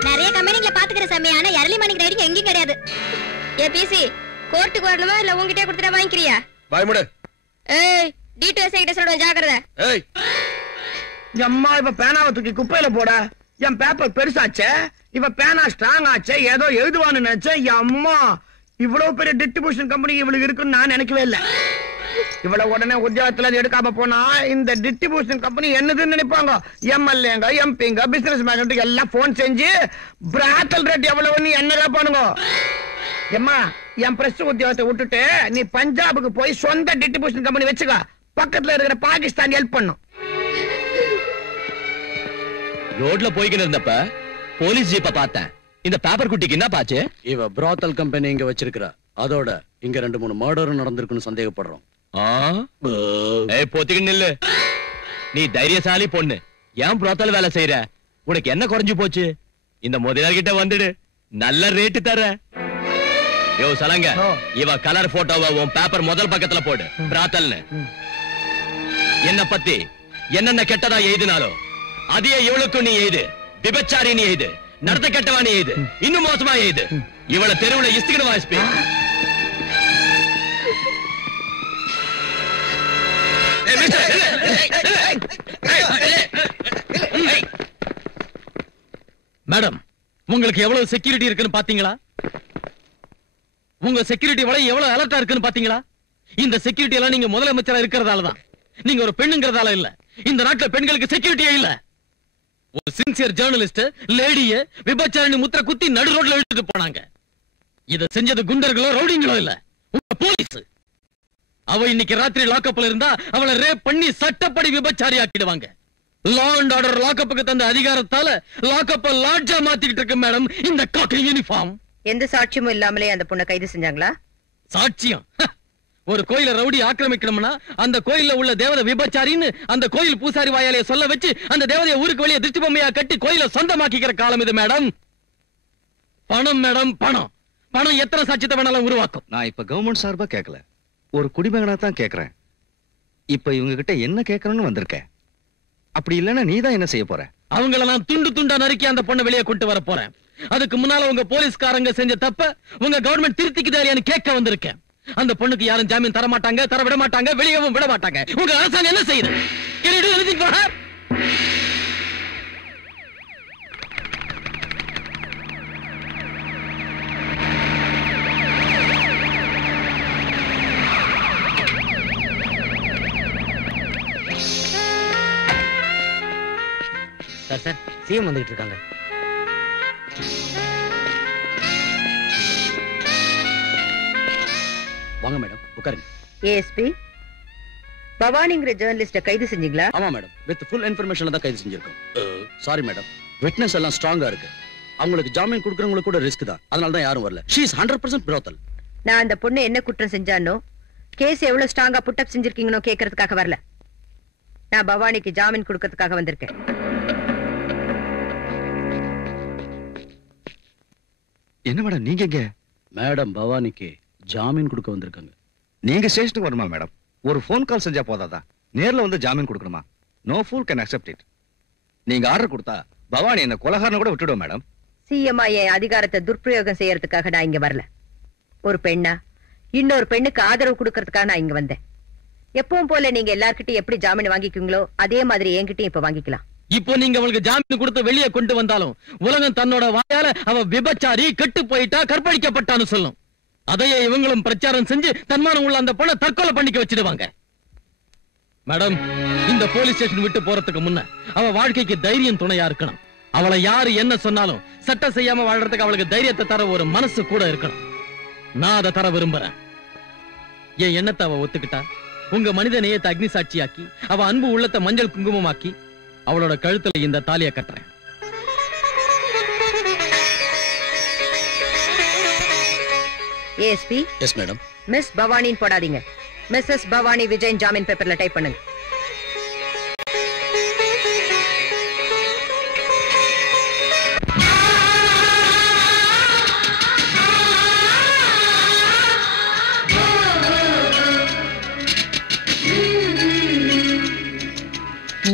நிறைய கம்பெனிகளை பாத்துக்கிற சமயான எர்லி மார்னிங் ரைடிங் எங்கேயும் கிடையாது. ஏ பிசி, கோர்ட்டுக்கு வரணுமா இல்ல உங்ககிட்டயே கொடுத்துட்டா வாங்கிக்கிறியா? வாய் மூடு. ஏய், D2S கிட்ட சொல்ற ஜாக்கிரதை. ஏய், அம்மா இவ பேனாவை தூக்கி குப்பையில போட. என் பேப்பர் பெருசாச்சே, இவ பேனா ஸ்ட்ராங் ஆச்சே, ஏதோ எழுதுவான்னு நினைச்சேன். அம்மா இவ்வளவு பெரிய டிஸ்ட்ரிபியூஷன் கம்பெனி இவளுக்கு இருக்குன்னு நான் நினைக்கவே இல்லை. இவ்வளவு உடனே உத்தியோகத்துல எடுக்காம போனா இந்த டிஸ்ட்ரிபியூஷன் கம்பெனி என்னதுன்னு நினைப்பாங்க. எம்எல்ஏங்க, எம்பிங்க, பிசினஸ் மேன் எல்லாம் போன் செஞ்சு பிராத்தல் ரேட் எவ்வளவுன்னு என்ன கேட்பானுங்க. எம்மா, என் பிரஸ் உத்தியோகத்தை விட்டுட்டு நீ பஞ்சாபுக்கு போய் சொந்த டிஸ்ட்ரிபியூஷன் கம்பெனி வச்சுக்க. பக்கத்துல இருக்கிற பாகிஸ்தான் ஹெல்ப் பண்ணும். ரோட்ல போய்கிட்டு இருந்தப்ப போலீஸ் ஜீப்ப பார்த்தேன். இந்த பேப்பர் குட்டிக்கு என்ன பாச்சு? இவ பிராத்தல் கம்பெனி இங்க வச்சிருக்கிறா. அதோட இங்க 2-3 மர்டரும் நடந்திருக்குன்னு சந்தேகப்படுறோம். போத்திக்கு நில்லு. நீ தைரியசாலி பொண்ணு, ஏன் பிராத்தல் வேலை செய்யற? உனக்கு என்ன குறைஞ்சு போச்சு? இந்த முதலாளிகிட்ட வந்துடு, நல்ல ரேட்டு தர. யோ சலங்க, இவ கலர் போட்டோவை உன் பேப்பர் முதல் பக்கத்துல போடு. பிராத்தல்னு என்ன பத்தி என்னென்ன கெட்டதா எழுதினாலோ அதையே இவளுக்கும் நீ எழுது. விபச்சாரி நீ எழுது, நடத்த கெட்டவா நீ எழுது, இன்னும் மோசமா எழுது. இவள தெருவுல இஸ்திக்கணும் வாசிப்பி. மேடம், உங்களுக்கு எவ்வளவு செக்யூரிட்டி இருக்குன்னு பாத்தீங்களா? உங்க செக்யூரிட்டி வலை எவ்வளவு அலர்ட்டா இருக்குன்னு பாத்தீங்களா? இந்த செக்யூரிட்டி எல்லாம் நீங்க முதலமைச்சரா இருக்கிறதால தான். நீங்க ஒரு பெண்ணுங்கிறதால இல்ல. இந்த நாட்டுல பெண்களுக்கு செக்யூரிட்டியே இல்ல. ஒரு சின்சியர் ஜர்னலிஸ்ட் லேடிய விபச்சாரணி முத்திர குத்தி நடு ரோட்ல இழுத்துட்டு போனாங்க. இத செஞ்சது குண்டர்களோ ரவுடிங்களோ இல்ல, உங்க போலீஸ். அவ இன்னைக்கு ராத்திரி லாக்அப்ல இருந்தா அவளை ரேப் பண்ணி சட்டப்படி விபச்சாரி ஆக்கிடுவாங்க. லா அண்ட் ஆர்டர் லாக்அப்புக்கு தந்த அதிகாரத்தால லாக்அப்ப லாட்ஜா மாத்திக்கிட்டு இருக்கு மேடம் இந்த காக்கி யூனிஃபார்ம். எந்த சாட்சியமும் இல்லாமலே அந்த பொண்ணை கைது செஞ்சாங்களா? சாட்சியம்? ஒரு கோயில ரவுடி ஆக்கிரமிக்கணும்னா அந்த கோயில்ல உள்ள தேவதை விபச்சாரின்னு அந்த கோயில் பூசாரி வாயாலே சொல்ல வச்சு அந்த தேவதையை ஊருக்கு வெளியே திருஷ்டி பொம்மையா கட்டி கோயில சொந்தமாக்கிக்கிற காலம் இது மேடம். பணம் மேடம், பணம். பணம் எத்தனை சாட்சியத்தை வேணாலும் உருவாக்கும். நான் இப்ப கவர்மெண்ட் சார்பா கேட்கல, ஒரு குடிமகனா தான் கேட்கிறேன். இப்ப இவங்க கிட்ட என்ன கேட்கணும்னு வந்திருக்கேன். அப்படி இல்லைன்னா நீ தான் என்ன செய்ய போற? அவங்கள நான் துண்டு துண்டா நறுக்கி அந்த பொண்ணை வெளியே கொண்டு வர போறேன். அதுக்கு முன்னால உங்க போலீஸ்காரங்க செஞ்ச தப்ப உங்க கவர்மெண்ட் திருத்திக்குதா இல்லையான்னு கேட்க வந்திருக்கேன். அந்த பொண்ணுக்கு யாரும் ஜாமீன் தர மாட்டாங்க, தர விட மாட்டாங்க, வெளியவும் விட மாட்டாங்க. உங்க அரசாங்கம் என்ன செய்யுது? Can you do anything for her? Sir sir, CM வந்துகிட்டு இருக்காங்க. வாங்க மேடம், உட்காருங்க. ஏஎஸ்பி, பவானிங்கிற ஜர்னலிஸ்ட கைது செஞ்சீங்களா? ஆமா மேடம், வித் ஃபுல் இன்ஃபர்மேஷன்ல தான் கைது செஞ்சிருக்கோம். சாரி மேடம், விட்னஸ் எல்லாம் ஸ்ட்ராங்கா இருக்கு. அவங்களுக்கு ஜாமீன் கொடுக்கறவங்களுக்கு கூட ரிஸ்க் தான். அதனால தான் யாரும் வரல. She is 100% பிராத்தல். நான் அந்த பொண்ணு என்ன குற்றம் செஞ்சானோ, கேஸ் எவ்வளவு ஸ்ட்ராங்கா புட்டப் செஞ்சிருக்கீங்கனோ கேட்கறதுக்காக வரல. நான் பவானிக்கு ஜாமீன் கொடுக்கறதுக்காக வந்திருக்கேன். என்ன மேடம் நீங்க எங்க? மேடம் பவானிக்கு ஜாமீன் கொடுக்க வந்திருக்காங்க. நீங்க ஸ்டேஷனுக்கு வரணுமா மேடம்? ஒரு போன் கால் செஞ்சா போதாதா? நேர்ல வந்து ஜாமீன் கொடுக்கணுமா? No pool can accept it. நீங்க ஆர்டர் கொடுத்தா பவானி என்ன கொலகாரனை கூட விட்டுடுவோம் மேடம். சிஎம்ஐ என் அதிகாரத்தை துர்பிரயோகம் செய்யறதுக்காக நான் இங்க வரல. ஒரு பெண்ணா இன்னொரு பெண்ணுக்கு ஆதரவு கொடுக்கறதுக்காக நான் இங்க வந்தேன். எப்பவும் போல நீங்க எல்லார்கிட்டயும் எப்படி ஜாமீன் வாங்கிக்குவீங்களோ அதே மாதிரி என்கிட்டயும் இப்ப வாங்கிக்கலாம். இப்போ நீங்க அவளுக்கு ஜாமீன் கொடுத்து வெளியே கொண்டு வந்தாலும் உலகம் தன்னோட வாயால அவ விபச்சாரி, கெட்டு போயிட்டா, கற்பழிக்கப்பட்டான்னு சொல்லும். அதையே இவங்களும் பிரச்சாரம் செஞ்சு தன்மானம் உள்ள அந்த பொண்ணை தற்கொலை பண்ணிக்க வச்சிடுவாங்க. மேடம், இந்த போலீஸ் ஸ்டேஷன் விட்டு போறதுக்கு முன்ன அவ வாழ்க்கைக்கு தைரியம் துணையா இருக்கணும். அவளை யாரு என்ன சொன்னாலும் சட்டம் செய்யாம வாழ்றதுக்கு அவளுக்கு தைரியத்தை தர ஒரு மனசு கூட இருக்கணும். நான் அதை தர விரும்புறேன். என் எண்ணத்தை அவ ஒத்துக்கிட்டா உங்க மனித நேயத்தை அக்னி சாட்சியாக்கி அவ அன்பு உள்ளத்தை மஞ்சள் குங்குமமாக்கி அவளோட கழுத்துல இந்த தாலியை கட்டுறேன். ஏஎஸ்பி. Yes madam. மிஸ் பவானின்னு போடாதீங்க. மிஸ்ஸஸ் பவானி விஜயன் ஜாமீன் பேப்பர்ல டைப் பண்ணுங்க.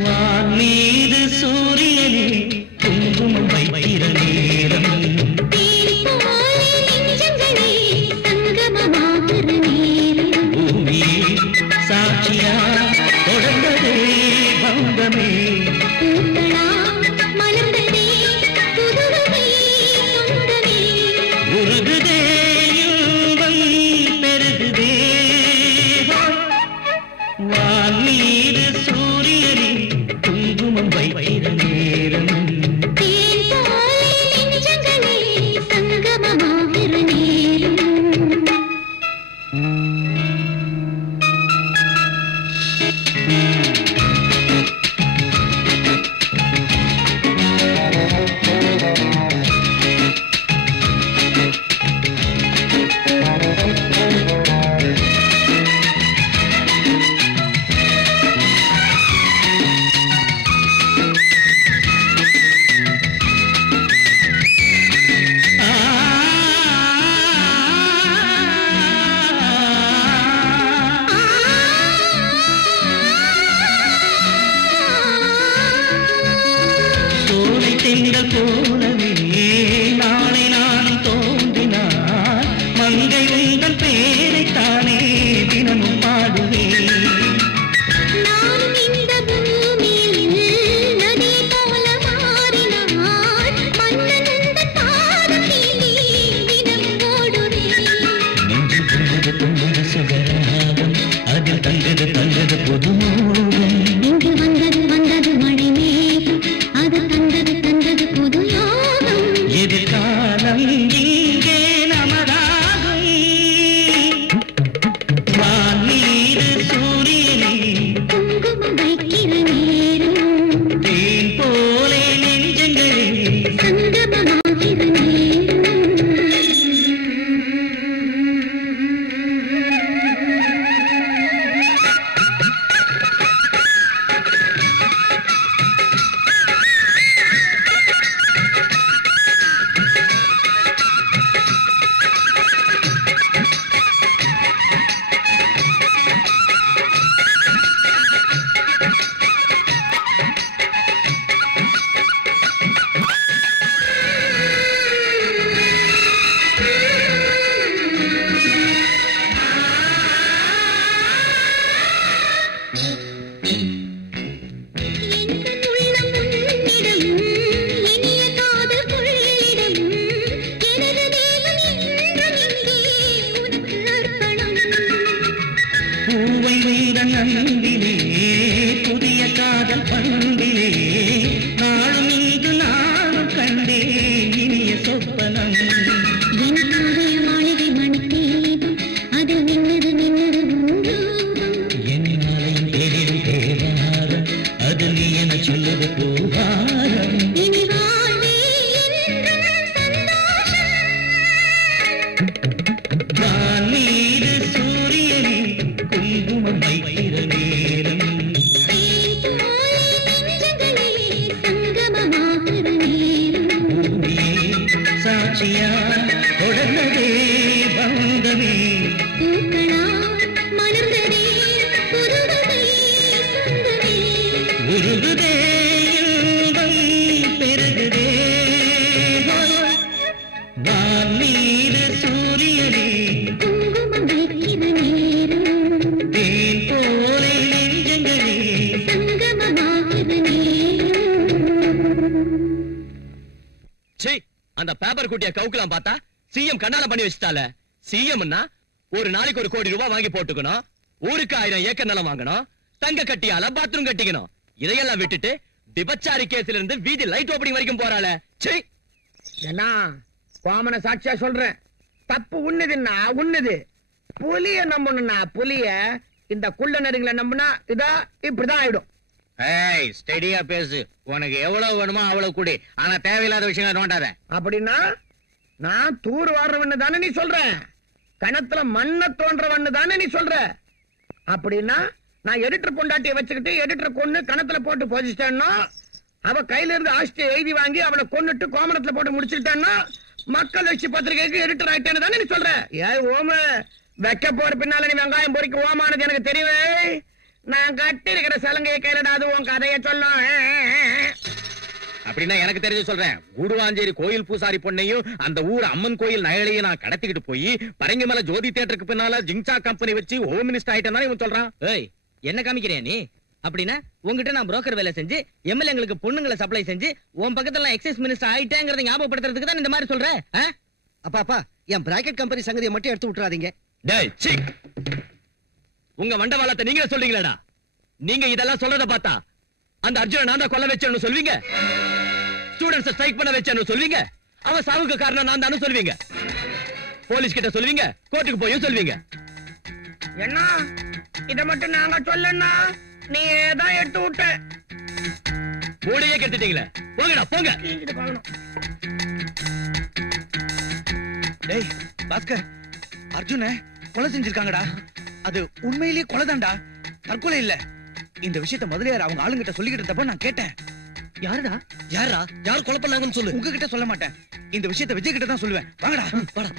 வானீது சூரியனே குங்குமம் வைக்கிற நேரம் பூமி சாட்சியா தொடர்ந்ததே பந்தமே உருகுதே இன்பம் பெருகுதே வானீது சூரியனே குங்குமம் வைக்கிற நேரம் திங்கள் போலவே நாளை நான் தோன்றினார் மங்கை உங்கள் பேரைத்தானே தினமும் பாடுவேன் நானும் இந்த பூமியில் நதி போல மாறினார் மன்னன் உங்கள் பாதம் நீ தினம் ஓடுவேன் நெஞ்சு பொங்குது சுகராகம் அதில் தங்கது புதுமோகம் இங்கு வந்தது மழை மேகம் அது தந்தது புது யோகம் எதிர்காலம் இங்கே நமதாகும் வானீது சூரியனே குங்குமம் வைக்கிற நேரம் தேன் போலே நெஞ்சங்களே சங்கமமாகிற நேரம் பூவை வைர நந்திலே புதிய காதல் பண்டிலே நாளும் இங்கு நானும் கண்டே இனிய சொப்பனம் மாளிகை மணித்தீபம் அது நின்னது என் நாளையும் தேரிடும் தேவாரம் அது நீ என சொல்லுது பூவாரம் இனி வாழ்வே வானீது சூரியனே குங்குமம் வைக்கிற நேரம் சங்கமமாகிற நேரம் பூமியே சாட்சியா தொடர்ந்ததே பந்தமே பூக்களால் மலர்ந்ததே புதுவகை சொந்தமே உருகுதே இன்பம் பெருகுதே வானீது சூரியனே குங்குமம் வைக்கிற நேரம் தேன் போலே நெஞ்சங்களே சங்கமமாகிற நேரம் சீ, அந்த பேப்பர் குட்டிய கவுக்கலாம் பார்த்தா சிஎம் கண்ணால பண்ணி வச்சுட்டால. சிஎம்னா ஒரு நாளைக்கு 1 கோடி ரூபாய் வாங்கி போட்டுக்கணும், ஊருக்கு 1000 ஏக்கர் நிலம் வாங்கணும், தங்க கட்டியால பாத்ரூம் கட்டிக்கணும். இதையெல்லாம் விட்டுட்டு விபச்சாரி கேஸ்ல இருந்து வீதி லைட் ஓப்பனிங் வரைக்கும் போறாளே. சீ, என்ன கோமன சாட்சியா சொல்றேன், தப்பு உண்ணுதுன்னா உண்ணுது. புலிய நம்பணும்னா புலிய, இந்த குள்ள நரிங்களை நம்பினா இதா இப்படிதான் ஆயிடும். ஏய் ஸ்டெடியா பேசு. உனக்கு எவ்வளவு வேணுமோ அவ்வளவு கூடி. ஆனா தேவையில்லாத விஷயங்களை நோண்டாத. அப்படின்னா நான் தூர் வாடுறவன்னு தானே நீ சொல்ற? கணத்துல மண்ண தோன்றவன்னு தானே நீ சொல்ற? அப்படின்னா நான் எடிட்டர் பொண்டாட்டியை வச்சுக்கிட்டு எடிட்டர் கொன்னு கணத்துல போட்டு பொதிச்சிட்டேன்னா, அவ கையில இருந்து ஆஸ்தியை எழுதி வாங்கி அவளை கொன்னுட்டு கோமணத்துல போட்டு முடிச்சுட்டேன்னா மக்கள் வச்சு பத்திரிகைக்கு எடிட்டர் ஆயிட்டேன்னு தானே நீ சொல்ற? ஏய் ஓம, வைக்க போற பின்னால நீ வெங்காயம் பொறிக்க ஓமானது எனக்கு தெரியுமே. நான் கட்டி இருக்கிற சலங்கையை கையிலடாது உன் கதையை சொல்லும். அப்படின்னா எனக்கு தெரிஞ்சு சொல்றேன். கூடுவாஞ்சேரி கோயில் பூசாரி பொண்ணையும் அந்த ஊர் அம்மன் கோயில் நகையையும் நான் கடத்திக்கிட்டு போய் பரங்கிமலை ஜோதி தியேட்டருக்கு பின்னால ஜிங்சா கம்பெனி வச்சு ஹோம் மினிஸ்டர் ஆயிட்டேன் இவன் சொல்றான். ஏய், என்ன காமிக்கிறியா நீ? அப்படின்னா உங்ககிட்ட நான் புரோக்கர் வேலை செஞ்சு எம்எல்ஏங்களுக்கு பொண்ணுங்களை சப்ளை செஞ்சு உன் பக்கத்துல எக்ஸைஸ் மினிஸ்டர் ஆயிட்டேங்கிறத ஞாபகப்படுத்துறதுக்கு தான் இந்த மாதிரி சொல்றேன். அப்பா என் பிராக்கெட் கம்பெனி சங்கதியை மட்டும் எடுத்து விட்டுறாதீங்க. டேய் சீ, உங்க வண்டவாளத்தை நீங்க சொல்றீங்களா? நீங்க இதெல்லாம் சொல்றத பார்த்தா அந்த அர்ஜுன நான் தான் கொல்ல வச்சேன்னு சொல்வீங்க, ஸ்டூடெண்ட்ஸ் ஸ்ட்ரைக் பண்ண வச்சேன்னு சொல்வீங்க, அவன் சாவுக்கு காரணம் நான் தானு சொல்வீங்க, போலீஸ் கிட்ட சொல்வீங்க, கோர்ட்டுக்கு போயும் சொல்வீங்க. என்ன இத மட்டும் நாங்க சொல்லனா நீ ஏதான் எடுத்து விட்ட? மூடையே கெடுத்துட்டீங்களே, போங்கடா போங்க. டேய் பாஸ்கர், அர்ஜுன கொலை செஞ்சிருக்காங்கடா. அது உண்மையிலேயே கொலைதான்டா, தற்கொலை இல்ல. இந்த விஷயத்தை முதலியார் அவங்க ஆளுங்கிட்ட சொல்லிக்கிட்டு இருந்தப்ப நான் கேட்டேன். யாருடா யார் கொலை பண்ணாங்கன்னு சொல்லு. உங்ககிட்ட சொல்ல மாட்டேன், இந்த விஷயத்தை விஜய் கிட்ட தான் சொல்லுவேன். வாங்கடா வாடா.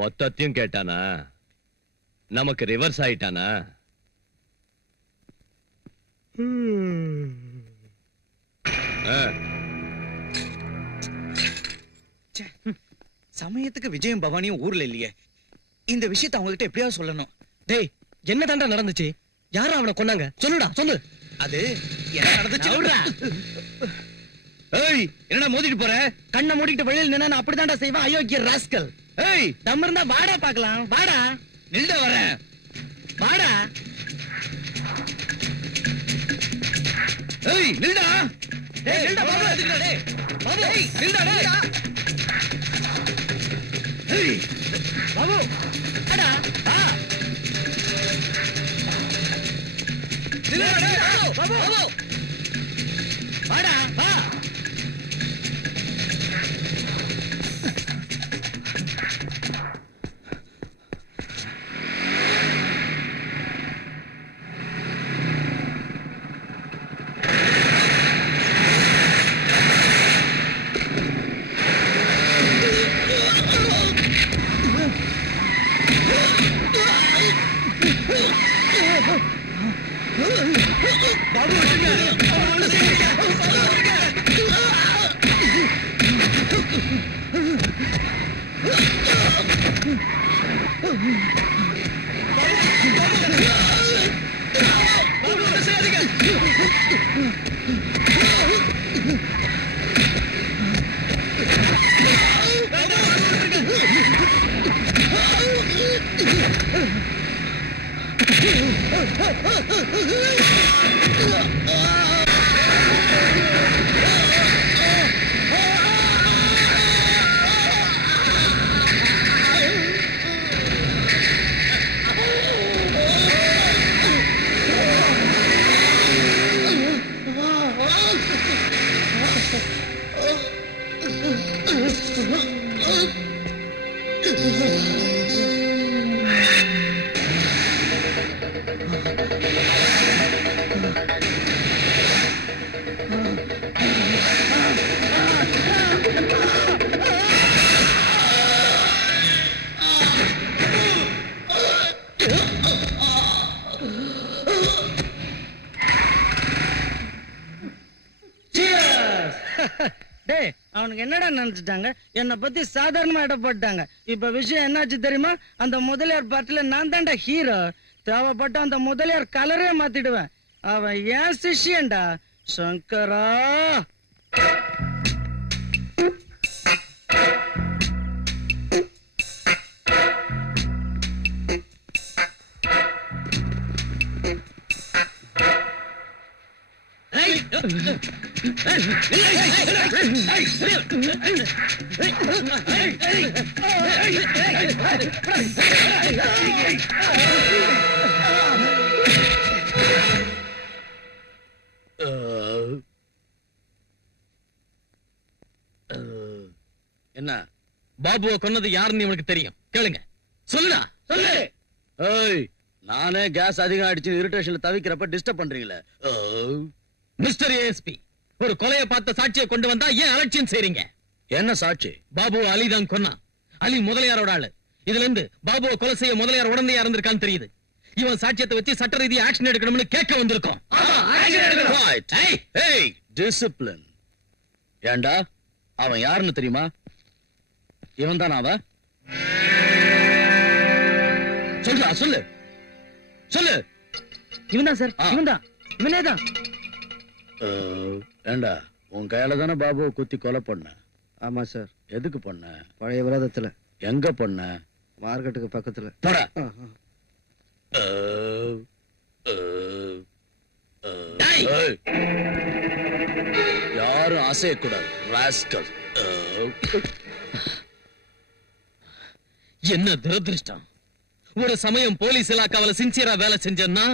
மொத்தத்தையும் கேட்டானா? நமக்கு ரிவர்ஸ் ஆயிட்டானா? சமயத்துக்கு விஜயும் பவானியும் ஊர்ல இல்லையே. இந்த விஷயத்தை அவங்க கிட்ட எப்படியாவது சொல்லணும். டேய், என்ன தாண்டா நடந்துச்சு? யாரா அவனை கொன்னாங்க? சொல்லுடா சொல்லு. அது என்ன நடந்துச்சு? ஏய், என்னடா மோதிட்டு போற? கண்ணை மூடிட்டு வெளியில நின்னா நான் அப்படிதான்டா செய்வேன், அயோக்கிய ராஸ்கல். ஏய், தம் இருந்தா வாடா பார்க்கலாம். வாடா. நில்டா வரேன். வாடா. ஏய் நில்டா. டேய் நில்டா பாபு. டேய் பாபு, ஏய் நில்டா டேய். ஏய் பாபு, அடா வா. நில்டா டேய் பாபு. பாபு வாடா வா. டேய், அவனுக்கு என்னடா நினைச்சிட்டாங்க? என்ன பத்தி சாதாரணமா இடப்பட்டாங்க. இப்ப விஷயம் என்னாச்சு தெரியுமா? அந்த முதலியார் பார்ட்டில நான் தான்டா ஹீரோ. தேவைப்பட்ட அந்த முதலியார் கலரே மாத்திடுவேன். அவன் ஏன் சிஷ்யன்டா, சங்கரா. பாபுவை கொன்னது யாருன்னு இவனுக்கு தெரியும். கேளுங்க. சொல்லுடா. சொல்லு. ஏய், நானே கேஸ் அதிகம் அடிச்சு இரிட்டேஷன்ல தவிக்கிறப்ப டிஸ்டர்ப் பண்றீங்களே. மிஸ்டர் ஏஎஸ்பி, ஒரு கொலையை பார்த்த சாட்சியை கொண்டு வந்தா ஏன் அலட்சியம் செய்றீங்க? என்ன சாட்சி? பாபு அலி தான் கொன்னா. அலி முதலியாரோட ஆளு. இதுல இருந்து பாபுவை கொலை செய்ய முதலியார் உடனடியா இருந்திருக்கான்னு தெரியுது. இவன் சாட்சியத்தை வச்சு சட்ட ரீதியா ஆக்ஷன் எடுக்கணும்னு கேட்க வந்திருக்கோம். டிசிப்ளின். ஏண்டா, அவன் யாருன்னு தெரியுமா? இவன் தான் அவன். சொல்றா, சொல்லு சொல்லு. இவன் தான் சார், இவன் தான், இவனே தான். ஏண்டா, உன் கையால தானே பாபுவை குத்தி கொலை பண்ண? ஆமா சார். எதுக்கு பண்ண? பழைய விரோதத்துல. எங்க பண்ண? மார்க்கெட்டுக்கு பக்கத்துல. போடா. யாரும் அசையக்கூடாது. ராஸ்கல். என்ன துரதிருஷ்டம். ஒரு சமயம் போலீஸ் இலாக்காவில சின்சியரா வேலை செஞ்சேன்னா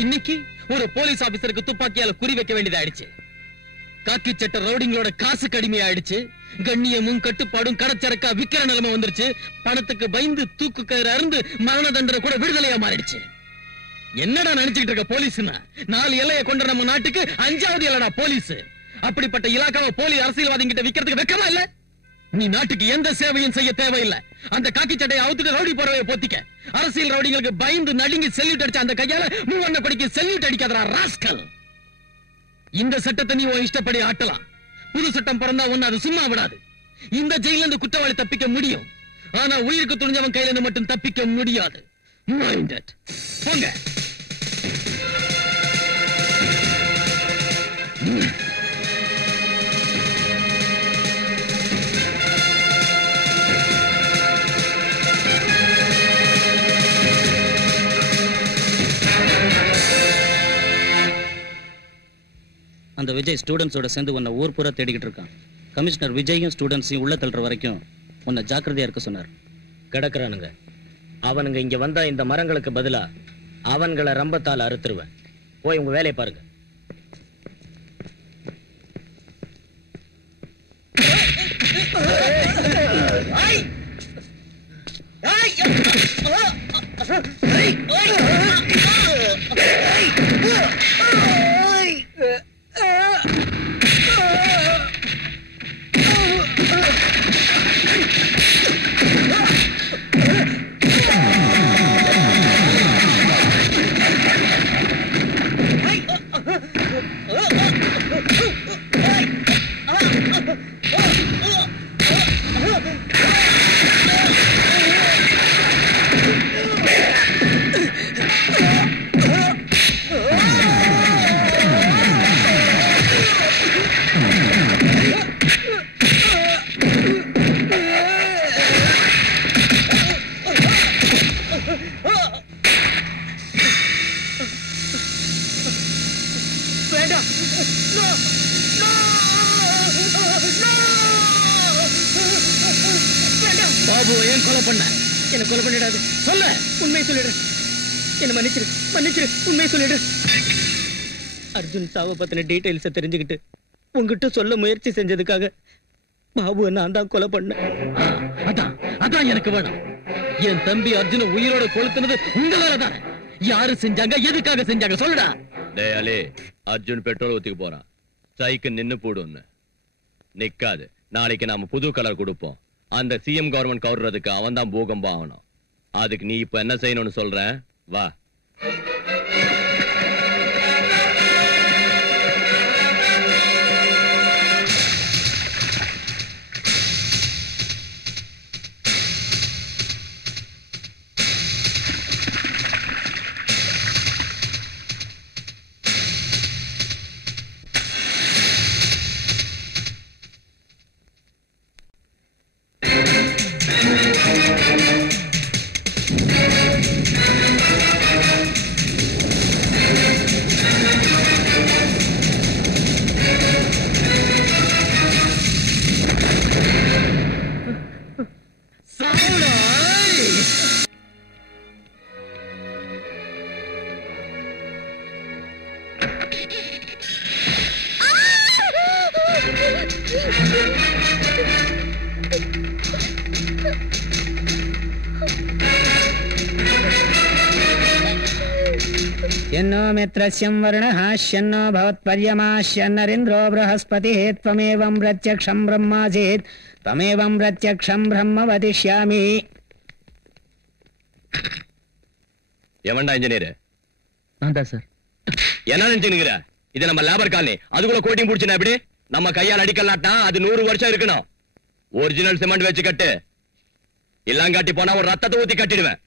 இன்னைக்கு ஒரு போலீஸ் ஆபீசருக்கு துப்பாக்கியால குறி வைக்க வேண்டியதாயிடுச்சு. காக்கி சட்ட ரவுடிங்களோட காசு கடுமையாயிடுச்சு. கண்ணியமும் கட்டுப்பாடும் கடச்சரக்கா விக்கிற நிலைமை வந்துருச்சு. பணத்துக்கு பயந்து தூக்கு கயிறு அருந்து மரண தண்டனை கூட விடுதலையா மாறிடுச்சு. என்னடா நினைச்சுக்கிட்டு இருக்க போலீஸ்னா? 4 எல்லையை கொண்ட நம்ம நாட்டுக்கு 5வது எல்லடா போலீஸ். அப்படிப்பட்ட இலாக்காவை போலி அரசியல்வாதிகிட்ட விக்கிறதுக்கு வெக்கமா இல்ல? நீ நாட்டுக்கு எந்த சேவையும் செய்ய தேவையில்லை. அந்த காக்கி சட்டையை அவுத்துட்டு ரவுடி போறவைய போத்திக்க. அரசியல் ரவுடிகளுக்கு பயந்து நடுங்கி செல்யூட் அடிச்ச அந்த கையால மூவண்ண கொடிக்கு செல்யூட் அடிக்காதடா ராஸ்கல். இந்த சட்டத்தை நீ உன் இஷ்டப்படி ஆட்டலாம். புது சட்டம் பிறந்தா ஒன்னு அது சும்மா விடாது. இந்த ஜெயில இருந்து குற்றவாளி தப்பிக்க முடியும். ஆனா உயிருக்கு துணிஞ்சவன் கையில இருந்து மட்டும் தப்பிக்க முடியாது. Mind it. போங்க. அந்த விஜய் ஸ்டூடெண்ட்ஸோட சேர்ந்து உன்னை ஊர் பூரா தேடிக்கிட்டு இருக்கான். கமிஷனர் விஜயும் ஸ்டூடெண்ட்ஸையும் உள்ள தள்ளுற வரைக்கும் உன்னை ஜாக்கிரதையா இருக்க சொன்னார். கிடக்குறானுங்க. அவனுங்க இங்க வந்தா இந்த மரங்களுக்கு பதிலா அவன்களை ரம்பத்தால் அறுத்துருவேன். போய் உங்க வேலையை பாருங்க. பாபு ஏன் கொலை பண்ண? என்ன கொலை பண்ணிடாது. சொல்ல, உண்மையை சொல்லிடு. என்ன மன்னிச்சிரு, மன்னிச்சிரு, உண்மையை சொல்லிடு. அர்ஜுன் சாவை பத்தின டீடைல்ஸை தெரிஞ்சுக்கிட்டு உங்ககிட்ட சொல்ல முயற்சி செஞ்சதுக்காக பாபுவை நான் தான் கொலை பண்ணேன். அதான் அதான் எனக்கு வேணும். என் தம்பி அர்ஜுன உயிரோட கொளுத்துனது உங்களால தானே. யாரு செஞ்சாங்க, எதுக்காக செஞ்சாங்க சொல்லுடா. டேய் அலி, அர்ஜுன் பெட்ரோல் ஊத்திக்க போறான். சைக்கிள் நின்னு போடுன்னு நிக்காது. நாளைக்கு நாம புது கலர் கொடுப்போம். அந்த சிஎம் கவர்மெண்ட் கவர்றதுக்கு அவன் தான் பூகம்பம் ஆகணும். அதுக்கு நீ இப்ப என்ன செய்யணும்னு சொல்றேன், வா. यन्नो मित्रस्यं वर्णः शन्नो भवत्पर्यमाश्यन्नरिन्द्रो बृहस्पतिः त्वमेवं प्रत्यक्षं ब्रह्मासीत् त्वमेवं प्रत्यक्षं ब्रह्म वदिष्यामि. எவன்டா இன்ஜினியர்? நான் தான் சார். என்ன நினைச்சுக்கிற? இது நம்ம லேபர் காலனி. அதுக்குள்ள கோட்டிங் புடிச்சுனா எப்படி? நம்ம கையால் அடிக்கலாட்டா அது 100 வருஷம் இருக்கணும். ஒரிஜினல் சிமெண்ட் வச்சு கட்டு. இல்லாங்காட்டி போனா ஒரு ரத்தத்தை ஊத்தி கட்டிடுவேன்.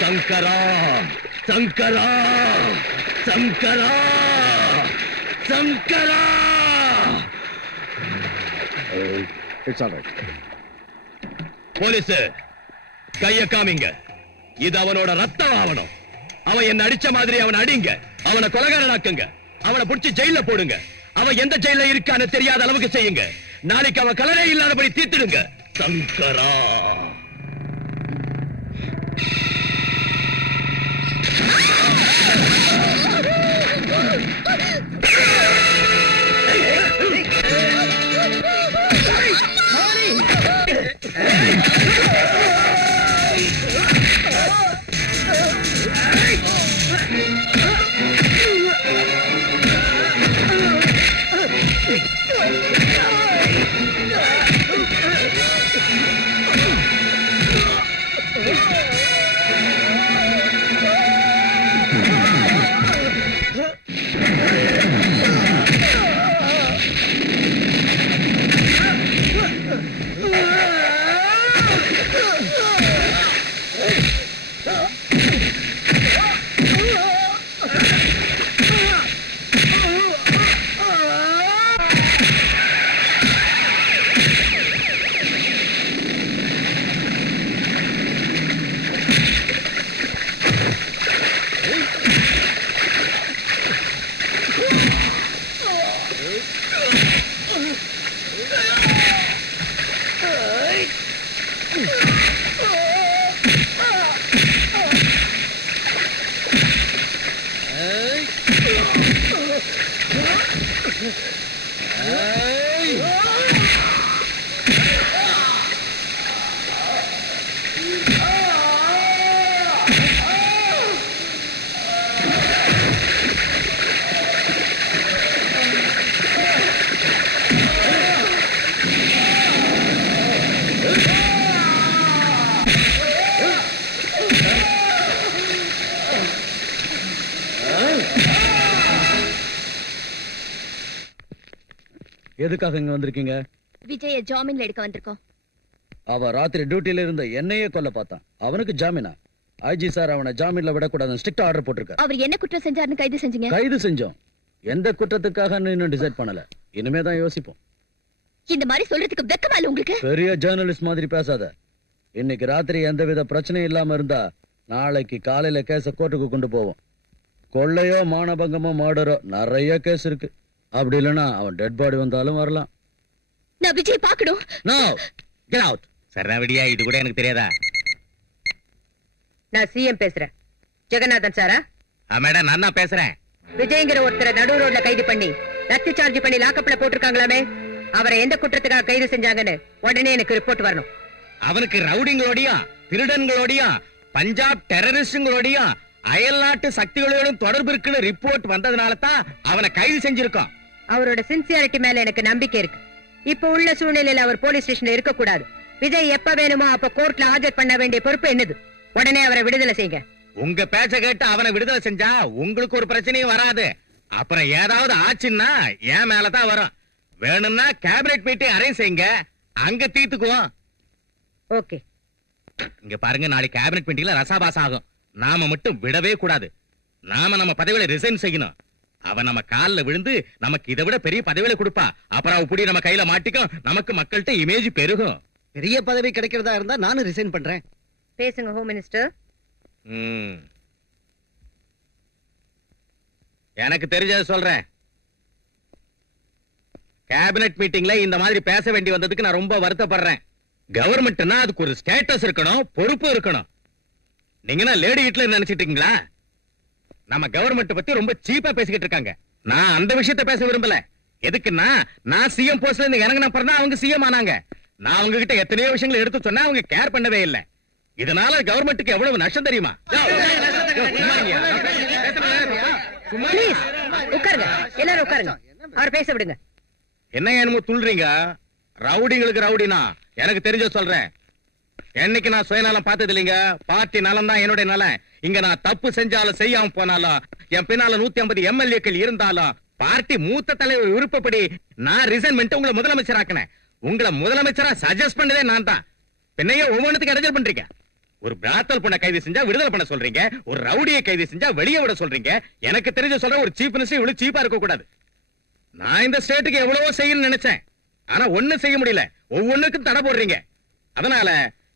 Shankara Shankara Shankara Shankara. It's all right. Police கைய காமிங்க. இது அவனோட ரத்தம் ஆவணும். அவன் என்ன அடிச்ச மாதிரி அவனை அடிங்க. அவனை கொலைகாரனாக்குங்க. அவனை புடிச்சு ஜெயில போடுங்க. அவன் எந்த ஜெயில இருக்கான்னு தெரியாத அளவுக்கு செய்யுங்க. நாளைக்கு அவன் கலரே இல்லாதபடி தீர்த்துடுங்க. சங்கரா. எதுக்காக இங்க வந்திருக்கீங்க? விஜய ஜாமீன்ல எடுக்க வந்திருக்கோம். அவ ராத்திரி டியூட்டில இருந்த என்னையே கொல்ல பார்த்தான். அவனுக்கு ஜாமீனா? ஐஜி சார் அவனை ஜாமீன்ல விடக்கூடாதுன்னு ஸ்ட்ரிக்ட் ஆர்டர் போட்டிருக்காரு. அவர் என்ன குற்றம் செஞ்சாருன்னு கைது செஞ்சீங்க? கைது செஞ்சோம். எந்த குற்றத்துக்காக இன்னும் டிசைட் பண்ணல. இனிமே தான் யோசிப்போம். இந்த மாதிரி சொல்றதுக்கு வெக்கமா இல்ல உங்களுக்கு? பெரிய ஜேர்னலிஸ்ட் மாதிரி பேசாத. இன்னைக்கு ராத்திரி எந்தவித பிரச்சனையும் இல்லாம இருந்தா நாளைக்கு காலையில கேஸ கோர்ட்டுக்கு கொண்டு போவோம். கொள்ளையோ மானபங்கமோ மர்டரோ நிறைய கேஸ் இருக்கு. அப்படி இல்லைன்னா அவன் டெட் பாடி வந்தாலும் வரலாம். நான் விஜய் பார்க்கணும். No get out. சரவடியா இது கூட எனக்கு தெரியாதா? நான் சிஎம் பேசுறேன். ஜெகநாதன் சாரா? மேடம் நான் தான் பேசுறேன். விஜய்ங்கிற ஒருத்தரை நடு ரோட்ல கைது பண்ணி லத்தி சார்ஜ் பண்ணி லாக்கப்ல போட்டிருக்காங்களாமே. அவரை எந்த குற்றத்துக்காக கைது செஞ்சாங்கன்னு உடனே எனக்கு ரிப்போர்ட் வரணும். அவனுக்கு ரவுடிங்களோடையும் திருடன்களோடையும் பஞ்சாப் டெரரிஸ்டுங்களோடையும் அயல்நாட்டு சக்திகளோடும் தொடர்பு இருக்குன்னு ரிப்போர்ட் வந்ததுனால தான் அவனை கைது செஞ்சிருக்கோம். அவரோட சின்சியாரிட்டி மேல எனக்கு நம்பிக்கை இருக்கு. இப்ப உள்ள சூழ்நிலையில அவர் போலீஸ் ஸ்டேஷன்ல இருக்க கூடாது. விஜய் எப்ப வேணுமோ அப்ப கோர்ட்ல ஆஜர் பண்ண வேண்டிய பொறுப்பு என்னது. உடனே அவரை விடுதலை செய்யுங்க. உங்க பேச்ச கேட்டு அவனை விடுதலை செஞ்சா உங்களுக்கு ஒரு பிரச்சனையும் வராது. அப்புறம் ஏதாவது ஆச்சுன்னா என் மேலதான் வரும். வேணும்னா கேபினெட் மீட்டிங் அரேஞ்ச் செய்யுங்க, அங்க தீர்த்துக்குவோம். ஓகே. இங்க பாருங்க, நாளைக்கு கேபினெட் மீட்டிங்ல ரசாபாஸ் ஆகும். நாம மட்டும் விடவே கூடாது. நாம நம்ம பதவியில ரிசைன் செய்யணும். அவ நம்ம கால்ல விழுந்து நமக்கு இதை விட பெரிய பதவியில கொடுப்பா. அப்புறம் அவ புடி நம்ம கையில மாட்டிக்கும். நமக்கு மக்கள்கிட்ட இமேஜ் பெருகும். பெரிய பதவி கிடைக்கிறதா இருந்தா நானும் ரிசைன் பண்றேன். பேசுங்க ஹோம் மினிஸ்டர். எனக்கு தெரிஞ்சத சொல்றேன். கேபினெட் மீட்டிங்ல இந்த மாதிரி பேச வேண்டி வந்ததுக்கு நான் ரொம்ப வருத்தப்படுறேன். கவர்மெண்ட்னா அதுக்கு ஒரு ஸ்டேட்டஸ் இருக்கணும், பொறுப்பு இருக்கணும். நீங்க லேடி ஹிட்லர் நினைச்சிட்டு இருக்கீங்களா? நம்ம கவர்மெண்ட் பத்தி ரொம்ப சீப்பா பேசிக்கிட்டு இருக்காங்க. நான் அந்த விஷயத்தை பேச விரும்பல. எதுக்குன்னா, நான் சிஎம் போஸ்ட்ல இருந்து இறங்கின அப்புறம் தான் அவங்க சிஎம் ஆனாங்க. நான் அவங்க கிட்ட எத்தனையோ விஷயங்களை எடுத்து சொன்னா அவங்க கேர் பண்ணவே இல்லை. இதனால கவர்மெண்ட்டுக்கு எவ்வளவு நஷ்டம் தெரியுமா? Please, உட்காருங்க. எல்லாரும் உட்காருங்க. அவர் பேச விடுங்க. என்ன என்னமோ துள்றீங்க? ரவுடிங்களுக்கு ரவுடினா எனக்கு தெரிஞ்ச சொல்றேன். என்னைக்கு நான் சுயநலம் பார்த்தது இல்லைங்க. பார்ட்டி நலம் தான் என்னுடைய நலம். இங்க நான் தப்பு செஞ்சாலும் செய்யாம போனாலும், என் பின்னால 150 எம்எல்ஏக்கள் இருந்தாலும், பார்ட்டி மூத்த தலைவர் விருப்பப்படி நான் ரிசைன் பண்ணிட்டு உங்களை முதலமைச்சர் ஆக்கினேன். உங்களை முதலமைச்சரா சஜஸ்ட் பண்ணதே நான் தான். பின்னையே ஒவ்வொன்றுத்துக்கு இடைஞ்சல் பண்றீங்க. ஒரு பிராத்தல் பண்ண கைது செஞ்சா விடுதலை பண்ண சொல்றீங்க. ஒரு ரவுடியை கைது செஞ்சா வெளியே விட சொல்றீங்க. எனக்கு தெரிஞ்ச சொல்ற ஒரு சீஃப் மினிஸ்டர் இவ்வளவு சீப்பா இருக்க கூடாது. நான் இந்த ஸ்டேட்டுக்கு எவ்வளவோ செய்யணும்னு நினைச்சேன். ஆனா ஒண்ணு செய்ய முடியல. ஒவ்வொன்னுக்கும் தடை போடுறீங்க. அதனால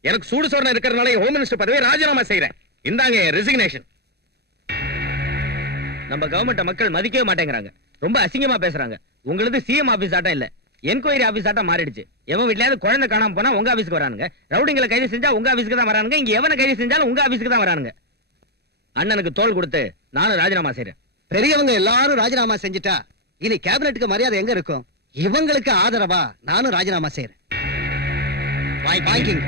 எனக்கு சூடு சொரணை இருக்கிறதுனால ஹோம் மினிஸ்டர் பதவியை ராஜினாமா செய்யறேன். இந்தாங்க ரெசிக்னேஷன். நம்ம கவர்மெண்ட் மக்கள் மதிக்கவே மாட்டேங்கிறாங்க. ரொம்ப அசிங்கமா பேசுறாங்க. உங்களுக்கு சிஎம் ஆபீஸ் ஆட்டம் இல்ல, என்கொயரி ஆபீஸ் ஆட்டம் மாறிடுச்சு. எவன் வீட்லயாவது குழந்தை காணாம போனா உங்க ஆபீஸ்க்கு வரானுங்க. ரவுடிங்களை கைது செஞ்சா உங்க ஆபீஸ்க்கு தான் வரானுங்க. இங்க எவனை கைது செஞ்சாலும் உங்க ஆபீஸ்க்கு தான் வரானுங்க. அண்ணனுக்கு தோல் கொடுத்து நானும் ராஜினாமா செய்யறேன். பெரியவங்க எல்லாரும் ராஜினாமா செஞ்சுட்டா இனி கேபினெட்டுக்கு மரியாதை எங்க இருக்கும்? இவங்களுக்கு ஆதரவா நானும் ராஜினாமா செய்யறேன். வாங்கிங்க.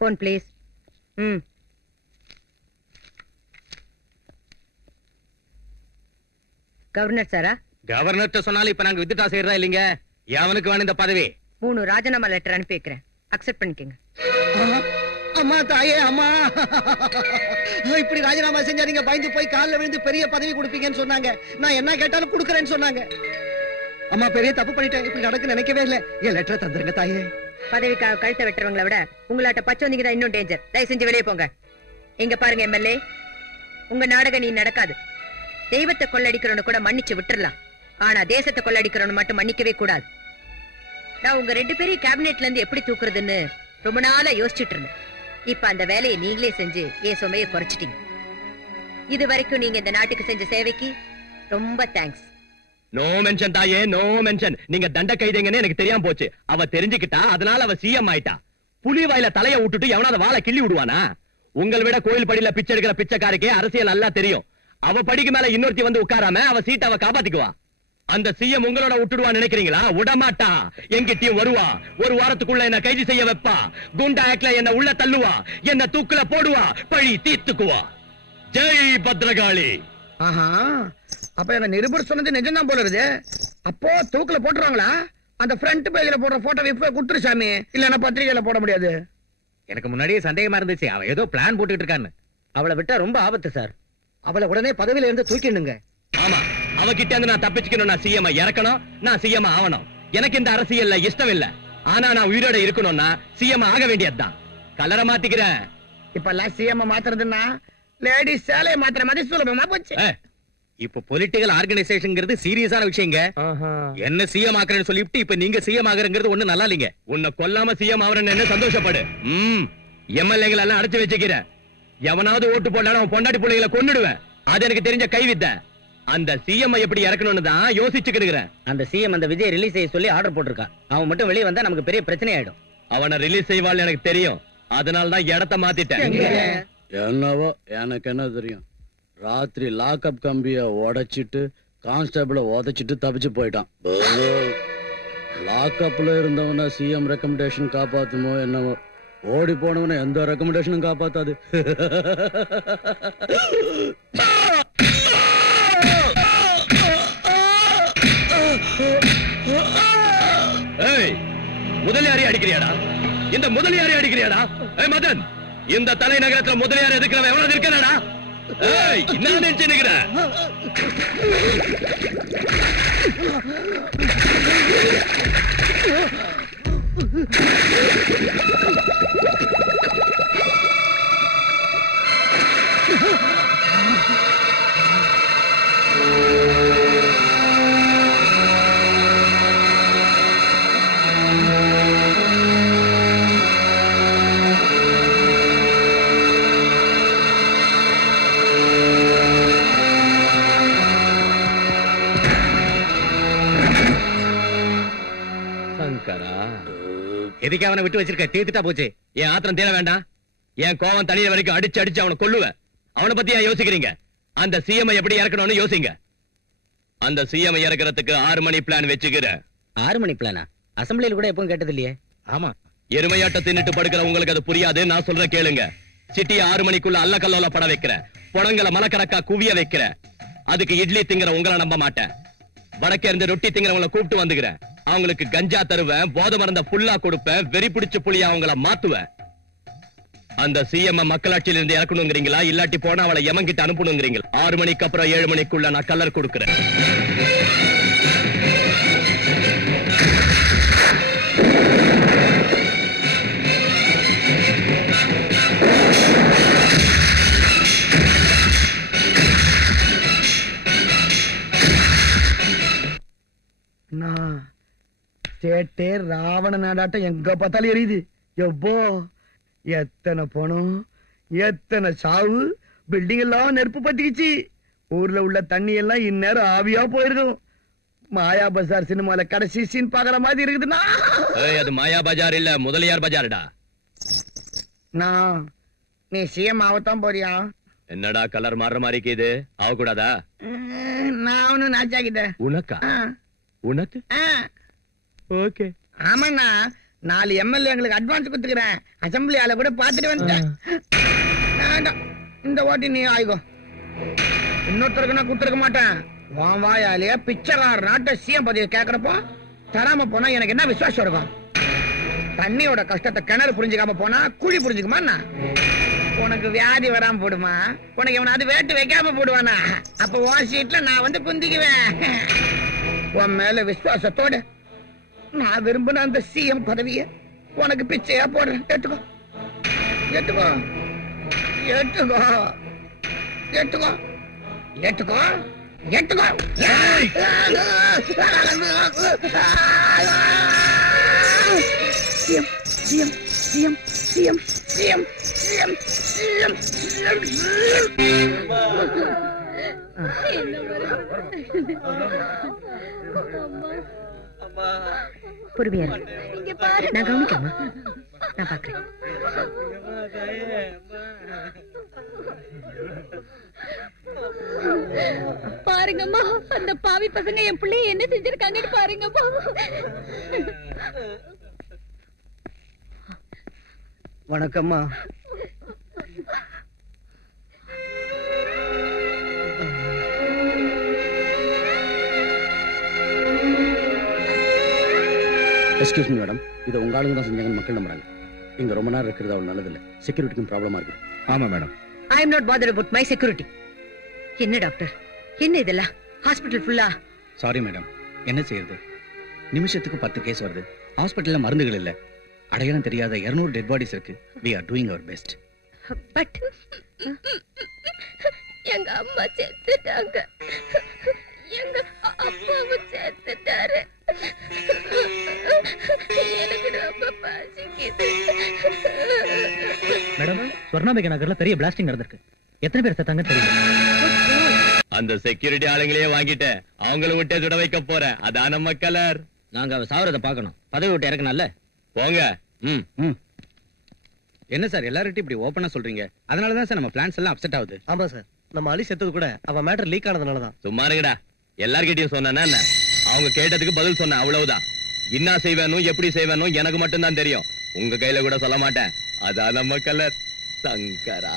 Phone please. கவர்னர் சாரா? கவர்னர் சொன்னாலும் இப்ப நாங்க வித்ட்ரா செய்யறதா இல்லீங்க. எவனுக்கு வேணும் இந்த பதவி? 3 ராஜினாமா லெட்டர் அனுப்பி வைக்கிறேன். அக்செப்ட் பண்ணிக்கங்க. அம்மா தாயே, அம்மா இப்படி ராஜினாமா செஞ்சா நீங்க பயந்து போய் காலில் விழுந்து பெரிய பதவி கொடுப்பீங்கன்னு சொன்னாங்க. நான் என்ன கேட்டாலும் கொடுக்கறேன்னு சொன்னாங்க. அம்மா பெரிய தப்பு பண்ணிட்டேன். இப்படி நடக்கு நினைக்கவே இல்லை. என் லெட்டரை தந்துருங்க தாயே. பதவிக்காக கழுத்தை வெட்டுறவங்களை விட உங்களாட்ட பச்சோந்திங்க தான் இன்னும் டேஞ்சர். தயவு செஞ்சு வெளியே போங்க. இங்க பாருங்க எம்எல்ஏ, உங்க நாடகம் நீ நடக்காது. தெய்வத்தை கொள்ளடிக்கிறவனு கூட மன்னிச்சு விட்டுறலாம். ஆனா தேசத்தை கொள்ளடிக்கிறவனு மட்டும் மன்னிக்கவே கூடாது. நான் உங்க 2 பேரையும் கேபினெட்ல இருந்து எப்படி தூக்குறதுன்னு ரொம்ப நாளா யோசிச்சுட்டு இருந்தேன். இப்ப அந்த வேலையை நீங்களே செஞ்சு என் சுமையை குறைச்சிட்டீங்க. இது வரைக்கும் நீங்க இந்த நாட்டுக்கு செஞ்ச சேவைக்கு ரொம்ப தேங்க்ஸ். நோ மென்ஷன் தாயே, நோ மென்ஷன். நீங்க தண்ட கைதேங்கன்னு எனக்கு தெரியாம போச்சு. அவ தெரிஞ்சுக்கிட்டா, அதனால அவ சிஎம் ஆயிட்டா. புலி வாயில தலைய விட்டுட்டு எவனாவது வாழை கிள்ளி விடுவானா? உங்களை விட கோயில் படியில பிச்சை எடுக்கிற பிச்சைக்காரிக்கே அரசியல் நல்லா தெரியும். அவ படிக்கு மேல இன்னொருத்தி வந்து உட்காராம அவ சீட்டை அவ காப்பாத்திக்குவா. அந்த சிஎம் உங்களோட விட்டுடுவான்னு நினைக்கிறீங்களா? விடமாட்டா. எங்கிட்டயும் வருவா. ஒரு வாரத்துக்குள்ள என்ன கைது செய்ய வைப்பா. குண்டா ஆக்ட்ல என்ன உள்ள தள்ளுவா. என்ன தூக்குல போடுவா. பழி தீர்த்துக்குவா. ஜெய் பத்ரகாளி. அப்ப என்ன நிருபர் சொன்னது நிஜம்தான் போல இருக்கு. அப்போ தூக்குல போட்டுருவாங்களா? அந்த ஃப்ரண்ட் பேஜ்ல போடுற போட்டோ இப்ப குடுத்துரு சாமி. இல்லன்னா பத்திரிகையில போட முடியாது. எனக்கு முன்னாடியே சந்தேகமா இருந்துச்சு. அவன் ஏதோ பிளான் போட்டுட்டு இருக்கான்னு. அவளை விட்டா ரொம்ப ஆபத்து சார். அவளை உடனே பதவியில இருந்து தூக்கிடுங்க. ஆமா, அவகிட்ட இருந்து நான் தப்பிச்சுக்கணும். நான் சிஎம் இறக்கணும். நான் சிஎம் ஆகணும். எனக்கு இந்த அரசியல்ல இஷ்டம் இல்ல. ஆனா நான் உயிரோட இருக்கணும்னா சிஎம் ஆக வேண்டியதுதான். கலரை மாத்திக்கிறேன். இப்ப எல்லாம் சிஎம் மாத்துறதுன்னா லேடிஸ் சேலையை மாத்திர மாதிரி சுலபமா போச்சு. இப்ப பொலிட்டிக்கல் ஆர்கனைசேஷன்ங்கிறது சீரியஸான விஷயங்க. என்ன சிஎம் ஆக்குறேன்னு சொல்லிட்டு இப்ப நீங்க சிஎம் ஆகுறங்கிறது ஒண்ணு நல்லா இல்லைங்க. உன்னை கொல்லாம சிஎம் ஆவறேன்னு என்ன சந்தோஷப்படு. எம்எல்ஏகள் எல்லாம் அடைச்சு வச்சுக்கிறேன். எவனாவது ஓட்டு போட்டாலும் அவன் பொண்டாட்டி பிள்ளைகளை கொன்னுடுவேன். அது எனக்கு தெரிஞ்ச கைவித்த. அந்த சிஎம் எப்படி இறக்கணும்னு தான் யோசிச்சுக்கிறேன். அந்த சிஎம் அந்த விஜய் ரிலீஸ் செய்ய சொல்லி ஆர்டர் போட்டிருக்கான். அவன் மட்டும் வெளியே வந்தா நமக்கு பெரிய பிரச்சனை ஆயிடும். அவனை ரிலீஸ் செய்வாள் எனக்கு தெரியும். அதனால தான் இடத்தை மாத்திட்டேன். என்னவோ எனக்கு என்ன தெரியும். ராத்திரி லாக்அப் கம்பிய உடைச்சிட்டு கான்ஸ்டபிள உதைச்சிட்டு தப்பிச்சு போயிட்டான். லாக்அப்ல இருந்தவன சிஎம் ரெக்கமெண்டேஷன் காப்பாத்துமோ என்னவோ. ஓடி போனவன எந்த ரெக்கமெண்டேஷனும் காப்பாத்தாது. முதலியாரி அடிக்கிறியாடா? இந்த முதலியாரி அடிக்கிறியாடா? மதன், இந்த தலைநகரத்துல முதலியார் எதுக்கிறவன் எவ்வளவு இருக்கிறாடா? என்ன நினைச்சு நிக்கிற? சங்கரா எதுக்கு அவனை விட்டு வச்சிருக்க? தீர்த்துட்டா போச்சு. என் ஆத்திரம் தேட வேண்டாம். என் கோவம் தனியில வரைக்கும் அடிச்சு அடிச்சு அவனை கொல்லுவேன். அவனை பத்தி ஏன் யோசிக்கிறீங்க? அந்த சிஎம் எப்படி இறக்கணும்னு யோசிங்க. அந்த சிஎம் இறக்குறதுக்கு 6 மணி பிளான் வச்சுக்கிறேன். 6 மணி பிளானா? அசம்பிளியில கூட எப்பவும் கேட்டது இல்லையே. ஆமா, எருமையாட்ட தின்னுட்டு படுக்கிற உங்களுக்கு அது புரியாது. நான் சொல்றேன் கேளுங்க. சிட்டிய 6 மணிக்குள்ள அல்ல கல்லோல பட வைக்கிறேன். புடங்களை மலக்கறக்கா குவிய வைக்கிறேன். அதுக்கு இட்லி திங்கிற உங்களை நம்ப மாட்டேன். வடக்கே இருந்து ரொட்டி திங்கிறவங்களை கூப்பிட்டு வந்துக்கிறேன். அவங்களுக்கு கஞ்சா தருவேன், போதை மருந்த புல்லா கொடுப்பேன், வெறி பிடிச்ச புலியா அவங்கள மாத்துவேன். அந்த சிஎம் மக்களாட்சியில இருந்து இறக்கணுங்கிறீங்களா, இல்லாட்டி போனா அவளை எமங்கிட்ட அனுப்பணுங்கிறீங்களா? 6 மணிக்கு அப்புறம் 7 மணிக்குள்ள நான் கலர் கொடுக்கிறேன். சேட்டே ராவண நாடாட்டம் எங்க பார்த்தாலும் எரியுது. எவ்வளோ எத்தனை பணம், எத்தனை சாவு, பில்டிங் எல்லாம் நெருப்பு பத்திக்கிச்சு. ஊர்ல உள்ள தண்ணி எல்லாம் இந்நேரம் ஆவியா போயிருக்கும். மாயா பஜார் சினிமால கடைசி சீன் பாக்குற மாதிரி இருக்குதுன்னா அது மாயா பஜார் இல்ல, முதலியார் பஜார்டா. நான் நீ சிஎம் ஆகத்தான் போறியா? என்னடா கலர் மாறுற மாதிரி இருக்குது, ஆகக்கூடாதா? நான் ஒண்ணு நாச்சாக்கிட்டேன். உனக்கா? உனக்கு? ஓகே. ஆமாண்ணா, 4 எம்எல்ஏ எங்களுக்கு அட்வான்ஸ் கொடுத்துக்கிறேன். அசம்பிளி ஆளை கூட பாத்துட்டு வந்துட்டேன். இந்த ஓட்டி நீ ஆயிக்கோ. இன்னொருத்தருக்கு நான் கொடுத்துருக்க மாட்டேன். உன் வாயாலேயே பிச்சைக்கார நாட்டை சிஎம் பதவியை கேட்கறப்போ தராம போனா எனக்கு என்ன விசுவாசம் இருக்கும்? தண்ணியோட கஷ்டத்தை கிணறு புரிஞ்சுக்காம போனா குழி புரிஞ்சுக்குமா? உனக்கு வியாதி வராம போடுமா? உனக்கு எவனாவது வேட்டு வைக்காம போடுவானா? அப்ப உன் சீட்ல நான் வந்து குந்திக்குவேன். உன் மேல விசுவாசத்தோட நான் விரும்பின அந்த சிஎம் பதவியை உனக்கு பிச்சையா போடுறேன். ஏத்துக்கோ ஏத்துக்கோ ஏத்துக்கோ ஏத்துக்கோ ஏத்துக்கோ ஏத்துக்கோ. CM CM CM CM CM CM CM CM. பொறுமையா நான் கவனிக்கமா, நான் பாக்குறேன். பாருங்கம்மா, அந்த பாவி பசங்க என் பிள்ளைய என்ன செஞ்சிருக்காங்கன்னு பாருங்கம்மா. வணக்கம்மா. எக்ஸ்கியூஸ் மீ மேடம், இதை உங்க ஆளுங்க தான் செஞ்சாங்கன்னு மக்கள் நம்புறாங்க. இங்க ரொம்ப நேரம் இருக்கிறது அவ்வளவு நல்லதில்லை. செக்யூரிட்டிக்கும் ப்ராப்ளமா இருக்கு. ஆமா madam. I am not bothered about my security. என்ன டாக்டர், என்ன இதெல்லாம்? ஹாஸ்பிடல் ஃபுல்லா? சாரி மேடம், என்ன செய்யறது? நிமிஷத்துக்கு 10 கேஸ் வருது. ஹாஸ்பிட்டல்ல மருந்துகள் இல்ல. அடையாளம் தெரியாத 200 டெட் பாடிஸ் இருக்கு. we are doing our best. But எங்க அம்மா செத்துட்டாங்க, எங்க அப்பாவும் செத்துட்டாரு. எனக்கு ரொம்ப பசிக்குது. மேடம், ஸ்வர்ணாம்பிகை நகர்ல பெரிய பிளாஸ்டிங் நடந்திருக்கு. எத்தனை பேர் செத்தாங்க தெரியும்? அந்த செக்யூரிட்டி ஆளுங்களையே வாங்கிட்டேன். அவங்கள விட்டே சுட வைக்க போறேன். அதான் நம்ம கலர். நாங்க அவ சாவரத்தை பார்க்கணும். பதவி விட்டு இறக்கணும்ல. போங்க. என்ன சார் எல்லார்கிட்டையும் இப்படி ஓபனா சொல்றீங்க? அதனாலதான் சார் நம்ம பிளான்ஸ் எல்லாம் அப்செட் ஆகுது. ஆமா சார், நம்ம அலி செத்தது கூட அவன் மேட்டர் லீக் ஆனதுனாலதான். சும்மா இருங்கடா. எல்லார்கிட்டயும் சொன்னா என்ன? அவங்க கேட்டதுக்கு பதில் சொன்ன, அவ்வளவுதான். என்ன செய்வேனும் எப்படி செய்வேனும் எனக்கு மட்டும்தான் தெரியும். உங்க கையில கூட சொல்ல மாட்டேன். அதான் நம்ம கலர். சங்கரா.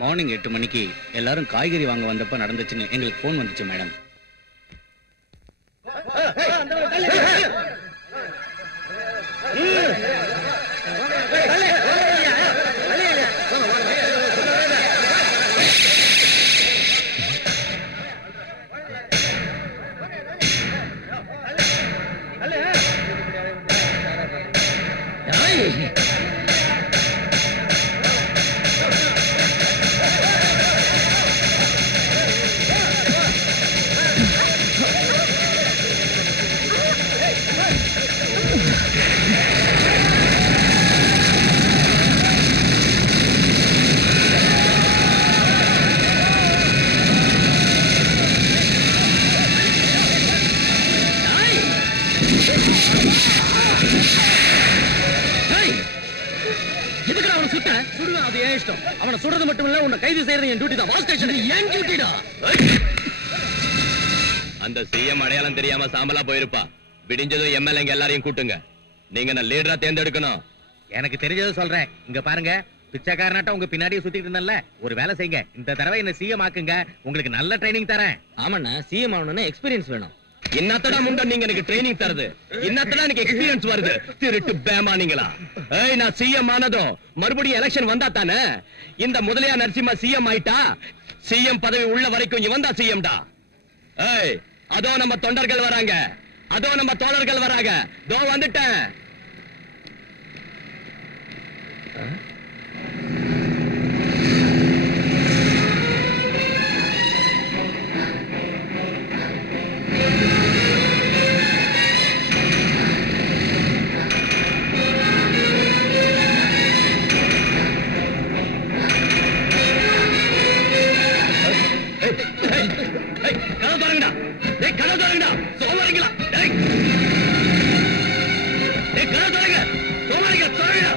மார்னிங் 8 மணிக்கு எல்லாரும் காய்கறி வாங்க வந்தப்ப நடந்துச்சுன்னு எங்களுக்கு போன் வந்துச்சு மேடம். அவனை சுடுறது மட்டும் இல்ல, உன்னை கைது செய்யறது என் டியூட்டி தான். வால் ஸ்டேஷன் என் டியூட்டிடா. அந்த சிஎம் அடையாளம் தெரியாம சாம்பலா போயிருப்பா. விடிஞ்சதும் எம்எல்ஏங்க எல்லாரையும் கூட்டுங்க. நீங்க நான் லீடரா தேர்ந்தெடுக்கணும். எனக்கு தெரிஞ்சது சொல்றேன். இங்க பாருங்க, பிச்சைக்காரனாட்டம் உங்க பின்னாடியே சுத்திட்டு இருந்தேன்ல, ஒரு வேலை செய்யுங்க. இந்த தடவை என்ன சிஎம் ஆக்குங்க, உங்களுக்கு நல்ல ட்ரைனிங் தரேன். ஆமாண்ணா, சிஎம் ஆகணும்னா எக்ஸ்பீரியன்ஸ் வேணும். இன்னத்தடா முண்டா நீங்க எனக்கு ட்ரைனிங் தருது, இன்னத்தடா எனக்கு எக்ஸ்பீரியன்ஸ் வருது. திருட்டு பேமானீங்களா? ஏய், நான் சிஎம் ஆனதும் மறுபடியும் எலெக்ஷன் வந்தா தானே இந்த முதலியா நரசிம்மா சிஎம் ஆயிட்டா. சிஎம் பதவி உள்ள வரைக்கும் இவன் தான் சிஎம்டா. ஏய், அதோ நம்ம தொண்டர்கள் வராங்க, அதோ நம்ம தோழர்கள் வராங்க. தோ வந்துட்டேன். கதவு தரங்கடா, கதவு தரங்கடா, சோமாரிங்களா, கதவு தரங்க, சோமாரிங்களா, தரங்கடா.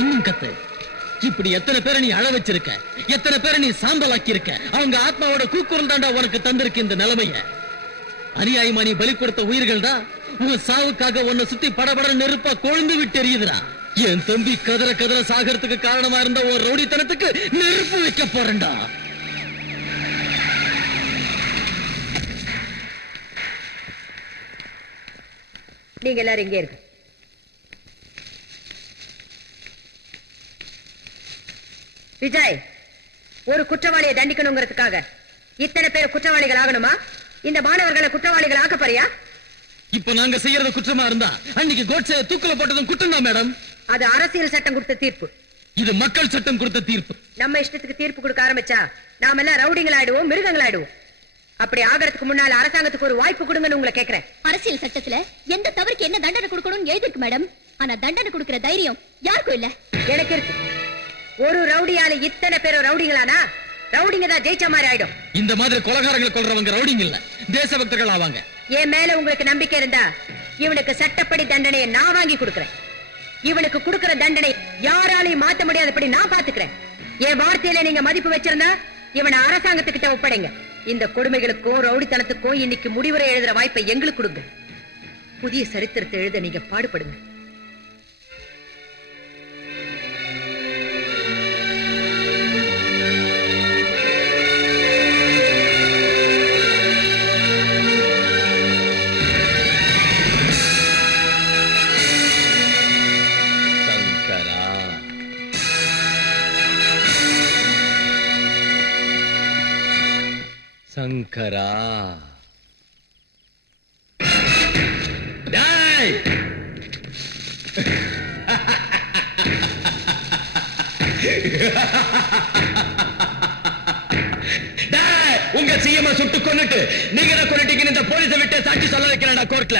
இன்னும் கத்து. இப்படி எத்தனை பேரை நீ அழ வச்சிருக்க, எத்தனை பேரை நீ சாம்பலாக்கி இருக்க. அவங்க ஆத்மாவோட கூக்குரல் தாண்டா உனக்கு தந்திருக்கு இந்த நிலைமைய. அநியாயமா நீ பலி கொடுத்த உயிர்கள் தான் உன் சாவுக்காக உன்னை சுத்தி படபட நெருப்பா கொழுந்து விட்டு எரியுதுடா. என் தம்பி கதற கதற சாகறதுக்கு காரணமா இருந்த ஒரு ரவுடித்தனத்துக்கு நெருப்பு வைக்க போறேன்டா. நீங்க எல்லாரும் இங்கே இருக்கு. விஜய், ஒரு குற்றவாளியை தண்டிக்கணுங்கிறதுக்காக இத்தனை பேர் குற்றவாளிகள் ஆகணுமா? இந்த மாணவர்களை குற்றவாளிகள் ஆக்க போறியா? இப்ப நாங்க செய்யறது குற்றமா இருந்தா அன்னைக்கு கோட்சே தூக்குல போட்டதும் குற்றம் தான் மேடம். அது அரசியல் சட்டம் கொடுத்த தீர்ப்பு. இது மக்கள் சட்டம் கொடுத்த தீர்ப்பு. நம்ம இஷ்டத்துக்கு தீர்ப்பு கொடுக்க ஆரம்பிச்சா நாம எல்லாம் ரவுடிங்கள் ஆயிடுவோம், மிருகங்கள் ஆயிடுவோம். அப்படி ஆகிறதுக்கு முன்னால அரசாங்கத்துக்கு ஒரு வாய்ப்பு கொடுங்கன்னு உங்களை கேக்குறேன். அரசியல் சட்டத்துல எந்த தவறுக்கு என்ன தண்டனை கொடுக்கணும்னு எழுதிருக்கு மேடம். ஆனா தண்டனை கொடுக்கிற தைரியம் யாருக்கும் இல்ல. எனக்கு இருக்கு. ஒரு ரவுடியால இத்தனை பேரும் ரவுடிங்களானா ரவுடிங்க தான் ஜெயிச்ச மாதிரி ஆயிடும். இந்த மாதிரி கொலகாரங்களை கொல்றவங்க ரவுடிங்க இல்ல, தேசபக்தர்கள் ஆவாங்க. என் மேல உங்களுக்கு நம்பிக்கை இருந்தா இவனுக்கு சட்டப்படி தண்டனையை நான் வாங்கி கொடுக்கிறேன். இவனுக்கு கொடுக்கிற தண்டனை யாராலையும் மாத்த முடியாதபடி நான் பாத்துக்கிறேன். என் வார்த்தையில நீங்க மதிப்பு வச்சிருந்தா இவனை அரசாங்கத்துக்கிட்ட ஒப்படைங்க. இந்த கொடுமைகளுக்கும் ரவுடித்தனத்துக்கும் இன்னைக்கு முடிவுரை எழுதுற வாய்ப்பை எங்களுக்கு கொடுங்க. புதிய சரித்திரத்தை எழுத நீங்க பாடுபடுங்க. சங்கரா உங்க சிஎம் சுட்டு கொன்னுட்டு நீங்க தான் கொன்னுட்டீங்க. இந்த போலீஸை விட்டு சாட்சி சொல்ல வைக்கிறேன்டா கோர்ட்ல.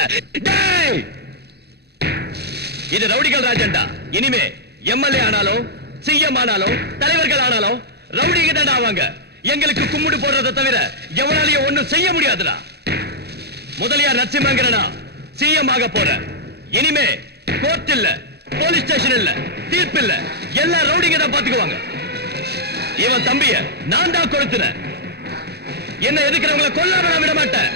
இது ரவுடிகள் ராஜண்டா. இனிமே எம்எல்ஏ ஆனாலும் சிஎம் ஆனாலும் தலைவர்கள் ஆனாலும் ரவுடிங்க தான் ஆவாங்க. எங்களுக்கு கும்பிடு போடுறதை தவிர எவனாலையும் ஒண்ணும் செய்ய முடியாதுடா. முதலியார் நரசிம்மங்கிறனா சிஎம் ஆக போற. இனிமே கோர்ட் இல்ல, போலீஸ் ஸ்டேஷன் இல்ல, தீர்ப்பு இல்ல, எல்லா ரவுடிங்க தான் பாத்துக்குவாங்க. இவன் தம்பிய நான் தான் கொளுத்துனேன். என்ன எதுக்குறவங்களை கொல்லாம நான் விட மாட்டேன்.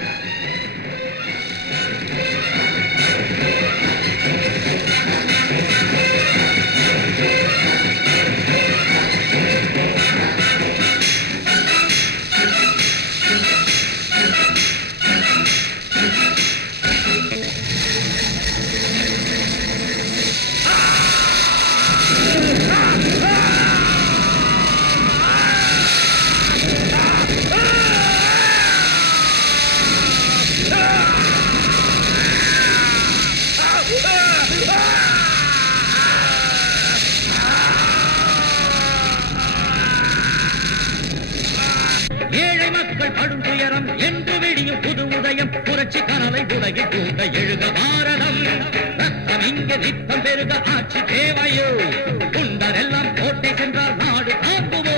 ஏழை மக்கள் படும் துயரம் என்று விடியும் புது உதயம் புரட்சி கனவை உலகி கூட்ட எழுக பாரதம். ரத்தம் இங்கே நித்தம் பெருக ஆட்சி தேவையோ. குண்டரெல்லாம் கோட்டை சென்றால் நாடு காப்புவோ.